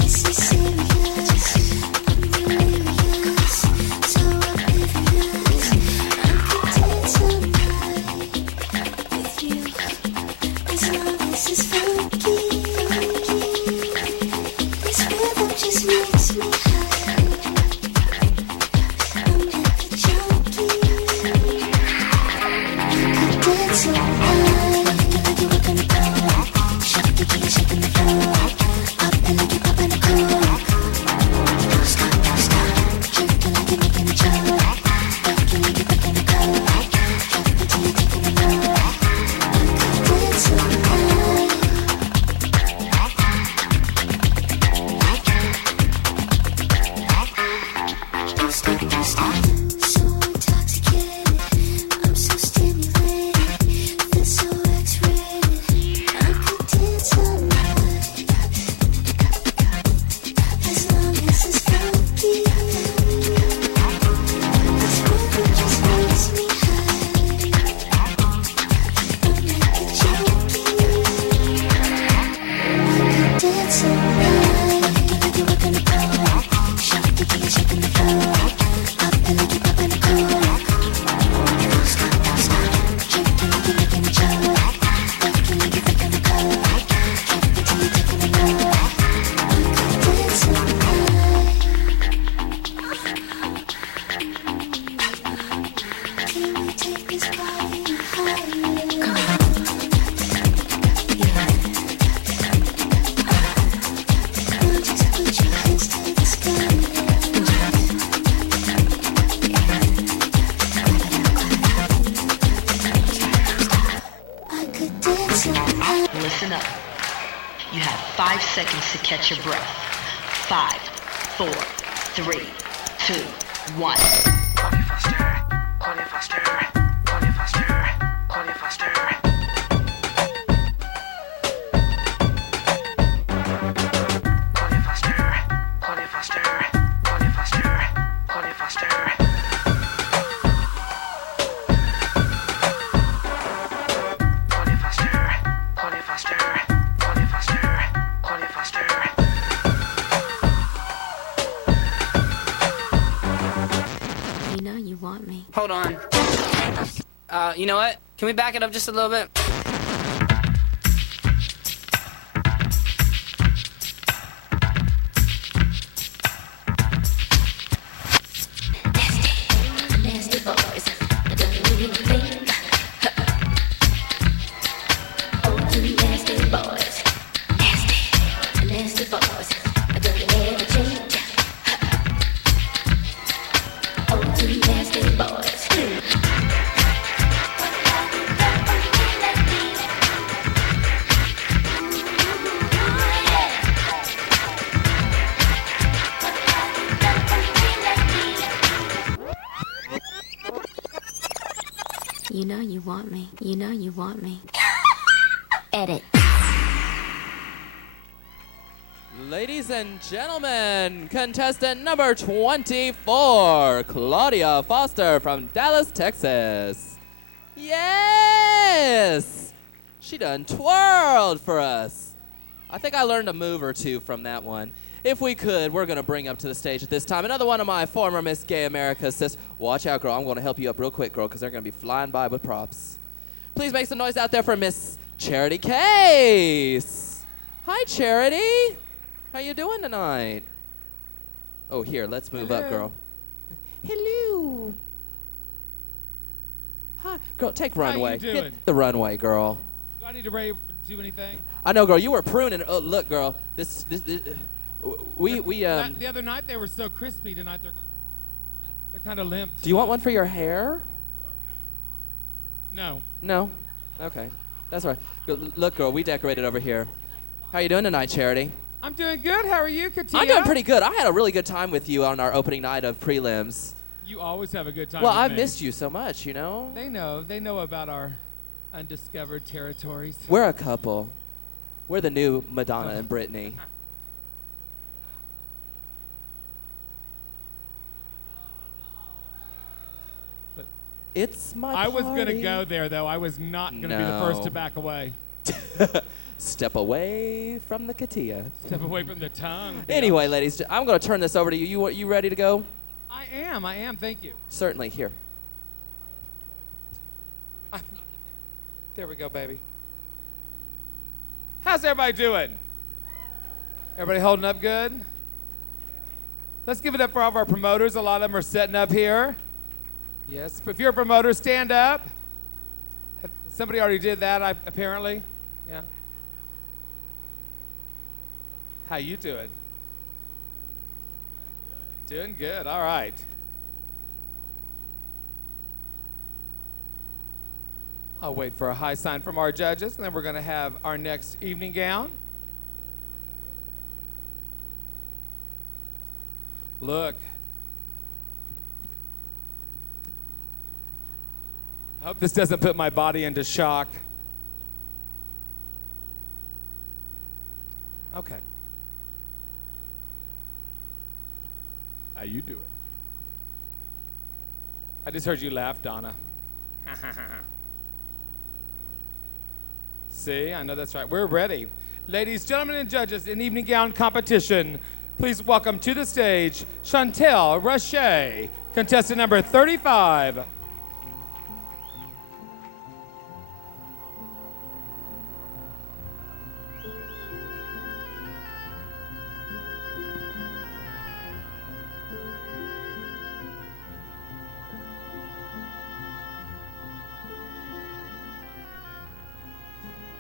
This just makes me high. I'm like a junkie. I could dance so high. Like you work on the floor. Shake the key, shaking the floor. Up and like you pop in the core. Don't stop, don't stop. Jerking like you're making a joke. Working like you're breaking the code. Drop until you're taking a load. I could dance so high. Don't stop, don't stop. So intoxicated. I'm so stimulated. Feel so X-rated. I could dance all night. As long as it's funky. This rhythm just makes me high. I'm like a junkie. I could dance all night. Like you're working the pole. Shake the key, shaking the floor. Up and like you pop in the core. Don't stop, don't stop. Drinking like you're making a joke. Working like you're breaking the code. Drop until you're taking a load. I could dance all night. Can we take this party higher? Come on. Now just put your hands to the sky. I could dance all night. Listen up. You have 5 seconds to catch your breath. 5, 4, 3, 2, 1. You know you want me. Hold on. You know what? Can we back it up just a little bit? Nasty boys, I don't do anything. Oh, you nasty boys, nasty boys, I don't ever change. Oh, you nasty boys. You know you want me. You know you want me. Edit. Ladies and gentlemen, contestant number 24, Claudia Foster from Dallas, Texas. Yes! She done twirled for us. I think I learned a move or two from that one. If we could, we're going to bring up to the stage at this time another one of my former Miss Gay America sis. Watch out, girl. I'm going to help you up real quick, girl, because they're going to be flying by with props. Please make some noise out there for Miss Charity Case. Hi, Charity. How you doing tonight? Oh, here, let's move up, girl. Hello. Hi. Girl, take runway. How you doing? Hit the runway, girl. Do I need to do anything? I know, girl. You were pruning. Oh, look, girl. We The other night they were so crispy. Tonight they're kind of limp. Do you want one for your hair? No. No? Okay. That's all right. Look, girl, we decorated over here. How you doing tonight, Charity? I'm doing good. How are you, Katia? I'm doing pretty good. I had a really good time with you on our opening night of prelims. You always have a good time. Well, with I've me. missed you so much, you know? They know. They know about our undiscovered territories. We're a couple. We're the new Madonna and Britney. It's my I was going to party. go there, though. I was not going to be the first to back away. Step away from the Katia. Step away from the tongue. Anyway, ladies, I'm going to turn this over to you. You ready to go? I am. Thank you. Certainly. Here. There we go, baby. How's everybody doing? Everybody holding up good? Let's give it up for all of our promoters. A lot of them are setting up here. Yes, if you're a promoter, stand up. Somebody already did that, apparently. Yeah. How you doing? Doing good. All right. I'll wait for a high sign from our judges, and then we're going to have our next evening gown. Look. I hope this doesn't put my body into shock. Okay. How you doing? I just heard you laugh, Donna. See, I know that's right. We're ready. Ladies, gentlemen, and judges in evening gown competition, please welcome to the stage Chantel Roche, contestant number 35.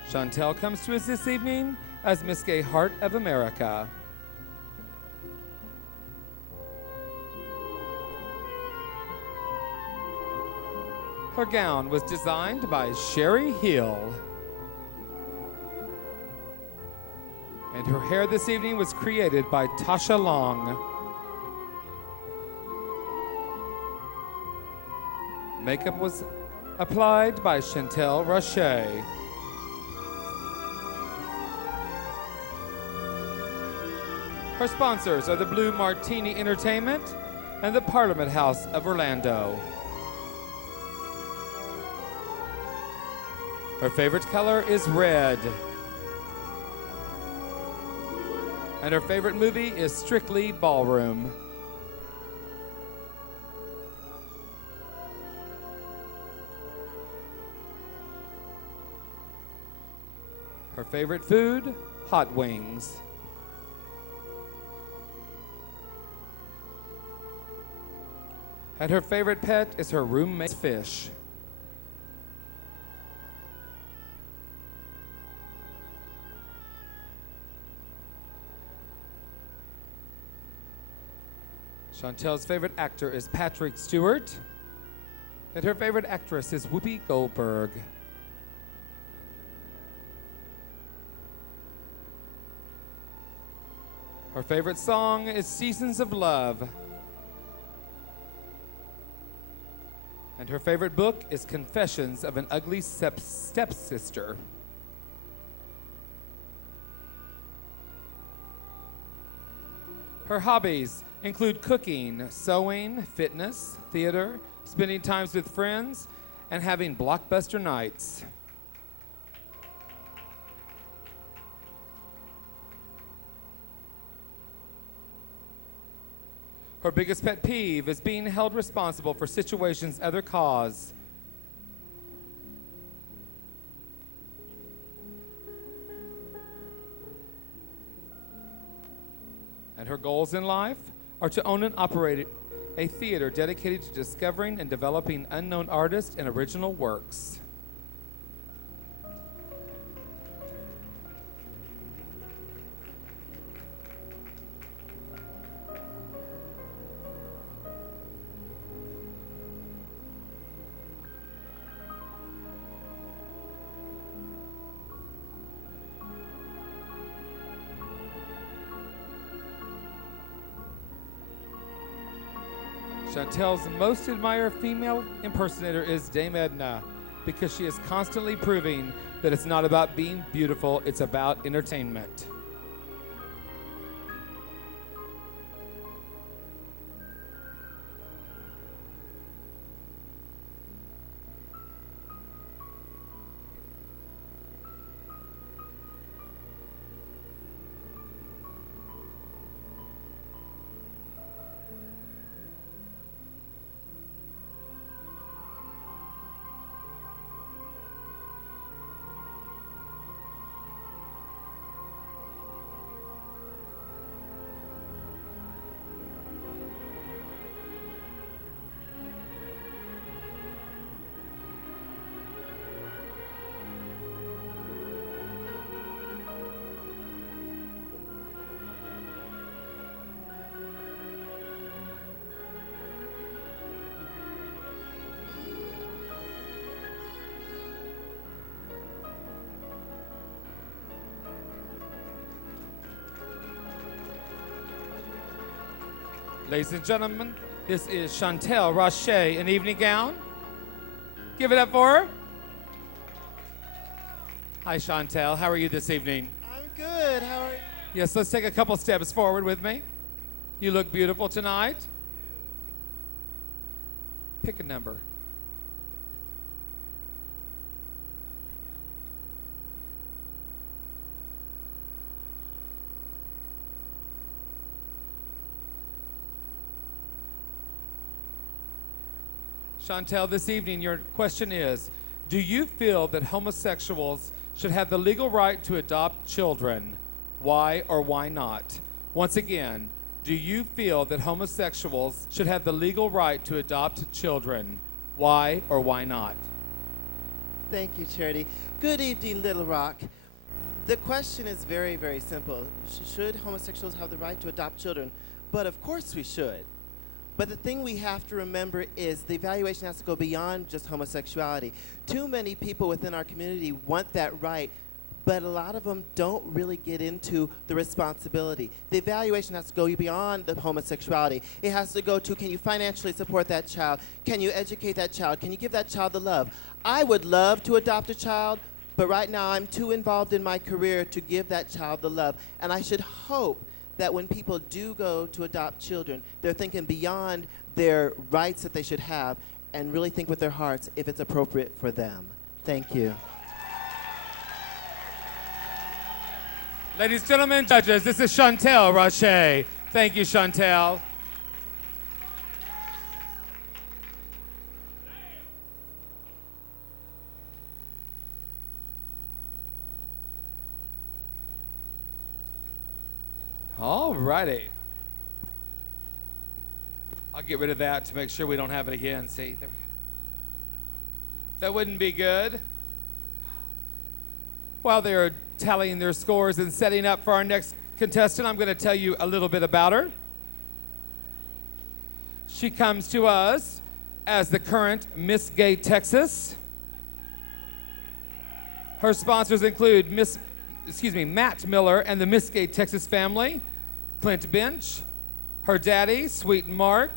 Chantel comes to us this evening as Miss Gay Heart of America. Her gown was designed by Sherry Hill. And her hair this evening was created by Tasha Long. Makeup was applied by Chantel Roche. Her sponsors are the Blue Martini Entertainment and the Parliament House of Orlando. Her favorite color is red. And her favorite movie is Strictly Ballroom. Her favorite food, hot wings. And her favorite pet is her roommate's fish. Chantel's favorite actor is Patrick Stewart. And her favorite actress is Whoopi Goldberg. Her favorite song is Seasons of Love. And her favorite book is Confessions of an Ugly Stepsister. Her hobbies include cooking, sewing, fitness, theater, spending times with friends, and having blockbuster nights. Her biggest pet peeve is being held responsible for situations others cause. And her goals in life are to own and operate a theater dedicated to discovering and developing unknown artists and original works. Chantel's most admired female impersonator is Dame Edna, because she is constantly proving that it's not about being beautiful, it's about entertainment. Ladies and gentlemen, this is Chantel Roche in evening gown. Give it up for her. Hi, Chantel. How are you this evening? I'm good. How are you? Yes, let's take a couple steps forward with me. You look beautiful tonight. Pick a number. Chantel, this evening your question is, do you feel that homosexuals should have the legal right to adopt children? Why or why not? Once again, do you feel that homosexuals should have the legal right to adopt children? Why or why not? Thank you, Charity. Good evening, Little Rock. The question is very, very simple. Should homosexuals have the right to adopt children? But of course we should. But the thing we have to remember is the evaluation has to go beyond just homosexuality. Too many people within our community want that right, but a lot of them don't really get into the responsibility. The evaluation has to go beyond the homosexuality. It has to go to, can you financially support that child? Can you educate that child? Can you give that child the love? I would love to adopt a child, but right now I'm too involved in my career to give that child the love. And I should hope that when people do go to adopt children, they're thinking beyond their rights that they should have and really think with their hearts if it's appropriate for them. Thank you. Ladies and gentlemen, judges, this is Chantel Roche. Thank you, Chantel. All righty. I'll get rid of that to make sure we don't have it again. See, there we go. That wouldn't be good. While they're tallying their scores and setting up for our next contestant, I'm going to tell you a little bit about her. She comes to us as the current Miss Gay Texas. Her sponsors include Matt Miller and the Miss Gay Texas family, Clint Bench, her daddy, Sweet Mark,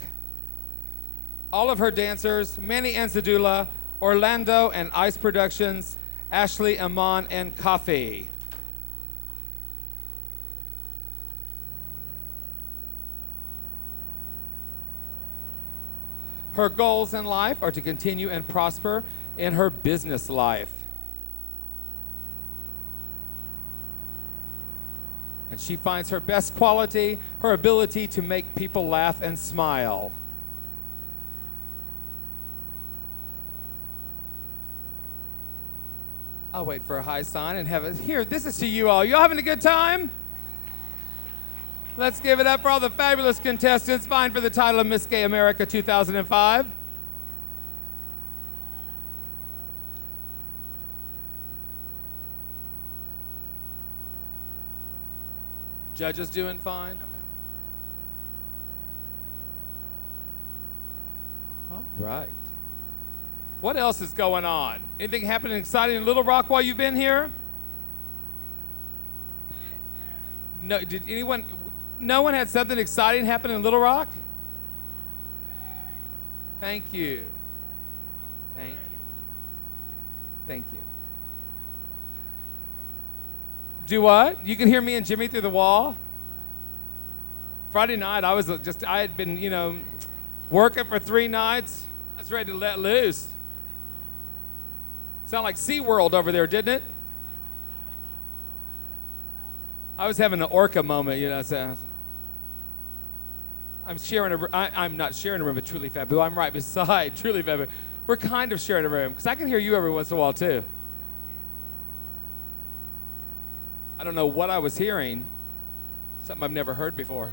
all of her dancers, Manny Anzadula, Orlando and Ice Productions, Ashley, Amon, and Coffee. Her goals in life are to continue and prosper in her business life. And she finds her best quality, her ability to make people laugh and smile. I'll wait for a high sign and have it. Here, this is to you all. You all having a good time? Let's give it up for all the fabulous contestants vying for the title of Miss Gay America 2005. Judges doing fine? Okay. All right. What else is going on? Anything happening exciting in Little Rock while you've been here? No, did anyone, no one had something exciting happen in Little Rock? Thank you. Thank you. Thank you. Do what? You can hear me and Jimmy through the wall? Friday night, I had been, working for 3 nights. I was ready to let loose. Sound like SeaWorld over there, didn't it? I was having an orca moment, so I'm not sharing a room with Truly Fabulous. I'm right beside Truly Fabulous. We're kind of sharing a room, because I can hear you every once in a while, too. I don't know what I was hearing. Something I've never heard before.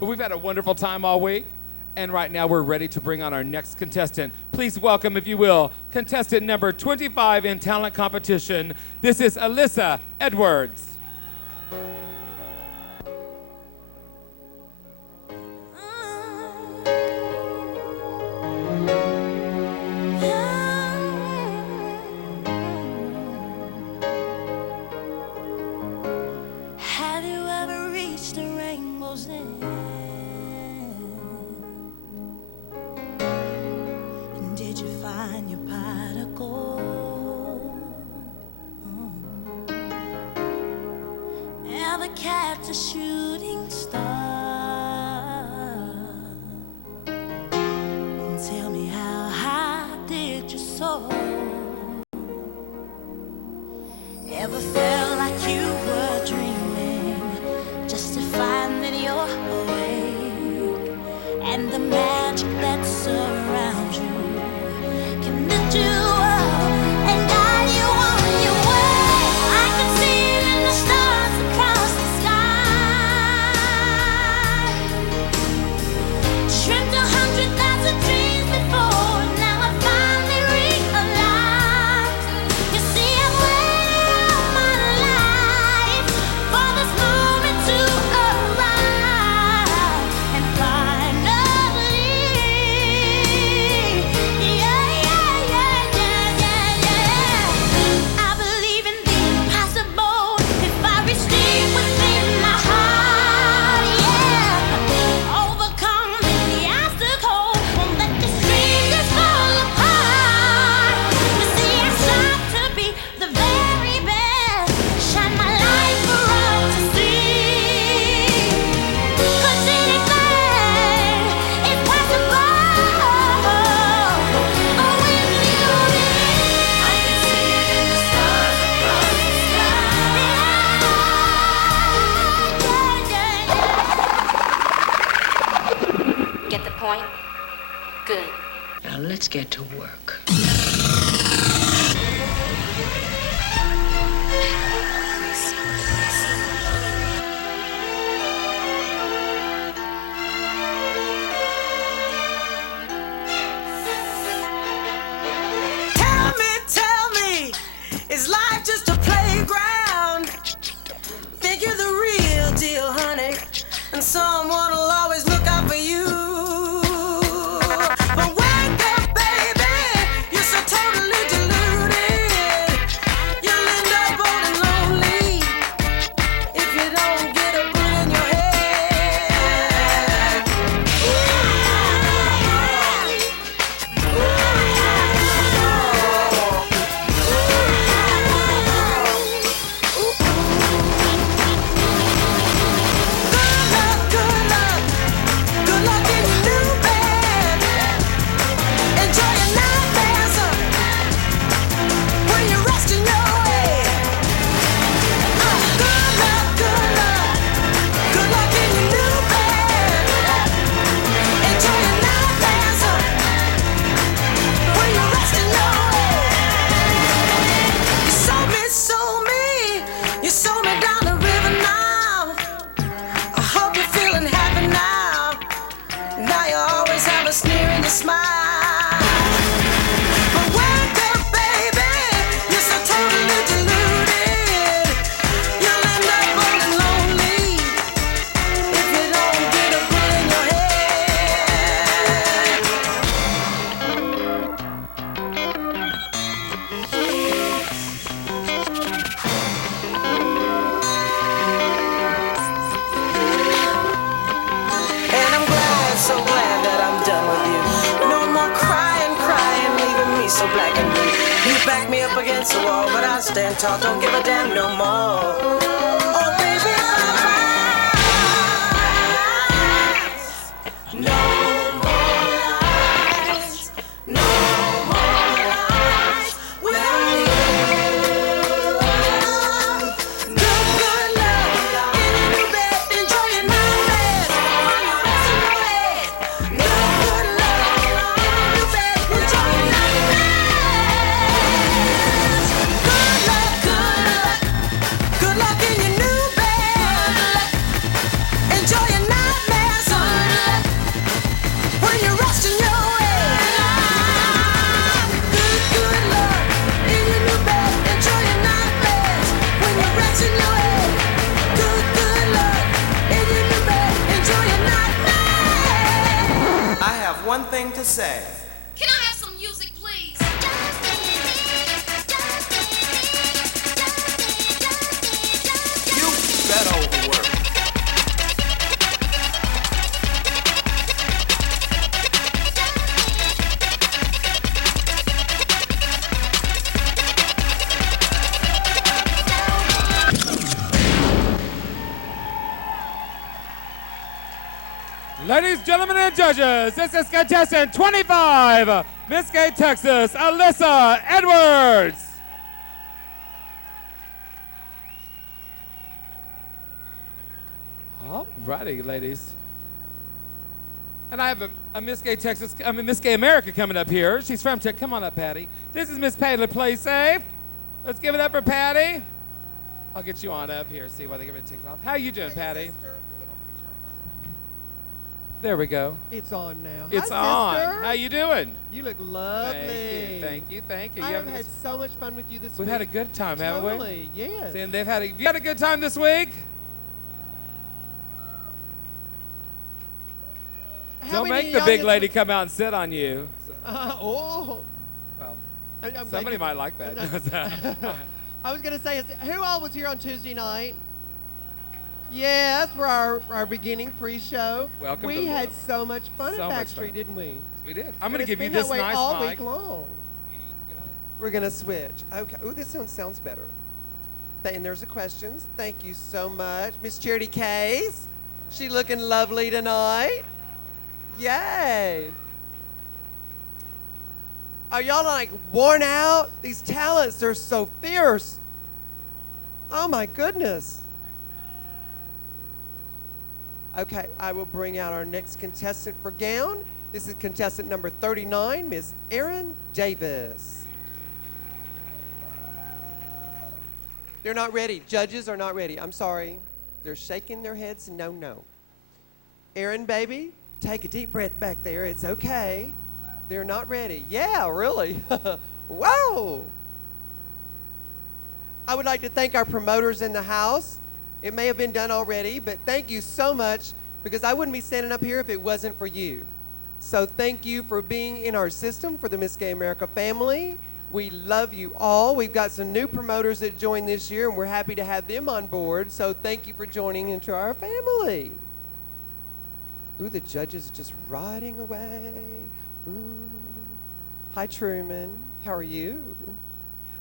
But we've had a wonderful time all week. And right now we're ready to bring on our next contestant. Please welcome, if you will, contestant number 25 in talent competition. This is Alyssa Edwards. Have you ever reached a rainbow close in. And did you find your pot of gold? Ever catch a shooting star? And tell me how high did you soar? Ever felt like you were dreaming just to find that you're awake, and the magic that surrounds you can lift you up and guide you on your way? I can see it in the stars across the sky. Dreamt 100,000 dreams before, now I finally realize. You see, I've waited all my life for this moment to arrive, and finally, I believe in the impossible. If I reach deep within my heart, overcome the obstacle, won't let this dream just fall apart. You see, I strive to be the very best, shine my light for all to see. 'Cause anything is possible. Oh, with you, I can see it in the stars across the sky. Get the point? Good. Now let's get to work. Tell me, is life just a playground? Think you're the real deal, honey, and someone will always look out for you. But wake up, baby, you're so totally deluded. You'll end up old and lonely if you don't get a bullet in your head. Good luck in your new bed. Enjoy your nightmares when you're resting your head. Good luck in your new bed. Enjoy your nightmares when you're resting your head. You sold me down the river now. I hope you're feeling happy now. Now you always have a sneer in your smile. But wake up, baby, you're so totally deluded. You'll end up old and lonely if you don't get a bullet in your head. And I'm glad, so glad that I'm done with you. No more crying, leaving me so black and blue. You back me up against the wall, but I stand tall, don't give a damn no more. Oh, baby, no more lies, no more lies without you. Good love in your new bed, enjoy your nightmares while you're resting your head. Good love in your new bed, enjoy your nightmares. Good luck in your new bed. Enjoy your nightmares when you're resting your head. Good luck in your new bed. Enjoy your nightmares when you're resting your head. Good luck in your new bed. Enjoy your nightmares. I have one thing to say. Can I have some music, please? You better overwork. Ladies, gentlemen, and judges, this is contestant 25, Miss Gay, Texas, Alyssa Edwards. All righty, ladies. And I have a Miss Gay Texas, Miss Gay America coming up here. She's from Tech. Come on up, Patty. This is Miss Patty Play Safe. Let's give it up for Patty. I'll get you on up here, see why they get ready to take it off. How you doing, Patty? There we go. It's on now. It's Hi, on. sister. How you doing? You look lovely. Thank you. Thank you. I You have having a had good- so much fun with you this week. We've had a good time, haven't we? Totally, yes. And they've had a, you had a good time this week? Don't make the big lady come out and sit on you. Oh. Well, I'm glad somebody you- might like that. I was going to say, who all was here on Tuesday night? Yes, for our beginning pre-show. Welcome We to had so much fun So at much Backstreet, fun. didn't we? We did. I'm And going to it's give you been this that way nice all mic. week long. We're going to switch. Okay. Ooh, this one sounds better. And there's the questions. Thank you so much. Miss Charity Case. She looking lovely tonight. Yay. Are y'all like worn out? These talents, they're so fierce. Oh my goodness. Okay, I will bring out our next contestant for gown. This is contestant number 39, Miss Erin Davis. They're not ready. Judges are not ready. I'm sorry. They're shaking their heads. No, no. Erin, baby, take a deep breath back there. It's okay. They're not ready. Yeah, really. Whoa. I would like to thank our promoters in the house. It may have been done already, but thank you so much because I wouldn't be standing up here if it wasn't for you. So thank you for being in our system for the Miss Gay America family. We love you all. We've got some new promoters that joined this year, and we're happy to have them on board. So thank you for joining into our family. Ooh, the judges are just riding away. Ooh. Hi, Truman. How are you?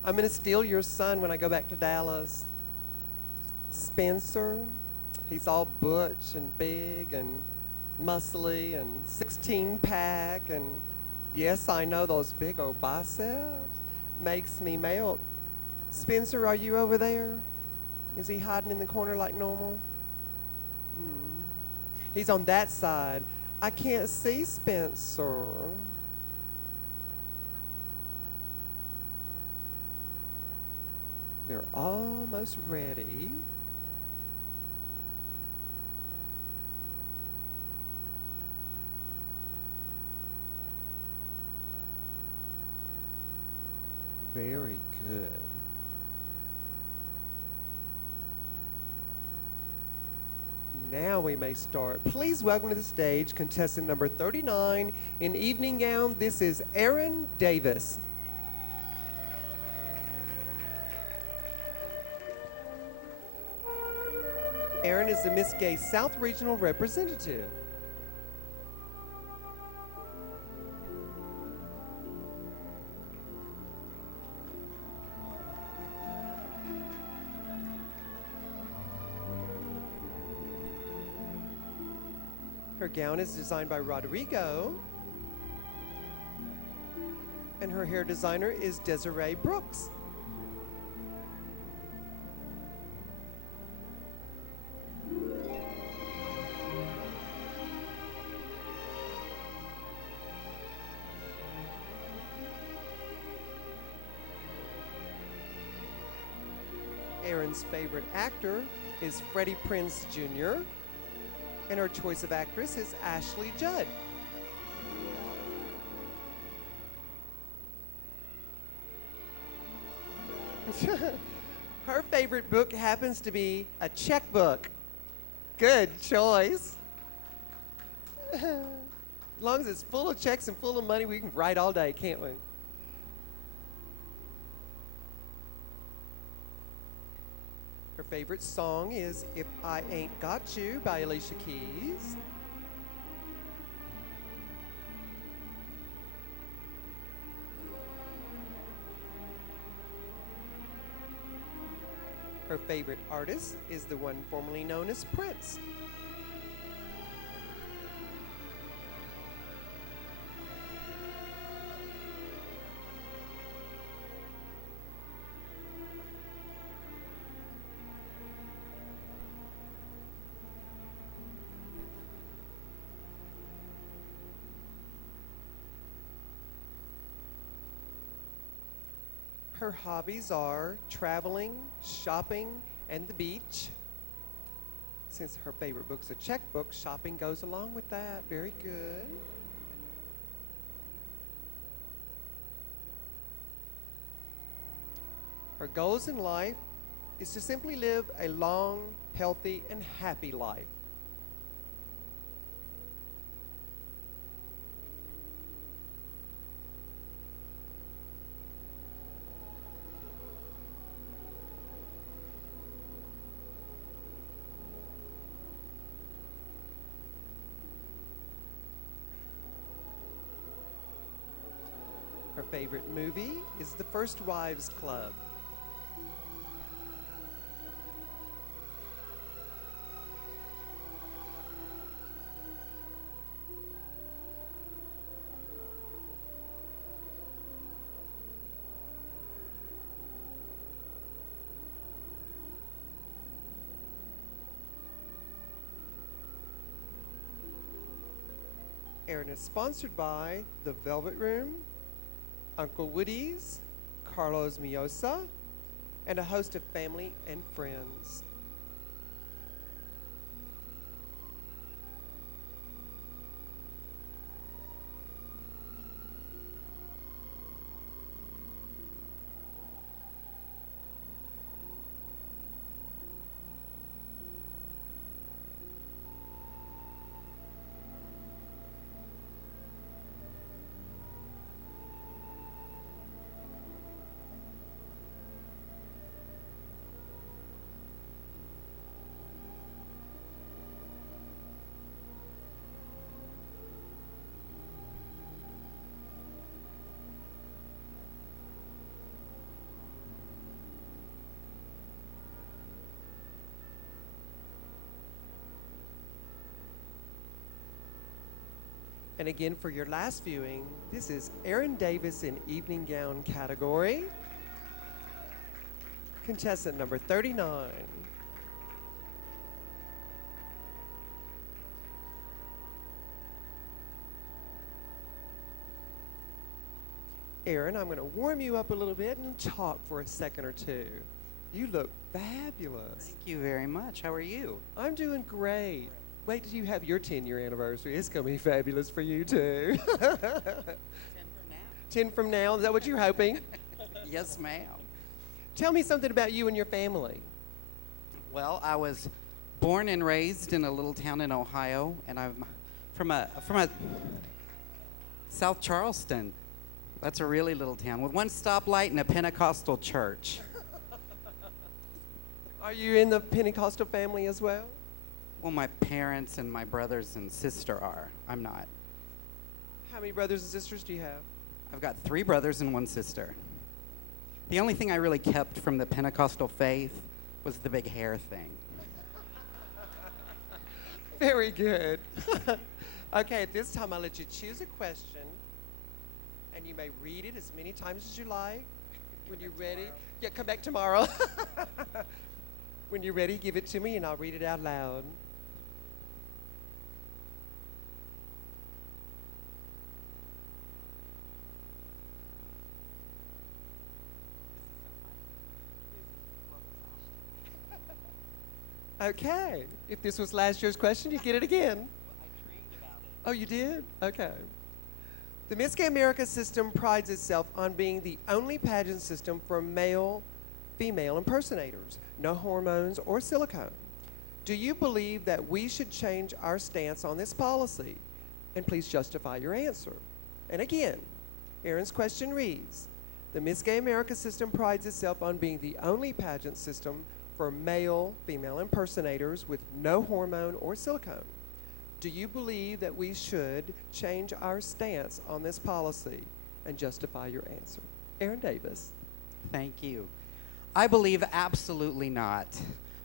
I'm going to steal your son when I go back to Dallas. Spencer, he's all butch and big and muscly and 16-pack. And yes, I know those big old biceps makes me melt. Spencer, are you over there? Is he hiding in the corner like normal? He's on that side. I can't see Spencer. They're almost ready. Very good. Now we may start. Please welcome to the stage contestant number 39 in evening gown. This is Erin Davis. Erin is the Miss Gay South Regional representative. Her gown is designed by Rodrigo, and her hair designer is Desiree Brooks. Erin's favorite actor is Freddie Prinze Jr., and her choice of actress is Ashley Judd. Her favorite book happens to be a checkbook. Good choice. As long as it's full of checks and full of money, we can write all day, can't we? Her favorite song is If I Ain't Got You by Alicia Keys. Her favorite artist is the one formerly known as Prince. her hobbies are traveling, shopping, and the beach. Since her favorite book's a checkbook, shopping goes along with that. Very good. Her goals in life is to simply live a long, healthy, and happy life. Her favorite movie is The First Wives Club. Erin is sponsored by The Velvet Room, Uncle Woody's, Carlos Miosa, and a host of family and friends. And again, for your last viewing, this is Erin Davis in evening gown category. Contestant number 39. Erin, I'm going to warm you up a little bit and talk for a second or two. You look fabulous. Thank you very much. How are you? I'm doing great. Wait till you have your 10-year anniversary. It's going to be fabulous for you, too. 10 from now. 10 from now? Is that what you're hoping? Yes, ma'am. Tell me something about you and your family. Well, I was born and raised in a little town in Ohio, and I'm from a South Charleston. That's a really little town with one stoplight and a Pentecostal church. Are you in the Pentecostal family as well? Well, my parents and my brothers and sister are. I'm not. How many brothers and sisters do you have? I've got 3 brothers and 1 sister. The only thing I really kept from the Pentecostal faith was the big hair thing. Very good. Okay, at this time I'll let you choose a question, and you may read it as many times as you like. When you're ready, yeah, come back tomorrow. When you're ready, give it to me and I'll read it out loud. Okay. If this was last year's question, you get it again. I dreamed about it. Oh, you did? Okay. The Miss Gay America system prides itself on being the only pageant system for male-female impersonators. No hormones or silicone. Do you believe that we should change our stance on this policy? And please justify your answer. And again, Erin's question reads, the Miss Gay America system prides itself on being the only pageant system for male-female impersonators with no hormone or silicone. Do you believe that we should change our stance on this policy? And justify your answer. Erin Davis. Thank you. I believe absolutely not.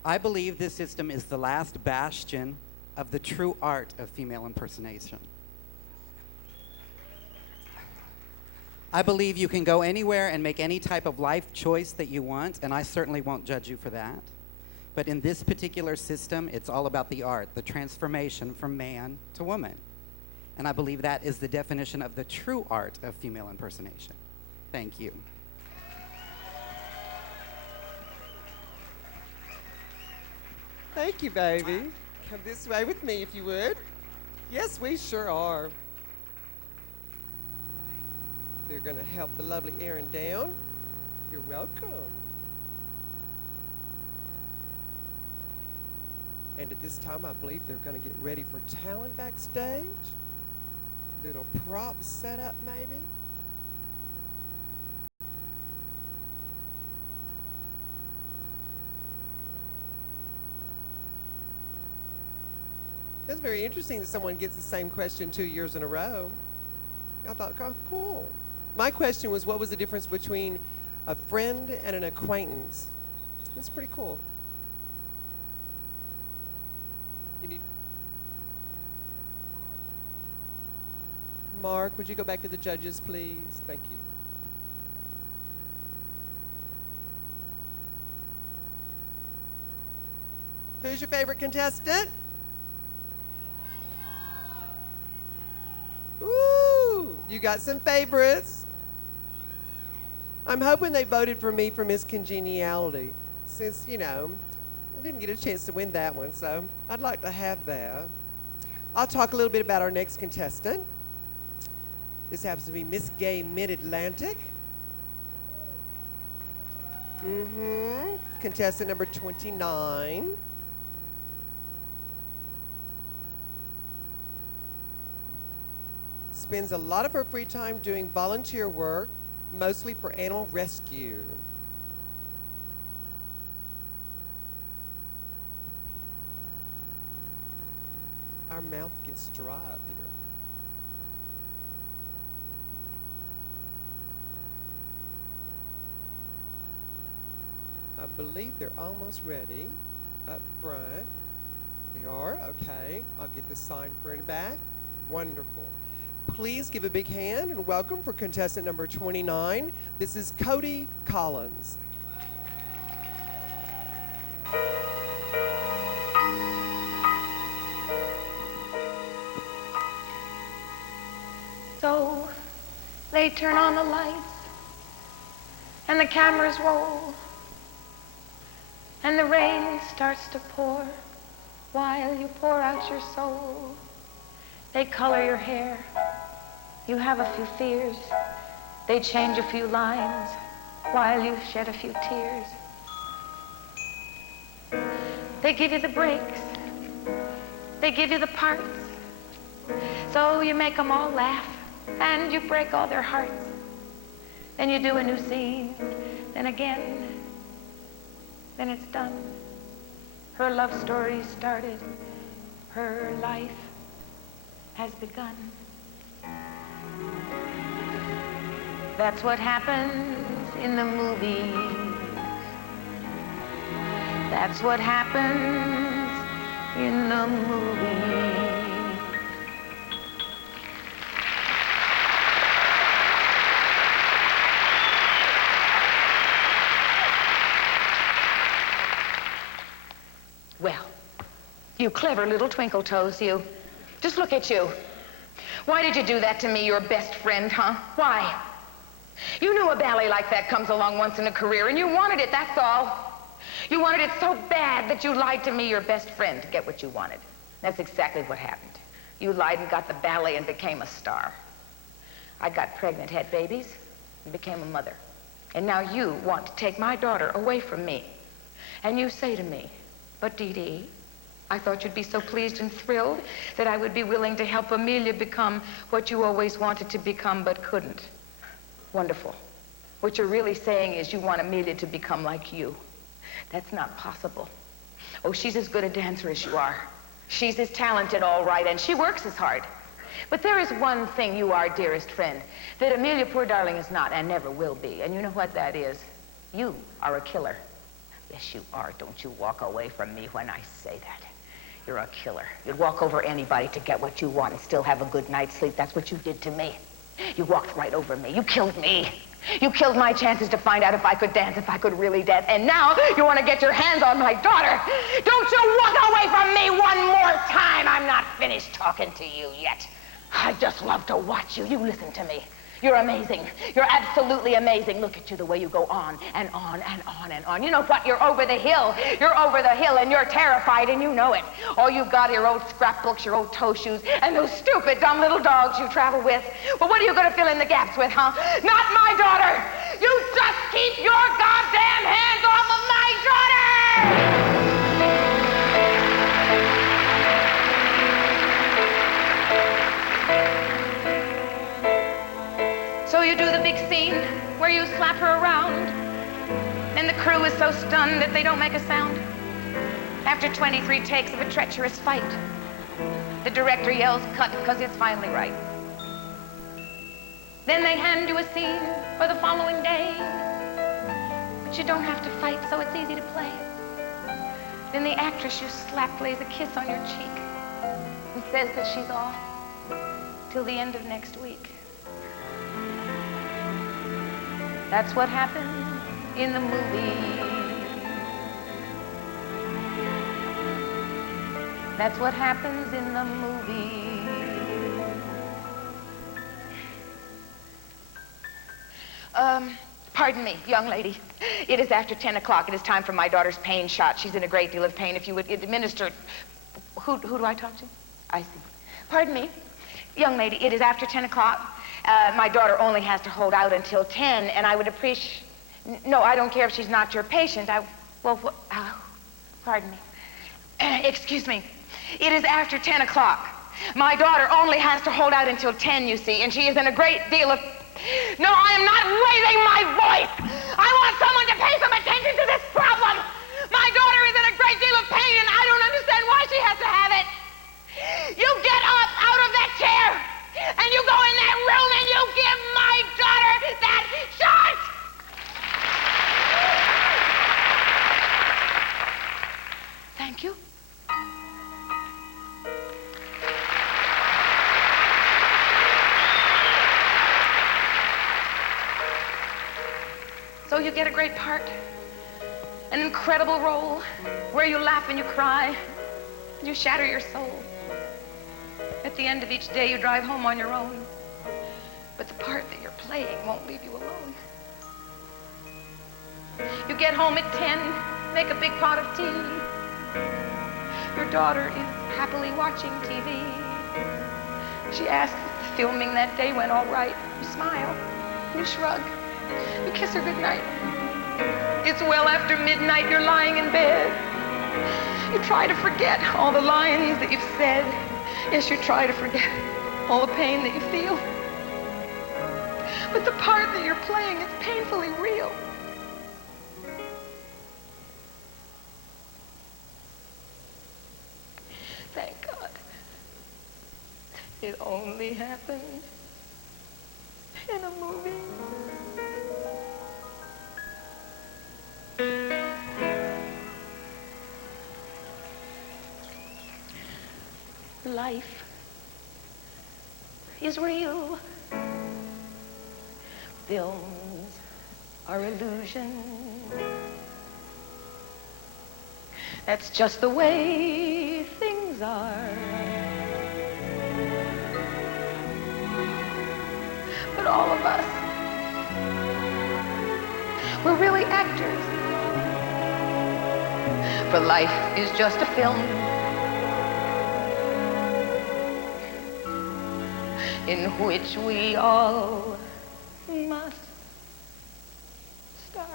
I believe this system is the last bastion of the true art of female impersonation. I believe you can go anywhere and make any type of life choice that you want, and I certainly won't judge you for that. But in this particular system, it's all about the art, the transformation from man to woman. And I believe that is the definition of the true art of female impersonation. Thank you. Thank you, baby. Come this way with me if you would. Yes, we sure are. They're going to help the lovely Erin down. You're welcome. And at this time, I believe they're going to get ready for talent backstage. Little prop setup, maybe. It's very interesting that someone gets the same question 2 years in a row. I thought, oh, cool. My question was, what was the difference between a friend and an acquaintance? It's pretty cool. You need Mark, would you go back to the judges, please? Thank you. Who's your favorite contestant? Ooh, you got some favorites. I'm hoping they voted for me for Miss Congeniality, since, you know, I didn't get a chance to win that one, so I'd like to have that. I'll talk a little bit about our next contestant. This happens to be Miss Gay Mid-Atlantic. Contestant number 29. Spends a lot of her free time doing volunteer work, mostly for animal rescue. Our mouth gets dry up here. I believe they're almost ready. Up front. They are? Okay. I'll get the sign for in the back. Wonderful. Please give a big hand and welcome for contestant number 29. This is Cody Collins. So they turn on the lights and the cameras roll and the rain starts to pour while you pour out your soul. They color your hair. You have a few fears. They change a few lines while you shed a few tears. They give you the breaks. They give you the parts. So you make them all laugh and you break all their hearts. Then you do a new scene, then again, then it's done. Her love story started. Her life has begun. That's what happens in the movies. That's what happens in the movies. Well, you clever little twinkle toes, you. Just look at you. Why did you do that to me, your best friend, huh? Why? You knew a ballet like that comes along once in a career, and you wanted it, that's all. You wanted it so bad that you lied to me, your best friend, to get what you wanted. That's exactly what happened. You lied and got the ballet and became a star. I got pregnant, had babies, and became a mother. And now you want to take my daughter away from me. And you say to me, but Dee Dee, I thought you'd be so pleased and thrilled that I would be willing to help Amelia become what you always wanted to become but couldn't. Wonderful. What you're really saying is you want Amelia to become like you. That's not possible. Oh, she's as good a dancer as you are. She's as talented, all right, and she works as hard. But there is one thing you are, dearest friend, that Amelia, poor darling, is not and never will be. And you know what that is? You are a killer. Yes, you are. Don't you walk away from me when I say that. You're a killer. You'd walk over anybody to get what you want and still have a good night's sleep. That's what you did to me. You walked right over me. You killed me. You killed my chances to find out if I could dance, if I could really dance. And now you want to get your hands on my daughter. Don't you walk away from me one more time. I'm not finished talking to you yet. I just love to watch you. You listen to me. You're amazing. You're absolutely amazing. Look at you, the way you go on and on and on and on. You know what? You're over the hill. You're over the hill and you're terrified and you know it. All you've got are your old scrapbooks, your old toe shoes, and those stupid, dumb little dogs you travel with. Well, what are you going to fill in the gaps with, huh? Not my daughter. You just keep your goddamn hands off of my daughter! So you do the big scene where you slap her around, and the crew is so stunned that they don't make a sound. After 23 takes of a treacherous fight, the director yells cut because it's finally right. Then they hand you a scene for the following day, but you don't have to fight, so it's easy to play. Then the actress you slapped lays a kiss on your cheek and says that she's off till the end of next week. That's what happened in the movie. That's what happens in the movie. Pardon me, young lady. It is after 10 o'clock. It is time for my daughter's pain shot. She's in a great deal of pain. If you would administer... Who do I talk to? I see. Pardon me, young lady. It is after 10 o'clock. My daughter only has to hold out until 10, and I would appreciate... No, I don't care if she's not your patient. Pardon me. Excuse me. It is after 10 o'clock. My daughter only has to hold out until 10, you see, and she is in a great deal of... No, I am not raising my voice. I want someone to pay some attention to this problem. My daughter is in a great deal of pain, and I don't understand why she has to have it. You get up out of that chair, and you go in that room, and you give my daughter that shot. Thank you. So you get a great part, an incredible role, where you laugh and you cry, and you shatter your soul. At the end of each day, you drive home on your own, but the part that you're playing won't leave you alone. You get home at 10, make a big pot of tea. Your daughter is happily watching TV. She asks if the filming that day went all right. You smile, you shrug. You kiss her goodnight. It's well after midnight, you're lying in bed. You try to forget all the lines that you've said. Yes, you try to forget all the pain that you feel. But the part that you're playing is painfully real. Thank God. It only happened in a movie. Life is real. Films are illusion. That's just the way things are. But all of us, we're really actors. For life is just a film in which we all must star.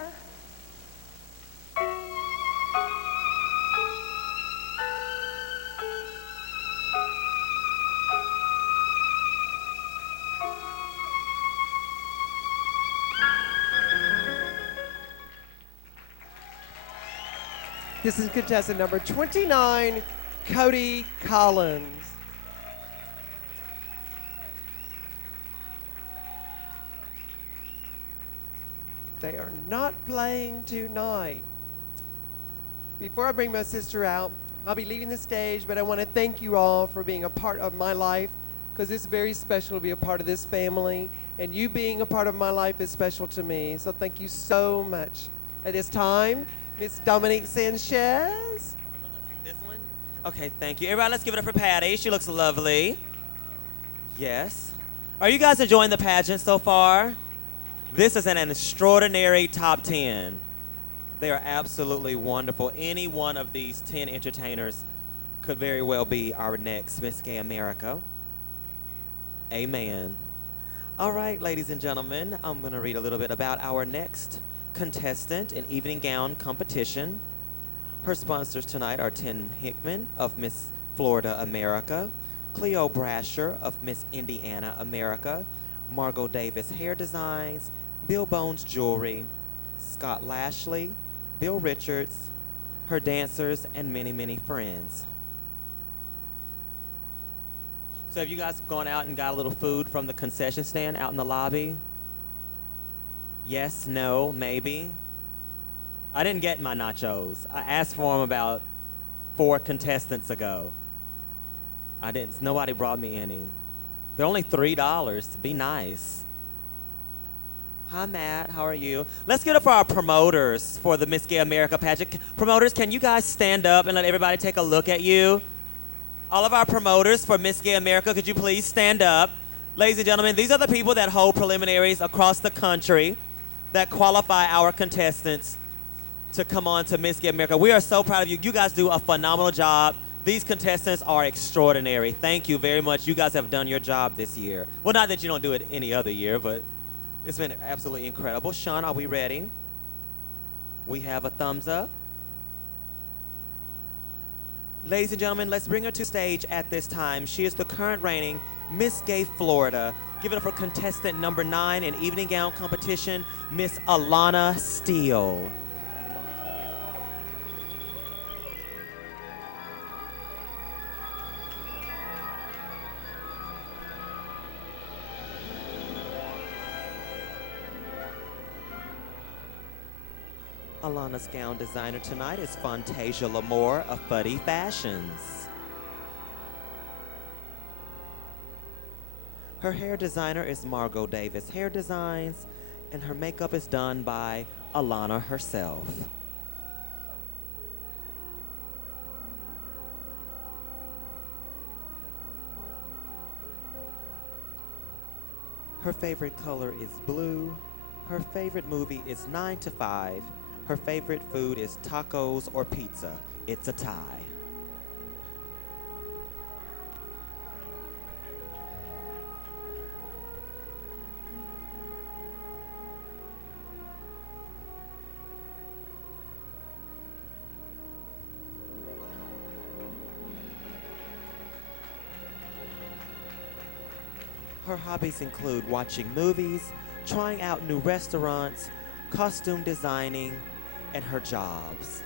This is contestant number 29, Cody Collins. They are not playing tonight. Before I bring my sister out, I'll be leaving the stage, but I want to thank you all for being a part of my life, because it's very special to be a part of this family, and you being a part of my life is special to me. So thank you so much. At this time, Miss Dominique Sanchez. Okay, thank you. Everybody, let's give it up for Patty. She looks lovely. Yes. Are you guys enjoying the pageant so far? This is an extraordinary top 10. They are absolutely wonderful. Any one of these 10 entertainers could very well be our next Miss Gay America. Amen. All right, ladies and gentlemen, I'm going to read a little bit about our next contestant in evening gown competition. Her sponsors tonight are Tim Hickman of Miss Florida America, Cleo Brasher of Miss Indiana America, Margot Davis Hair Designs, Bill Bones Jewelry, Scott Lashley, Bill Richards, her dancers, and many, many friends. So have you guys gone out and got a little food from the concession stand out in the lobby? Yes, no, maybe. I didn't get my nachos. I asked for them about 4 contestants ago. Nobody brought me any. They're only $3. Be nice. Hi, Matt. How are you? Let's get up for our promoters for the Miss Gay America pageant. Promoters, can you guys stand up and let everybody take a look at you? All of our promoters for Miss Gay America, could you please stand up? Ladies and gentlemen, these are the people that hold preliminaries across the country that qualify our contestants to come on to Miss Gay America. We are so proud of you. You guys do a phenomenal job. These contestants are extraordinary. Thank you very much. You guys have done your job this year. Well, not that you don't do it any other year, but it's been absolutely incredible. Sean, are we ready? We have a thumbs up. Ladies and gentlemen, let's bring her to stage at this time. She is the current reigning Miss Gay Florida. Give it up for contestant number 9 in evening gown competition, Miss Alana Steele. Alana's gown designer tonight is Fantasia Lamore of Fuddy Fashions. Her hair designer is Margot Davis Hair Designs, and her makeup is done by Alana herself. Her favorite color is blue. Her favorite movie is 9 to 5. Her favorite food is tacos or pizza. It's a tie. Her hobbies include watching movies, trying out new restaurants, costume designing, and her jobs.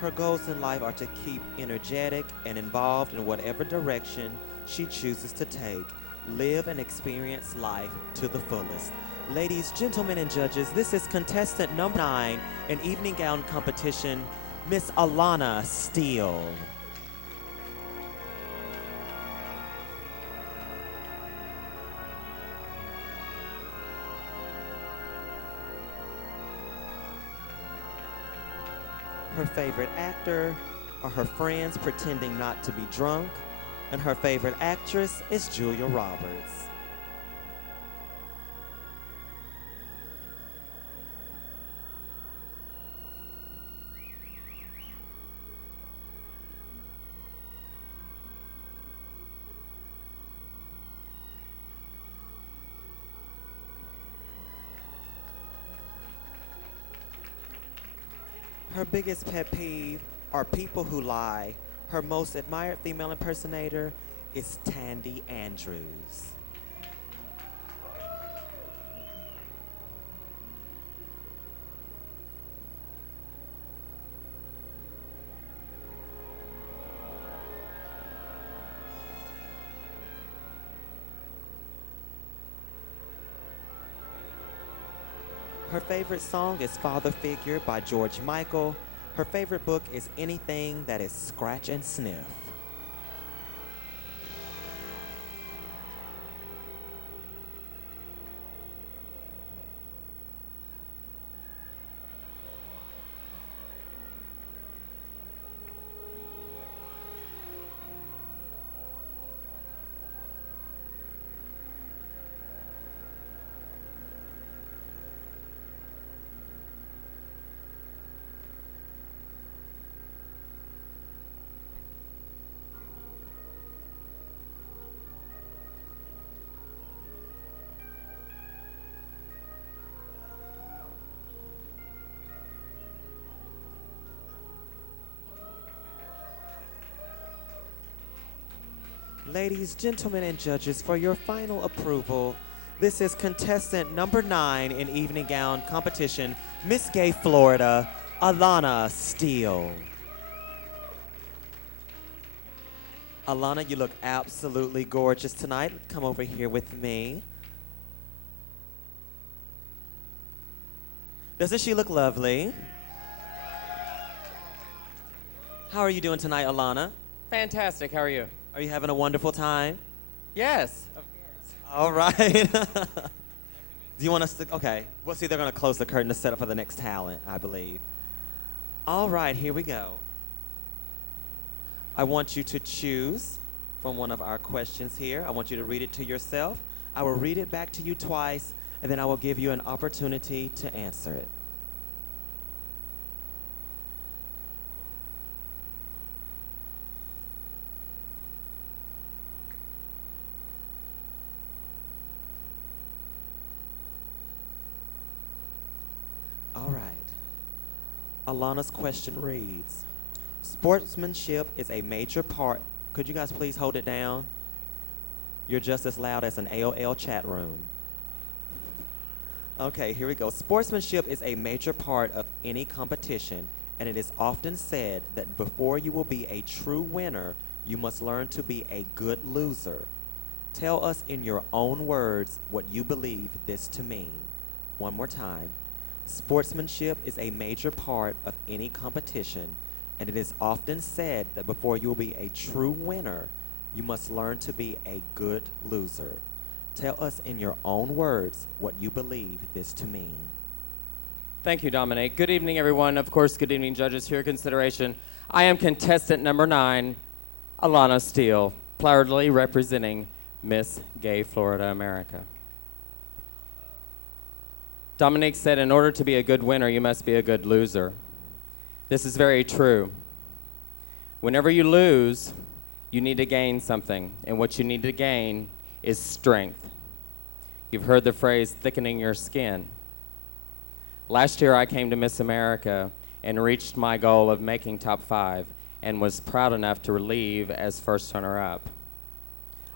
Her goals in life are to keep energetic and involved in whatever direction she chooses to take. Live and experience life to the fullest. Ladies, gentlemen, and judges, this is contestant number 9 in evening gown competition, Miss Alana Steele. Her favorite actor are her friends pretending not to be drunk, and her favorite actress is Julia Roberts. Her biggest pet peeve are people who lie. Her most admired female impersonator is Tandy Andrews. Her favorite song is Father Figure by George Michael. Her favorite book is anything that is scratch and sniff. ladies, gentlemen, and judges, for your final approval, this is contestant number 9 in evening gown competition, Miss Gay Florida, Alana Steele. Alana, you look absolutely gorgeous tonight. Come over here with me. Doesn't she look lovely? How are you doing tonight, Alana? Fantastic. How are you? Are you having a wonderful time? Yes, of course. All right. Do you want us to? Okay. We'll see. They're going to close the curtain to set up for the next talent, I believe. All right. Here we go. I want you to choose from one of our questions here. I want you to read it to yourself. I will read it back to you twice, and then I will give you an opportunity to answer it. All right. Alana's question reads, sportsmanship is a major part. Could you guys please hold it down? You're just as loud as an AOL chat room. Okay, here we go. Sportsmanship is a major part of any competition, and it is often said that before you will be a true winner, you must learn to be a good loser. Tell us in your own words what you believe this to mean. One more time. Sportsmanship is a major part of any competition, and it is often said that before you will be a true winner, you must learn to be a good loser. Tell us in your own words what you believe this to mean. Thank you, Dominic. Good evening, everyone. Of course, good evening, judges. For your consideration, I am contestant number 9, Alana Steele, proudly representing Miss Gay Florida America. Dominique said, in order to be a good winner, you must be a good loser. This is very true. Whenever you lose, you need to gain something, and what you need to gain is strength. You've heard the phrase, thickening your skin. Last year, I came to Miss America and reached my goal of making top 5 and was proud enough to leave as first runner-up.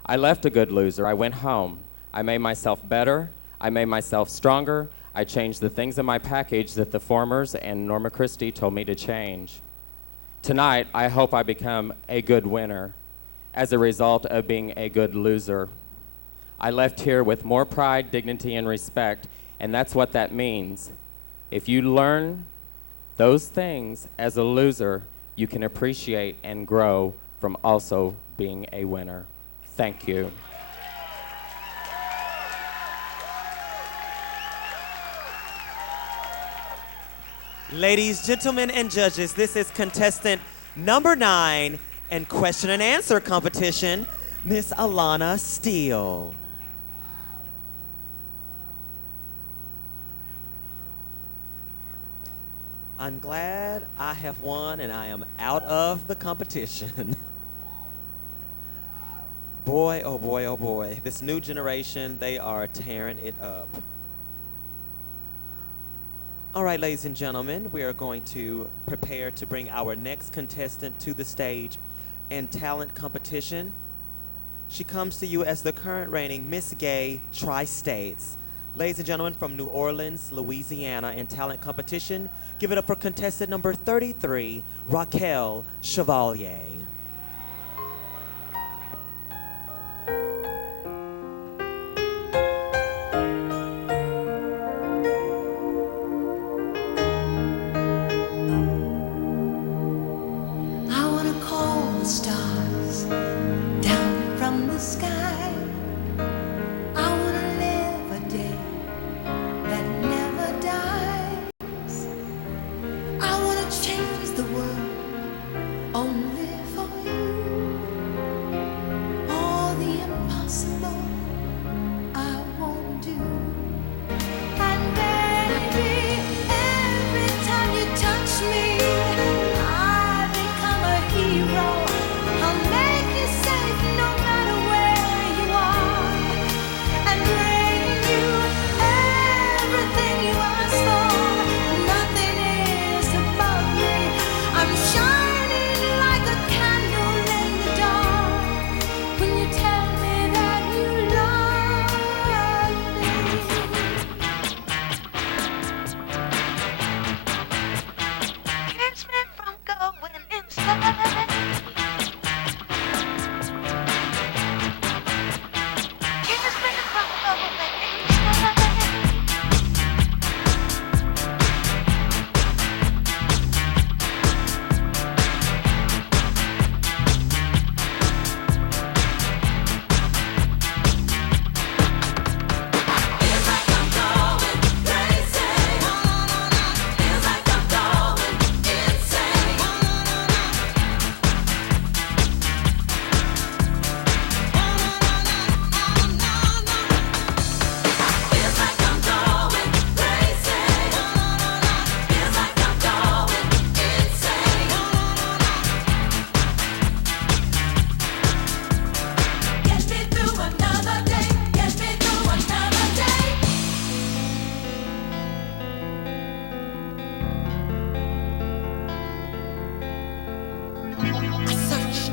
I left a good loser. I went home. I made myself better. I made myself stronger. I changed the things in my package that the Formers and Norma Christie told me to change. Tonight, I hope I become a good winner as a result of being a good loser. I left here with more pride, dignity, and respect, and that's what that means. If you learn those things as a loser, you can appreciate and grow from also being a winner. Thank you. Ladies, gentlemen, and judges, this is contestant number 9 in question and answer competition, Miss Alana Steele. I'm glad I have won and I am out of the competition. Boy, oh boy, oh boy. This new generation, they are tearing it up. All right, ladies and gentlemen, we are going to prepare to bring our next contestant to the stage in talent competition. She comes to you as the current reigning Miss Gay Tri-States. Ladies and gentlemen, from New Orleans, Louisiana, in talent competition, give it up for contestant number 33, Raquel Chevalier. I wanna call the stars down from the sky. I wanna live a day that never dies. I wanna change the world only for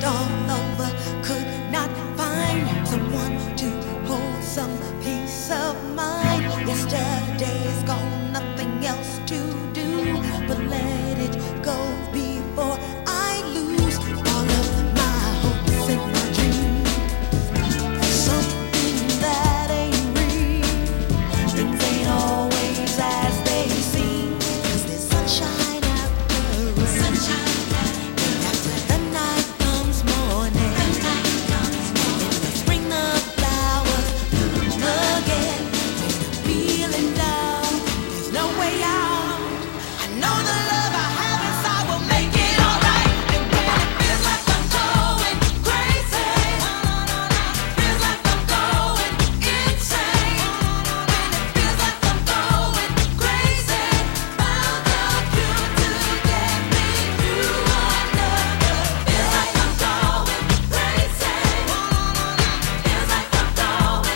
all over, could not find someone to hold some peace of mind. Yesterday's gone, nothing else to do but let it go before I lose all of my hopes and my dreams. Something that ain't real. Things ain't always as they seem. 'Cause there's sunshine after rain. Sunshine after the night comes morning. In the spring the flowers bloom again. When you're feeling down, there's no way out. I know the love I have inside will make it alright. And when it feels like I'm going crazy, feels like I'm going insane. When it feels like I'm going crazy, found a cure to get me through another. Feels like I'm going crazy, feels like I'm going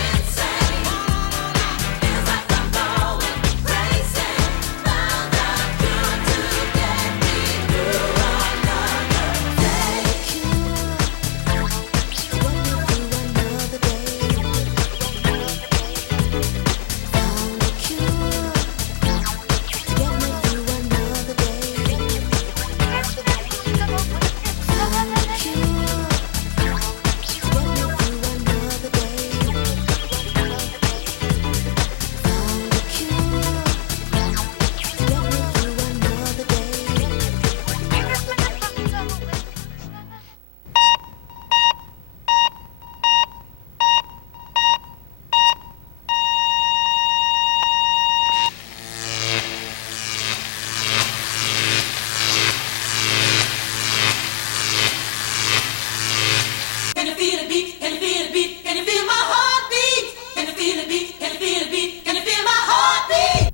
insane. Feels like I'm going crazy, found a cure to get me through Can you feel the beat? Can you feel the beat? Can you feel my heartbeat? Can you feel the beat? Can you feel the beat? Can you feel my heartbeat?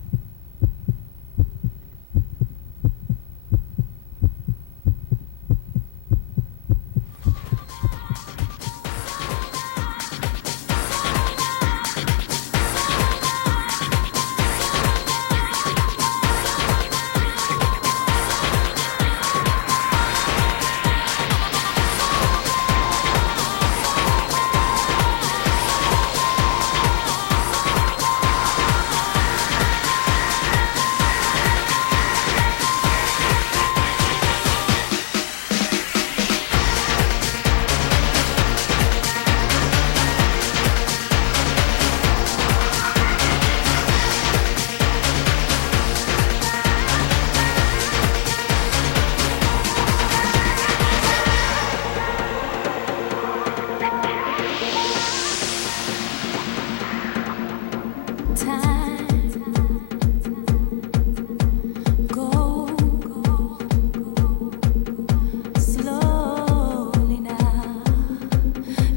Slowly now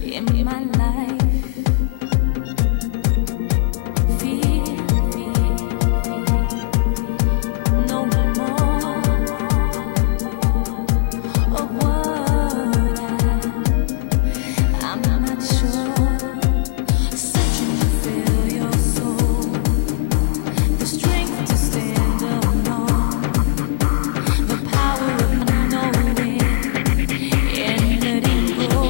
in my life, feel no more of what I'm not sure. Searching to fill your soul, the strength to stand alone, the power of knowing and letting go.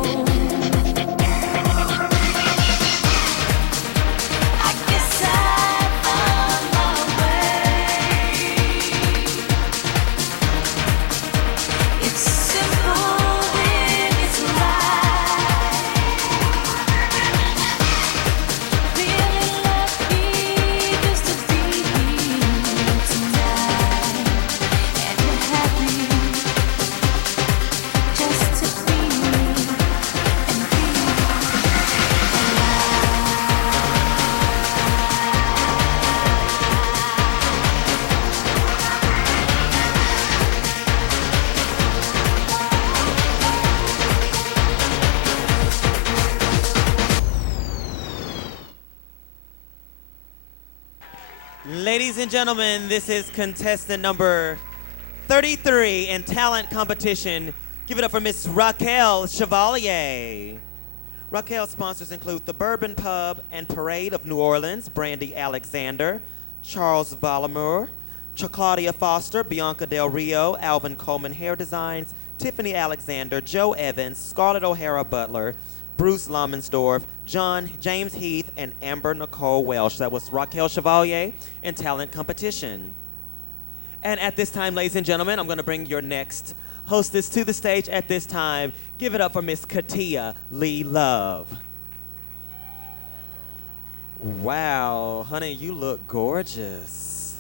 I guess I found my way. It's simple when it's right. Feeling lucky just to be here tonight, and happy just to be and be Ladies and gentlemen, this is contestant number 33 in talent competition. Give it up for Miss Raquel Chevalier. Raquel's sponsors include the Bourbon Pub and Parade of New Orleans, Brandy Alexander, Charles Valamour, Claudia Foster, Bianca Del Rio, Alvin Coleman Hair Designs, Tiffany Alexander, Joe Evans, Scarlett O'Hara Butler, Bruce Lummensdorf, James Heath, and Amber Nicole Welsh. That was Raquel Chevalier in talent competition. And at this time, ladies and gentlemen, I'm going to bring your next hostess to the stage at this time. Give it up for Miss Katia Lee Love. Wow, honey, you look gorgeous.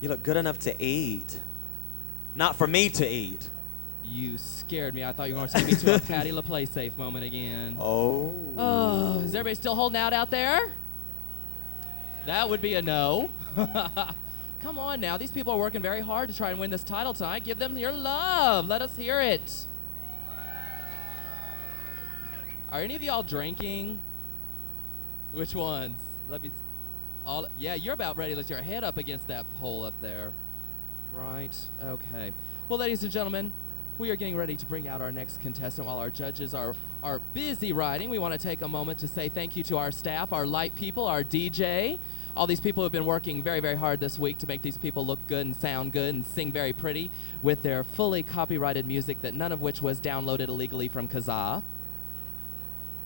You look good enough to eat. Not for me to eat. You scared me. I thought you were going to take me to a Patti LaPlay safe moment again. Oh. Oh, is everybody still holding out there? That would be a no. Come on now. These people are working very hard to try and win this title tonight. Give them your love. Let us hear it. Are any of y'all drinking? Which ones? Let me. Yeah, you're about ready to lift your head up against that pole up there. Right. Okay. Well, ladies and gentlemen, we are getting ready to bring out our next contestant while our judges are busy riding. We want to take a moment to say thank you to our staff, our light people, our DJ. All these people have been working very, very hard this week to make these people look good and sound good and sing very pretty with their fully copyrighted music that none of which was downloaded illegally from Kazaa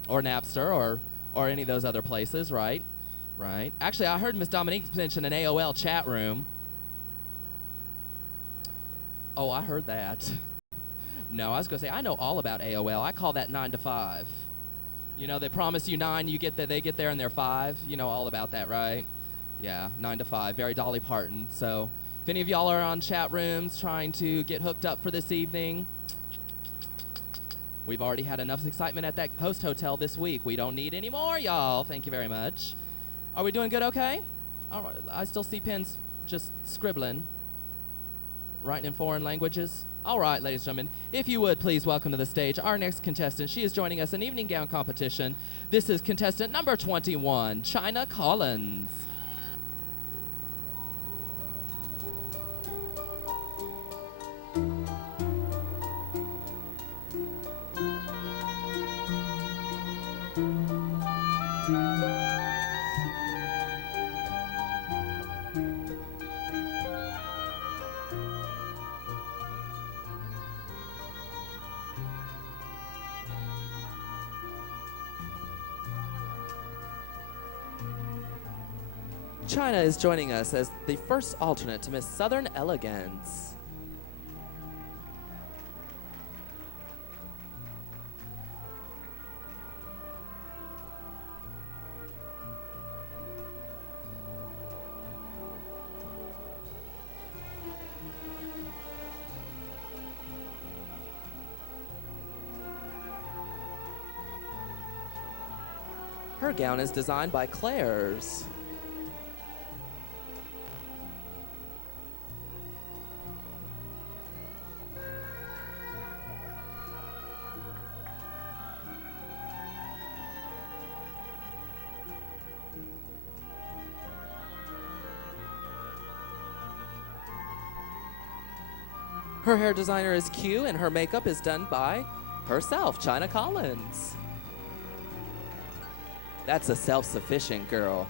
or Napster or any of those other places, right? Right. Actually, I heard Miss Dominique mention an AOL chat room. Oh, I heard that. No, I was going to say, I know all about AOL. I call that 9 to 5. You know, they promise you 9, you get there, they get there and they're 5. You know all about that, right? Yeah, 9 to 5. Very Dolly Parton. So if any of y'all are on chat rooms trying to get hooked up for this evening, we've already had enough excitement at that host hotel this week. We don't need any more, y'all. Thank you very much. Are we doing good okay? All right. I still see pens just scribbling, writing in foreign languages. All right, ladies and gentlemen, if you would please welcome to the stage our next contestant. She is joining us in evening gown competition. This is contestant number 21, China Collins. China is joining us as the first alternate to Miss Southern Elegance. Her gown is designed by Claire's. Her hair designer is Q, and her makeup is done by herself, China Collins. That's a self-sufficient girl.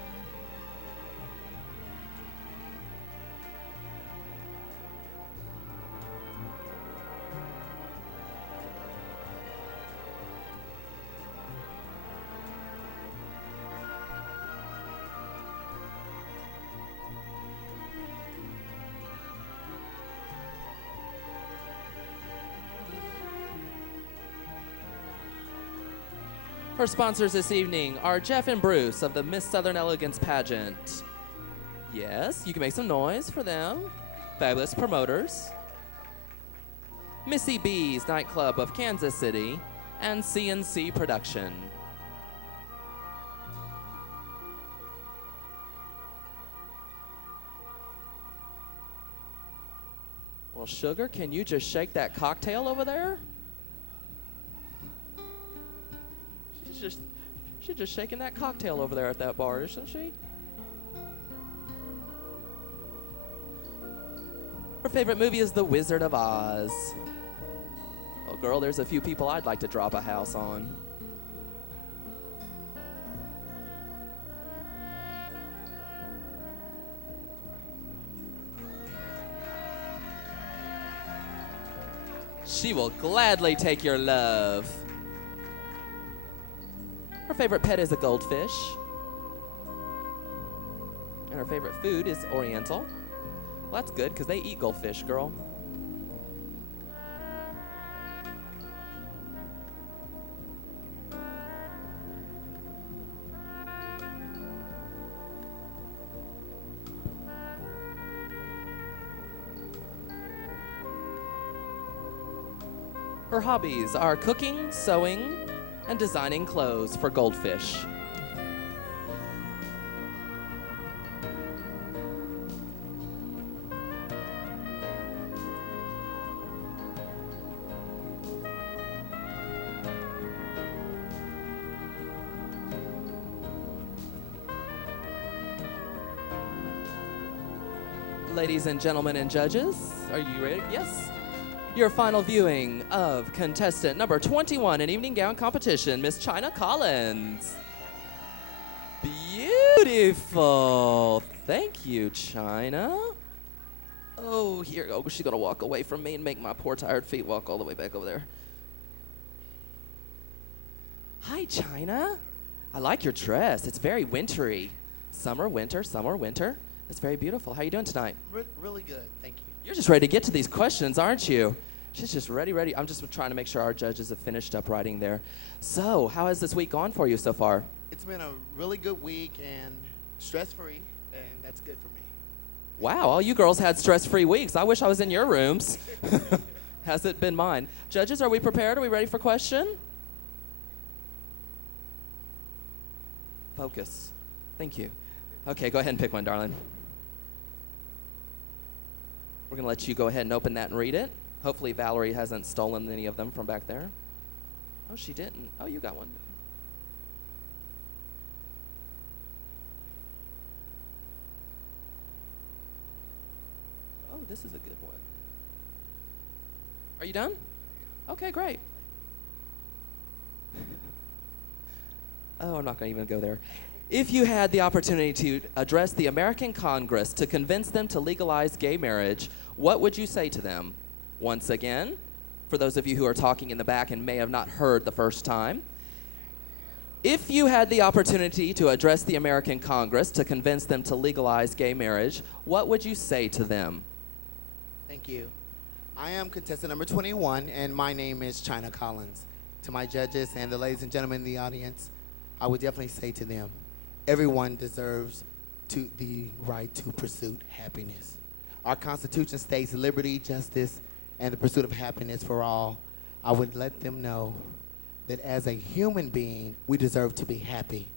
Her sponsors this evening are Jeff and Bruce of the Miss Southern Elegance pageant. Yes, you can make some noise for them. Fabulous promoters. Missy B's nightclub of Kansas City and CNC Production. Well, Sugar, can you just shake that cocktail over there? She's just shaking that cocktail over there at that bar, isn't she? Her favorite movie is The Wizard of Oz. Oh, girl, there's a few people I'd like to drop a house on. She will gladly take your love. Her favorite pet is a goldfish. And her favorite food is Oriental. Well, that's good because they eat goldfish, girl. Her hobbies are cooking, sewing, and designing clothes for goldfish. Ladies and gentlemen and judges, are you ready? Yes. Your final viewing of contestant number 21 in evening gown competition, Miss China Collins. Beautiful. Thank you, China. Oh, here. Oh, she's going to walk away from me and make my poor tired feet walk all the way back over there. Hi, China. I like your dress. It's very wintry. Summer, winter, summer, winter. It's very beautiful. How are you doing tonight? Really good, thank you. You're just ready to get to these questions, aren't you? She's just ready. I'm just trying to make sure our judges have finished up writing there. So, how has this week gone for you so far? It's been a really good week and stress-free, and that's good for me. Wow, all you girls had stress-free weeks. I wish I was in your rooms. Has it been mine? Judges, are we prepared? Are we ready for question? Focus. Thank you. Okay, go ahead and pick one, darling. We're going to let you go ahead and open that and read it. Hopefully Valerie hasn't stolen any of them from back there. Oh, she didn't. Oh, you got one. Oh, this is a good one. Are you done? Okay, great. Oh, I'm not going to even go there. If you had the opportunity to address the American Congress to convince them to legalize gay marriage, what would you say to them? Once again, for those of you who are talking in the back and may have not heard the first time, if you had the opportunity to address the American Congress to convince them to legalize gay marriage, what would you say to them? Thank you. I am contestant number 21, and my name is China Collins. To my judges and the ladies and gentlemen in the audience, I would definitely say to them, everyone deserves the right to pursue happiness. Our Constitution states liberty, justice, and the pursuit of happiness for all. I would let them know that as a human being, we deserve to be happy.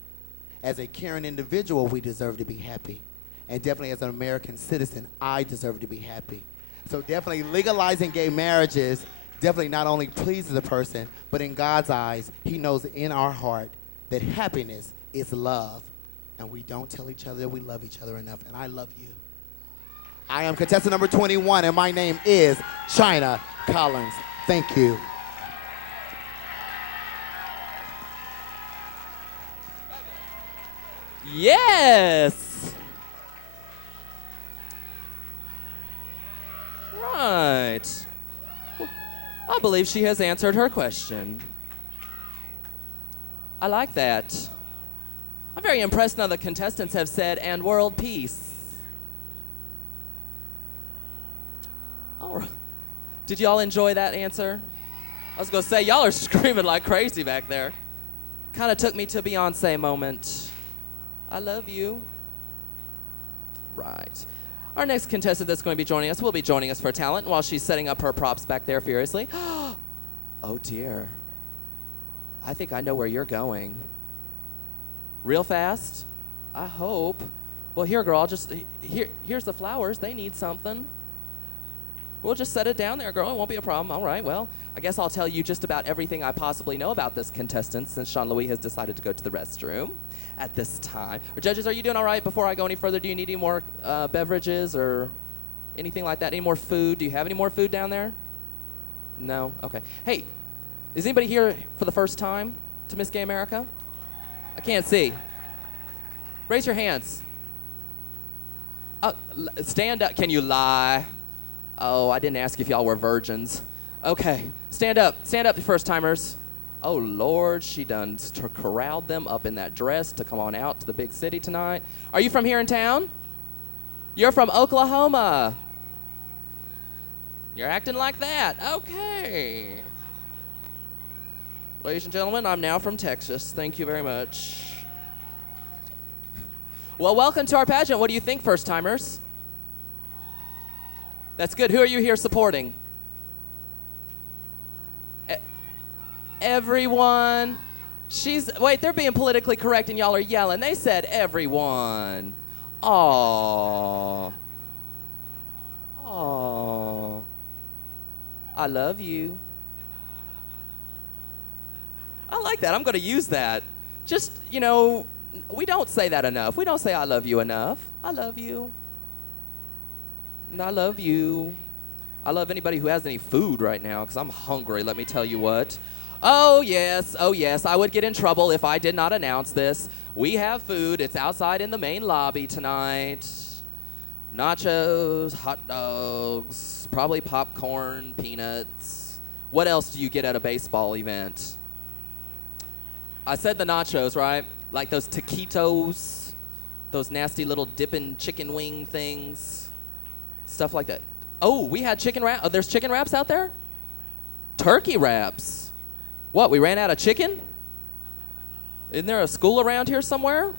As a caring individual, we deserve to be happy. And definitely as an American citizen, I deserve to be happy. So definitely legalizing gay marriages definitely not only pleases a person, but in God's eyes, he knows in our heart that happiness is love. And we don't tell each other that we love each other enough. And I love you. I am contestant number 21, and my name is China Collins. Thank you. Yes! Right. I believe she has answered her question. I like that. I'm very impressed now the contestants have said, and world peace. All right. Did y'all enjoy that answer? I was going to say, y'all are screaming like crazy back there. Kind of took me to Beyonce moment. I love you. Right. Our next contestant that's going to be joining us will be joining us for talent while she's setting up her props back there furiously. Oh, dear. I think I know where you're going. Real fast? I hope. Well, here, girl, here's the flowers. They need something. We'll just set it down there, girl. It won't be a problem. All right, well, I guess I'll tell you just about everything I possibly know about this contestant since Sean-Louis has decided to go to the restroom at this time. Judges, are you doing all right before I go any further? Do you need any more beverages or anything like that? Any more food? Do you have any more food down there? No? Okay. Hey, is anybody here for the first time to Miss Gay America? I can't see. Raise your hands. Stand up. Can you lie? Oh, I didn't ask if y'all were virgins. Okay, stand up, you first timers. Oh Lord, she done corralled them up in that dress to come on out to the big city tonight. Are you from here in town? You're from Oklahoma. You're acting like that. Okay. Ladies and gentlemen, I'm now from Texas. Thank you very much. Well, welcome to our pageant. What do you think, first timers? That's good. Who are you here supporting? Everyone. Wait, they're being politically correct and y'all are yelling. They said everyone. Aww. Aww. I love you. I like that. I'm going to use that. Just, we don't say that enough. We don't say I love you enough. I love you. And I love you. I love anybody who has any food right now because I'm hungry, let me tell you what. Oh, yes. I would get in trouble if I did not announce this. We have food. It's outside in the main lobby tonight. Nachos, hot dogs, probably popcorn, peanuts. What else do you get at a baseball event? I said the nachos, right? Like those taquitos, those nasty little dipping chicken wing things, stuff like that. Oh, we had chicken wrap. Oh, there's chicken wraps out there? Turkey wraps. What, we ran out of chicken? Isn't there a school around here somewhere?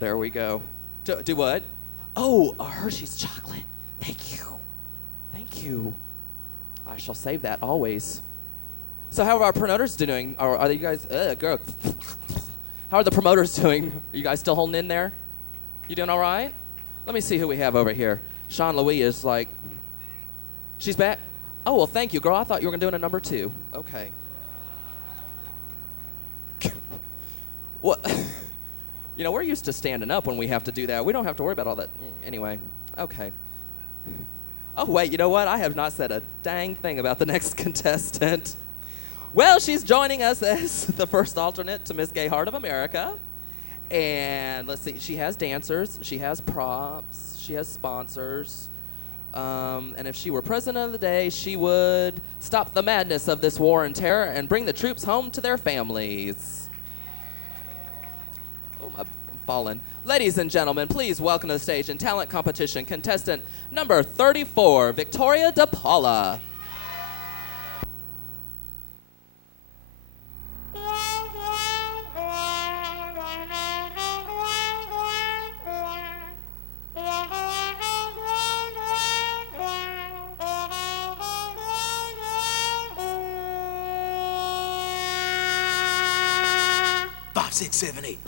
There we go. Do what? Oh, a Hershey's chocolate. Thank you. Thank you. I shall save that always. So how are our promoters doing? Are you guys, girl. How are the promoters doing? Are you guys still holding in there? You doing all right? Let me see who we have over here. Sean Louis is like, she's back? Oh, well, thank you, girl. I thought you were going to do it a number 2. Okay. What? We're used to standing up when we have to do that. We don't have to worry about all that. Anyway, okay. Oh, wait, you know what? I have not said a dang thing about the next contestant. Well, she's joining us as the first alternate to Miss Gay Heart of America. And let's see, she has dancers, she has props, she has sponsors. And if she were president of the day, she would stop the madness of this war and terror and bring the troops home to their families. Oh, I'm falling. Ladies and gentlemen, please welcome to the stage in talent competition contestant number 34, Victoria DePaula. Five, six, 7, 8.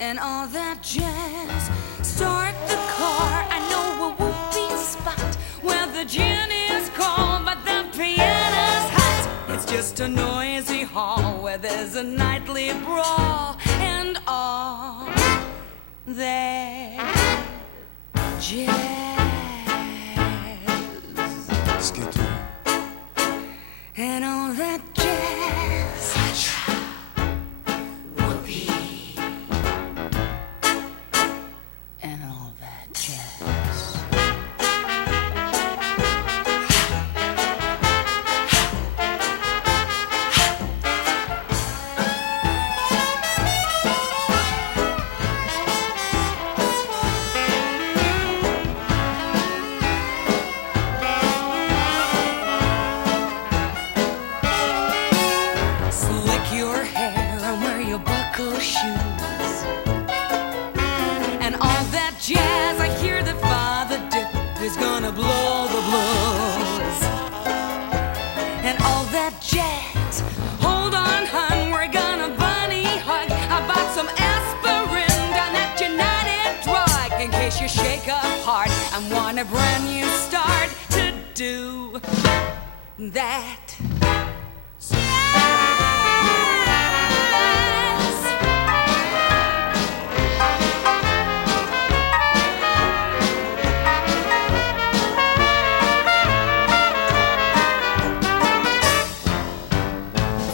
And all that jazz. Start the car. I know a whoopee spot where the the gin is cold, but the piano's hot. It's just a noisy hall where there's a nightly brawl and all that jazz. And all that jazz. Whoopee. And all that jazz. Slick your hair and wear your buckle shoes. And all that jazz, I hear that Father Dip is gonna blow the blues. And all that jazz, hold on, hun, we're gonna bunny hug. I bought some aspirin down at United Drug in case you shake up hard and want a brand new start to do that.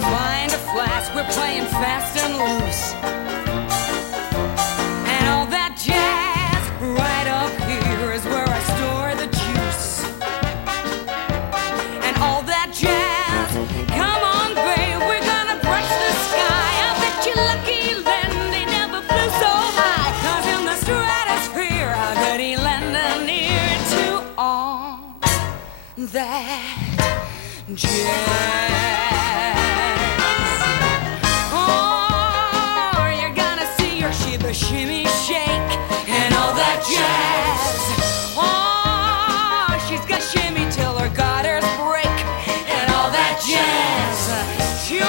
Find a flask, we're playing fast and loose. And all that jazz, right up here is where I store the juice. And all that jazz, come on, babe, we're gonna brush the sky. I bet you lucky Lenny never flew so high. 'Cause in the stratosphere, how could he lend an ear to all that jazz? Oh, you're gonna see her shiver, shimmy, shake, and all that jazz. Oh, she's got shimmy till her garters break, and all that jazz. Sure,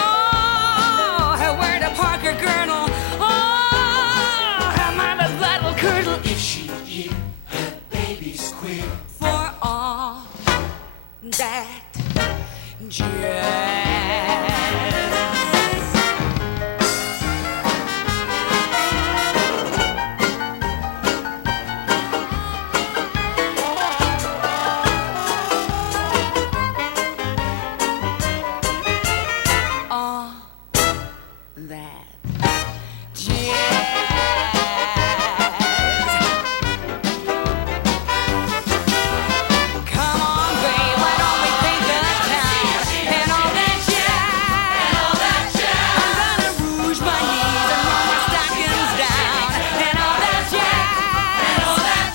where the Parker Colonel. Oh, her mama's little curdle. If she hear her baby squeal. For all that jazz. All that jazz. Come on, babe, why don't we think of time? And all that jazz. I'm gonna rouge my knees and roll my stockings down. And all that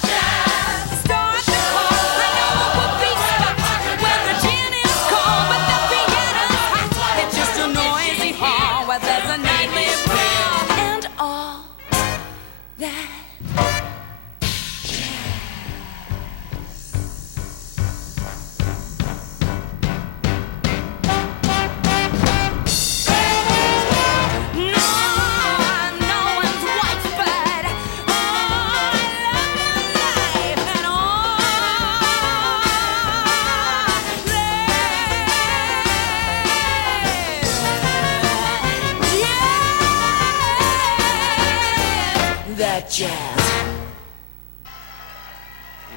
jazz. Start the call, I know it would be stuck when the gin is cold, but the piano's hot. It's just a noisy hall where there's a nightly brawl and all that. No one's white, but oh, I love my life and all that jazz.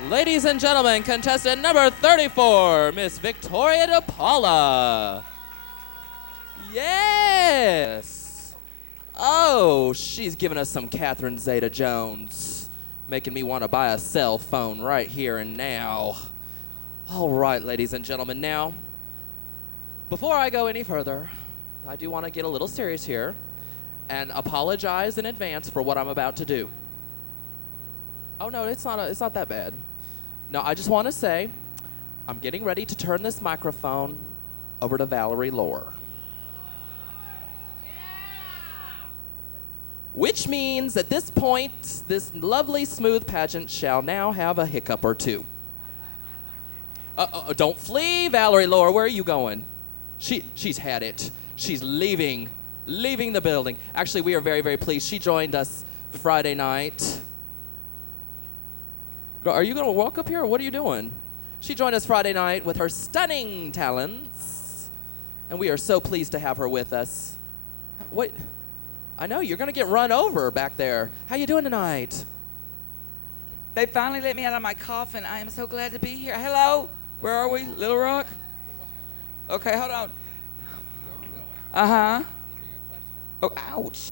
Ladies and gentlemen, contestant number 34, Miss Victoria DePaula. Yes. Oh, she's giving us some Catherine Zeta-Jones, making me want to buy a cell phone right here and now. All right, ladies and gentlemen, now, before I go any further, I do want to get a little serious here and apologize in advance for what I'm about to do. Oh no, it's not that bad. No, I just want to say I'm getting ready to turn this microphone over to Valerie Lohr. Which means at this point, this lovely smooth pageant shall now have a hiccup or two. Don't flee, Valerie Lohr. Where are you going? She's had it. She's leaving the building. Actually, we are very, very pleased. She joined us Friday night. Are you going to walk up here, or what are you doing? She joined us Friday night with her stunning talents, and we are so pleased to have her with us. What? I know, you're going to get run over back there. How you doing tonight? They finally let me out of my coffin. I am so glad to be here. Hello? Where are we? Little Rock? Okay, hold on. Uh-huh. Oh, ouch.